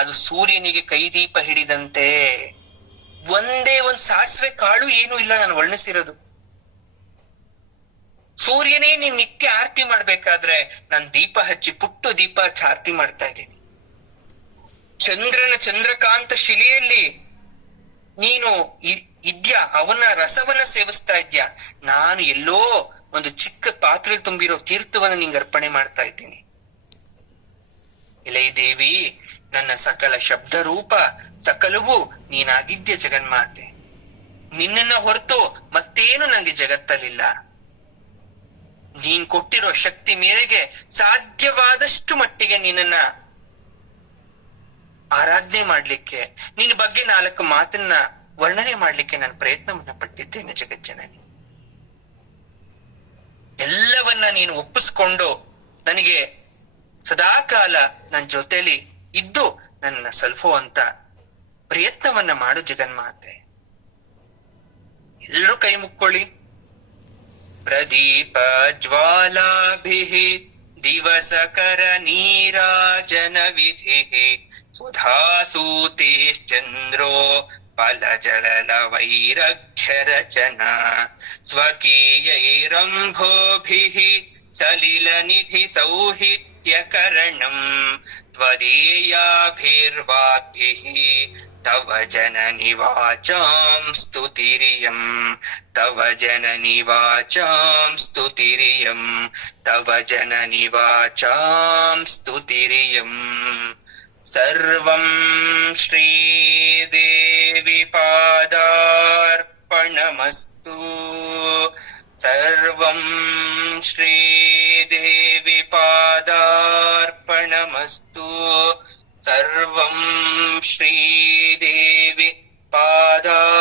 ಅದು ಸೂರ್ಯನಿಗೆ ಕೈದೀಪ ಹಿಡಿದಂತೆ. ಒಂದೇ ಒಂದ್ ಸಾಸಿವೆ ಕಾಳು ಏನು ಇಲ್ಲ ನಾನು ವರ್ಣಿಸಿರೋದು. ಸೂರ್ಯನೇ ನೀನ್ ನಿತ್ಯ ಆರತಿ ಮಾಡ್ಬೇಕಾದ್ರೆ ನಾನ್ ದೀಪ ಹಚ್ಚಿ ಪುಟ್ಟು ದೀಪ ಹಚ್ಚಿ ಆರತಿ ಮಾಡ್ತಾ ಇದ್ದೀನಿ. ಚಂದ್ರನ ಚಂದ್ರಕಾಂತ ಶಿಲೆಯಲ್ಲಿ ನೀನು ಇದ್ಯಾ, ಅವನ ರಸವನ್ನ ಸೇವಿಸ್ತಾ ಇದ್ಯಾ. ನಾನು ಎಲ್ಲೋ ಒಂದು ಚಿಕ್ಕ ಪಾತ್ರೆ ತುಂಬಿರೋ ತೀರ್ಥವನ್ನ ನಿಂಗೆ ಅರ್ಪಣೆ ಮಾಡ್ತಾ ಇದ್ದೀನಿ. ಎಲೈ ದೇವಿ, ನನ್ನ ಸಕಲ ಶಬ್ದ ರೂಪ ಸಕಲವೂ ನೀನಾಗಿದ್ಯ ಜಗನ್ಮಾತೆ. ನಿನ್ನನ್ನ ಹೊರತು ಮತ್ತೇನು ನಂಗೆ ಜಗತ್ತಲ್ಲಿಲ್ಲ. ನೀನ್ ಕೊಟ್ಟಿರೋ ಶಕ್ತಿ ಮೇರೆಗೆ ಸಾಧ್ಯವಾದಷ್ಟು ಮಟ್ಟಿಗೆ ನಿನ್ನನ್ನ ಆರಾಧನೆ ಮಾಡ್ಲಿಕ್ಕೆ, ನಿನ್ನ ಬಗ್ಗೆ 4 ಮಾತನ್ನ ವರ್ಣನೆ ಮಾಡ್ಲಿಕ್ಕೆ ನಾನು ಪ್ರಯತ್ನವನ್ನ ಪಟ್ಟಿದ್ದೇನೆ ಜಗಜ್ಜನನಿ. ಎಲ್ಲವನ್ನ ನೀನು ಒಪ್ಪಿಸ್ಕೊಂಡು ನನಗೆ ಸದಾಕಾಲ ನನ್ನ ಜೊತೆಲಿ ಇದ್ದು ನನ್ನ ಸಲ್ಫುವಂತ ಪ್ರಯತ್ನವನ್ನ ಮಾಡು ಜಗನ್ಮಾತೆ. ಎಲ್ಲರೂ ಕೈ ಮುಕ್ಕೊಳ್ಳಿ. ಪ್ರದೀಪ ಜ್ವಾಲಾಭಿಃ ದಿವಸಕರ ನೀರಾಜನ ವಿಧಿಃ ಸುಧಾಸೂತೇಶ್ಚಂದ್ರೋ ಫಲಜಲವೈರಘ್ಯರಚನಾ ಸ್ವಕೀಯೈರಂಭೋಭಿಃ ಸಲಿಲನಿಧಿ ಸೌಹಿತ್ಯಕರಣಂ ತ್ವದೀಯಾಭಿರ್ವಾಗ್ಭಿಃ ತವ ಜನನಿ ವಾಚಾಂ ಸ್ತುತಿರಿಯಂ ತವ ಜನನಿ ವಾಚಾಂ ಸ್ತುತಿರಿಯಂ ತವ ಜನನಿ ವಾಚಾಂ ಸ್ತುತಿರಿಯಂ. ಸರ್ವಂ ಶ್ರೀದೇವಿ ಪಾದಾರ್ಪಣಮಸ್ತು. ಸರ್ವಂ ಶ್ರೀದೇವಿ ಪಾದಾರ್ಪಣಮಸ್ತು. ಸರ್ವಂ ಶ್ರೀದೇವಿ ಪಾದಾರ್ಪಣಮಸ್ತು.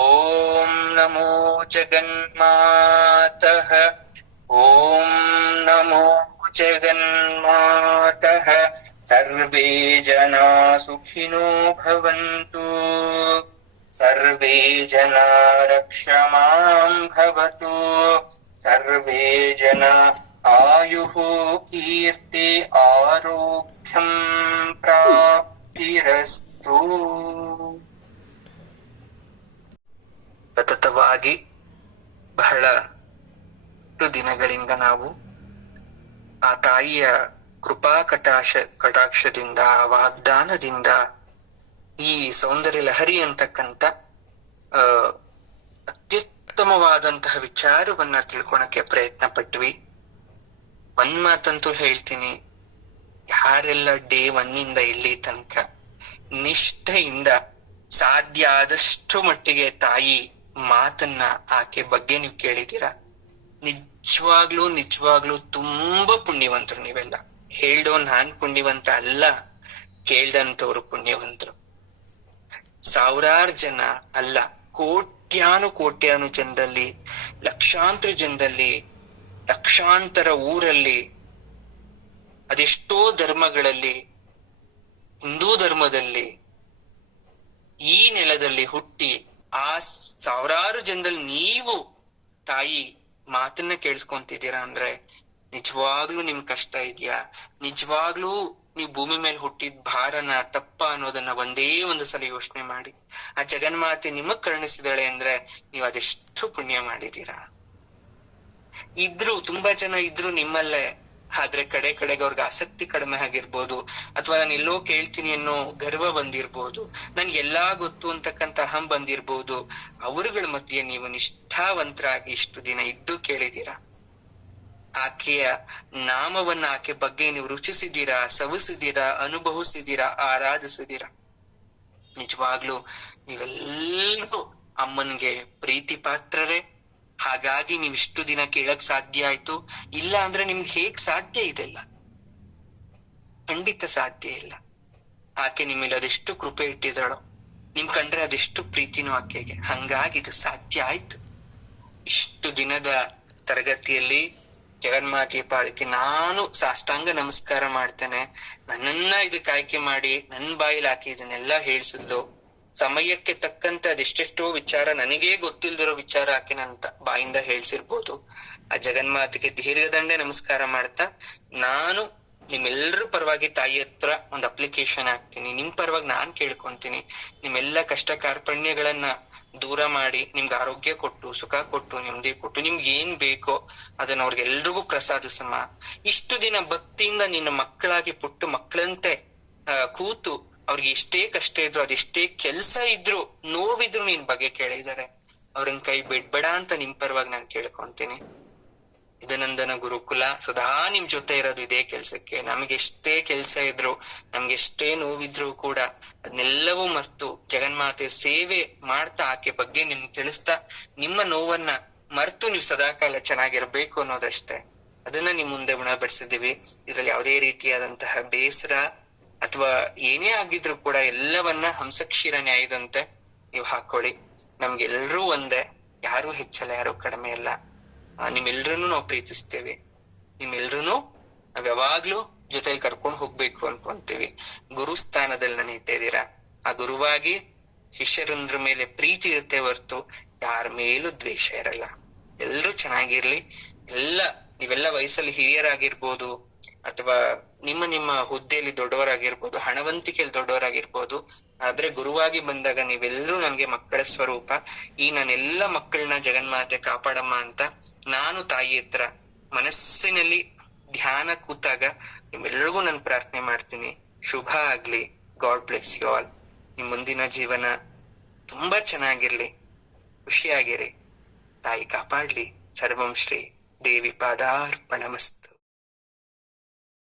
ಓಂ ನಮೋ ಜಗನ್ಮಾತಃ. ಓಂ ನಮೋ ಜಗನ್ಮಾತಃ. ಸರ್ವೇ ಜನಾ ಸುಖಿನೋ ಭವಂತು. ಸರ್ವೇ ಜನಾ ರಕ್ಷಮಾಂ ಭವತು. ಸರ್ವೇ ಜನಾ ಆಯುಃ ಕೀರ್ತಿ ಆರೋಗ್ಯಂ ಪ್ರಾಪ್ತಿರಸ್ತು. ಸತತವಾಗಿ ಬಹಳ ದಿನಗಳಿಂದ ನಾವು ಆ ತಾಯಿಯ ಕೃಪಾ ಕಟಾಕ್ಷದಿಂದ, ವಾಗ್ದಾನದಿಂದ ಈ ಸೌಂದರ್ಯ ಲಹರಿ ಅಂತಕ್ಕಂಥ ಅತ್ಯುತ್ತಮವಾದಂತಹ ವಿಚಾರವನ್ನ ತಿಳ್ಕೊಳಕ್ಕೆ ಪ್ರಯತ್ನ ಪಟ್ವಿ. ಒಂದ್ ಮಾತಂತೂ ಹೇಳ್ತೀನಿ, ಯಾರೆಲ್ಲ ಡೇ 1 ಇಲ್ಲಿ ತನಕ ನಿಷ್ಠೆಯಿಂದ ಸಾಧ್ಯ ಆದಷ್ಟು ಮಟ್ಟಿಗೆ ತಾಯಿ ಮಾತನ್ನ, ಆಕೆ ಬಗ್ಗೆ ನೀವು ಕೇಳಿದೀರಾ, ನಿಜವಾಗ್ಲೂ ತುಂಬಾ ಪುಣ್ಯವಂತರು ನೀವೆಲ್ಲ. ಹೇಳ್ದೋ ನಾನ್ ಪುಣ್ಯವಂತ ಅಲ್ಲ, ಕೇಳ್ದಂತವ್ರು ಪುಣ್ಯವಂತರು. ಸಾವಿರಾರು ಜನ ಅಲ್ಲ, ಕೋಟ್ಯಾನು ಜನದಲ್ಲಿ, ಲಕ್ಷಾಂತರ ಜನದಲ್ಲಿ, ಲಕ್ಷಾಂತರ ಊರಲ್ಲಿ, ಅದೆಷ್ಟೋ ಧರ್ಮಗಳಲ್ಲಿ, ಹಿಂದೂ ಧರ್ಮದಲ್ಲಿ, ಈ ನೆಲದಲ್ಲಿ ಹುಟ್ಟಿ ಆ ಸಾವಿರಾರು ಜನದಲ್ಲಿ ನೀವು ತಾಯಿ ಮಾತನ್ನ ಕೇಳಿಸ್ಕೊಂತಿದ್ದೀರಾ ಅಂದ್ರೆ ನಿಜವಾಗ್ಲೂ ನಿಮ್ ಕಷ್ಟ ಇದೆಯಾ? ನಿಜವಾಗ್ಲೂ ನೀವು ಭೂಮಿ ಮೇಲೆ ಹುಟ್ಟಿದ ಭಾರನ ತಪ್ಪ ಅನ್ನೋದನ್ನ ಒಂದೇ ಒಂದು ಸಲ ಯೋಚನೆ ಮಾಡಿ. ಆ ಜಗನ್ಮಾತೆ ನಿಮಗ್ ಕರುಣಿಸಿದಾಳೆ ಅಂದ್ರೆ ನೀವು ಅದೆಷ್ಟು ಪುಣ್ಯ ಮಾಡಿದೀರಾ. ತುಂಬಾ ಜನ ಇದ್ರು ನಿಮ್ಮಲ್ಲೇ, ಆದ್ರೆ ಕಡೆಗೆ ಅವ್ರಿಗೆ ಆಸಕ್ತಿ ಕಡಿಮೆ ಆಗಿರ್ಬೋದು, ಅಥವಾ ನಾನು ಎಲ್ಲೋ ಕೇಳ್ತೀನಿ ಅನ್ನೋ ಗರ್ವ ಬಂದಿರ್ಬೋದು, ನನ್ಗೆಲ್ಲಾ ಗೊತ್ತು ಅಂತಕ್ಕಂಥ ಅಹಂ ಬಂದಿರ್ಬೋದು. ಅವರುಗಳ ಮಧ್ಯೆ ನೀವು ನಿಷ್ಠಾವಂತರಾಗಿ ಇಷ್ಟು ದಿನ ಇದ್ದು ಕೇಳಿದೀರಾ. ಆಕೆಯ ನಾಮವನ್ನ, ಆಕೆ ಬಗ್ಗೆ ನೀವು ರುಚಿಸಿದೀರಾ, ಸವಿಸಿದೀರಾ, ಅನುಭವಿಸಿದೀರಾ, ಆರಾಧಿಸಿದೀರಾ. ನಿಜವಾಗ್ಲೂ ನೀವೆಲ್ಲರೂ ಅಮ್ಮನ್ಗೆ ಪ್ರೀತಿ ಪಾತ್ರರೇ. ಹಾಗಾಗಿ ನೀವ್ ಇಷ್ಟು ದಿನ ಕೇಳಕ್ ಸಾಧ್ಯ ಆಯ್ತು. ಇಲ್ಲ ಅಂದ್ರೆ ನಿಮ್ಗೆ ಹೇಗ್ ಸಾಧ್ಯ ಇದೆಲ್ಲ? ಖಂಡಿತ ಸಾಧ್ಯ ಇಲ್ಲ. ಆಕೆ ನಿಮ್ಮಲ್ಲಿ ಅದೆಷ್ಟು ಕೃಪೆ ಇಟ್ಟಿದ್ದಾಳೋ, ನಿಮ್ ಕಂಡ್ರೆ ಅದೆಷ್ಟು ಪ್ರೀತಿನೂ ಆಕೆಗೆ. ಹಂಗಾಗಿ ಇದು ಸಾಧ್ಯ ಆಯ್ತು. ಇಷ್ಟು ದಿನದ ತರಗತಿಯಲ್ಲಿ ಜಗನ್ಮಾತೆಯ ಪಾದಕ್ಕೆ ನಾನು ಸಾಷ್ಟಾಂಗ ನಮಸ್ಕಾರ ಮಾಡ್ತೇನೆ. ನನ್ನನ್ನ ಇದಕ್ಕೆ ಆಯ್ಕೆ ಮಾಡಿ ನನ್ನ ಬಾಯಿಲ್ ಹಾಕಿ ಇದನ್ನೆಲ್ಲ ಹೇಳ್ಸಿದ್ಲು. ಸಮಯಕ್ಕೆ ತಕ್ಕಂತೆ ಅದೆಷ್ಟೆಷ್ಟೋ ವಿಚಾರ, ನನಗೇ ಗೊತ್ತಿಲ್ದಿರೋ ವಿಚಾರ ಆಕೆ ನನ್ನ ಬಾಯಿಂದ ಹೇಳ್ಸಿರ್ಬೋದು. ಆ ಜಗನ್ಮಾತೆಗೆ ದೀರ್ಘದಂಡೆ ನಮಸ್ಕಾರ ಮಾಡ್ತಾ, ನಾನು ನಿಮ್ಮೆಲ್ಲರ ಪರವಾಗಿ ತಾಯಿ ಹತ್ರ ಒಂದು ಅಪ್ಲಿಕೇಶನ್ ಹಾಕ್ತೀನಿ. ನಿಮ್ ಪರವಾಗಿ ನಾನ್ ಕೇಳ್ಕೊಂತೀನಿ, ನಿಮ್ಮೆಲ್ಲ ಕಷ್ಟ ಕಾರ್ಪಣ್ಯಗಳನ್ನ ದೂರ ಮಾಡಿ, ನಿಮ್ಗೆ ಆರೋಗ್ಯ ಕೊಟ್ಟು, ಸುಖ ಕೊಟ್ಟು, ನೆಮ್ಮದಿ ಕೊಟ್ಟು, ನಿಮ್ಗೆ ಏನ್ ಬೇಕೋ ಅದನ್ನ ಅವ್ರಿಗೆಲ್ರಿಗೂ ಪ್ರಸಾದಿಸಮ್ಮ. ಇಷ್ಟು ದಿನ ಭಕ್ತಿಯಿಂದ ನಿನ್ನ ಮಕ್ಕಳಾಗಿ ಪುಟ್ಟ ಮಕ್ಕಳಂತೆ ಕೂತು, ಅವ್ರಿಗೆ ಎಷ್ಟೇ ಕಷ್ಟ ಇದ್ರು, ಅದೆಷ್ಟೇ ಕೆಲ್ಸ ಇದ್ರು, ನೋವಿದ್ರು ನಿನ್ ಬಗ್ಗೆ ಕೇಳಿದಾರೆ. ಅವ್ರನ್ ಕೈ ಬಿಡ್ಬೇಡ ಅಂತ ನಿಮ್ ಪರವಾಗಿ ನಾನು ಕೇಳ್ಕೊಂತೀನಿ. ಇದನಂದನ ಗುರುಕುಲ ಸದಾ ನಿಮ್ ಜೊತೆ ಇರೋದು ಇದೇ ಕೆಲ್ಸಕ್ಕೆ. ನಮ್ಗೆಷ್ಟೇ ಕೆಲ್ಸ ಇದ್ರು, ನಮ್ಗೆಷ್ಟೇ ನೋವಿದ್ರು ಕೂಡ ಅದನ್ನೆಲ್ಲವೂ ಮರ್ತು ಜಗನ್ಮಾತೆ ಸೇವೆ ಮಾಡ್ತಾ, ಆಕೆ ಬಗ್ಗೆ ನಿಮ್ಗೆ ತಿಳಿಸ್ತಾ, ನಿಮ್ಮ ನೋವನ್ನ ಮರ್ತು ನೀವು ಸದಾಕಾಲ ಚೆನ್ನಾಗಿರ್ಬೇಕು ಅನ್ನೋದಷ್ಟೇ. ಅದನ್ನ ನಿಮ್ ಮುಂದೆ ಉಣಬಡಿಸಿದೀವಿ. ಇದ್ರಲ್ಲಿ ಯಾವುದೇ ರೀತಿಯಾದಂತಹ ಬೇಸರ ಅಥವಾ ಏನೇ ಆಗಿದ್ರು ಕೂಡ ಎಲ್ಲವನ್ನ ಹಂಸಕ್ಷೀರ ನ್ಯಾಯದಂತೆ ನೀವು ಹಾಕೊಳ್ಳಿ. ನಮ್ಗೆಲ್ರೂ ಒಂದೇ, ಯಾರು ಹೆಚ್ಚಲ್ಲ, ಯಾರು ಕಡಿಮೆ ಅಲ್ಲ. ನಿಮ್ಮೆಲ್ರನ್ನೂ ನಾವು ಪ್ರೀತಿಸ್ತೇವೆ. ನಿಮ್ಮೆಲ್ರೂ ನಾವ್ ಯಾವಾಗ್ಲೂ ಜೊತೆಲಿ ಕರ್ಕೊಂಡು ಹೋಗ್ಬೇಕು ಅನ್ಕೊಂತೀವಿ. ಗುರು ಸ್ಥಾನದಲ್ಲಿ ನಾನು ಇಟ್ಟಿದ್ದೀರಾ. ಆ ಗುರುವಾಗಿ ಶಿಷ್ಯರಂದ್ರ ಮೇಲೆ ಪ್ರೀತಿ ಇರುತ್ತೆ ಹೊರ್ತು ಯಾರ ಮೇಲೂ ದ್ವೇಷ ಇರಲ್ಲ. ಎಲ್ರೂ ಚೆನ್ನಾಗಿರ್ಲಿ. ನೀವೆಲ್ಲ ವಯಸ್ಸಲ್ಲಿ ಹಿರಿಯರಾಗಿರ್ಬೋದು ಅಥವಾ ನಿಮ್ಮ ಹುದ್ದೆಯಲ್ಲಿ ದೊಡ್ಡವರಾಗಿರ್ಬೋದು, ಹಣವಂತಿಕೆಯಲ್ಲಿ ದೊಡ್ಡವರಾಗಿರ್ಬೋದು. ಆದ್ರೆ ಗುರುವಾಗಿ ಬಂದಾಗ ನೀವೆಲ್ಲರೂ ನನ್ಗೆ ಮಕ್ಕಳ ಸ್ವರೂಪ. ಈ ನಾನೆಲ್ಲ ಮಕ್ಕಳನ್ನ ಜಗನ್ಮಾತೆ ಕಾಪಾಡಮ್ಮ ಅಂತ ನಾನು ತಾಯಿ ಹತ್ರ ಮನಸ್ಸಿನಲ್ಲಿ ಧ್ಯಾನ ಕೂತಾಗ ನಿಮ್ಮೆಲ್ರಿಗೂ ನಾನು ಪ್ರಾರ್ಥನೆ ಮಾಡ್ತೀನಿ. ಶುಭ ಆಗ್ಲಿ. God bless you all. ನಿಮ್ ಮುಂದಿನ ಜೀವನ ತುಂಬಾ ಚೆನ್ನಾಗಿರ್ಲಿ, ಖುಷಿಯಾಗಿರಿ. ತಾಯಿ ಕಾಪಾಡ್ಲಿ. ಸರ್ವಂ ಶ್ರೀ ದೇವಿ ಪಾದಾರ್ಪಣಮಸ್ತು.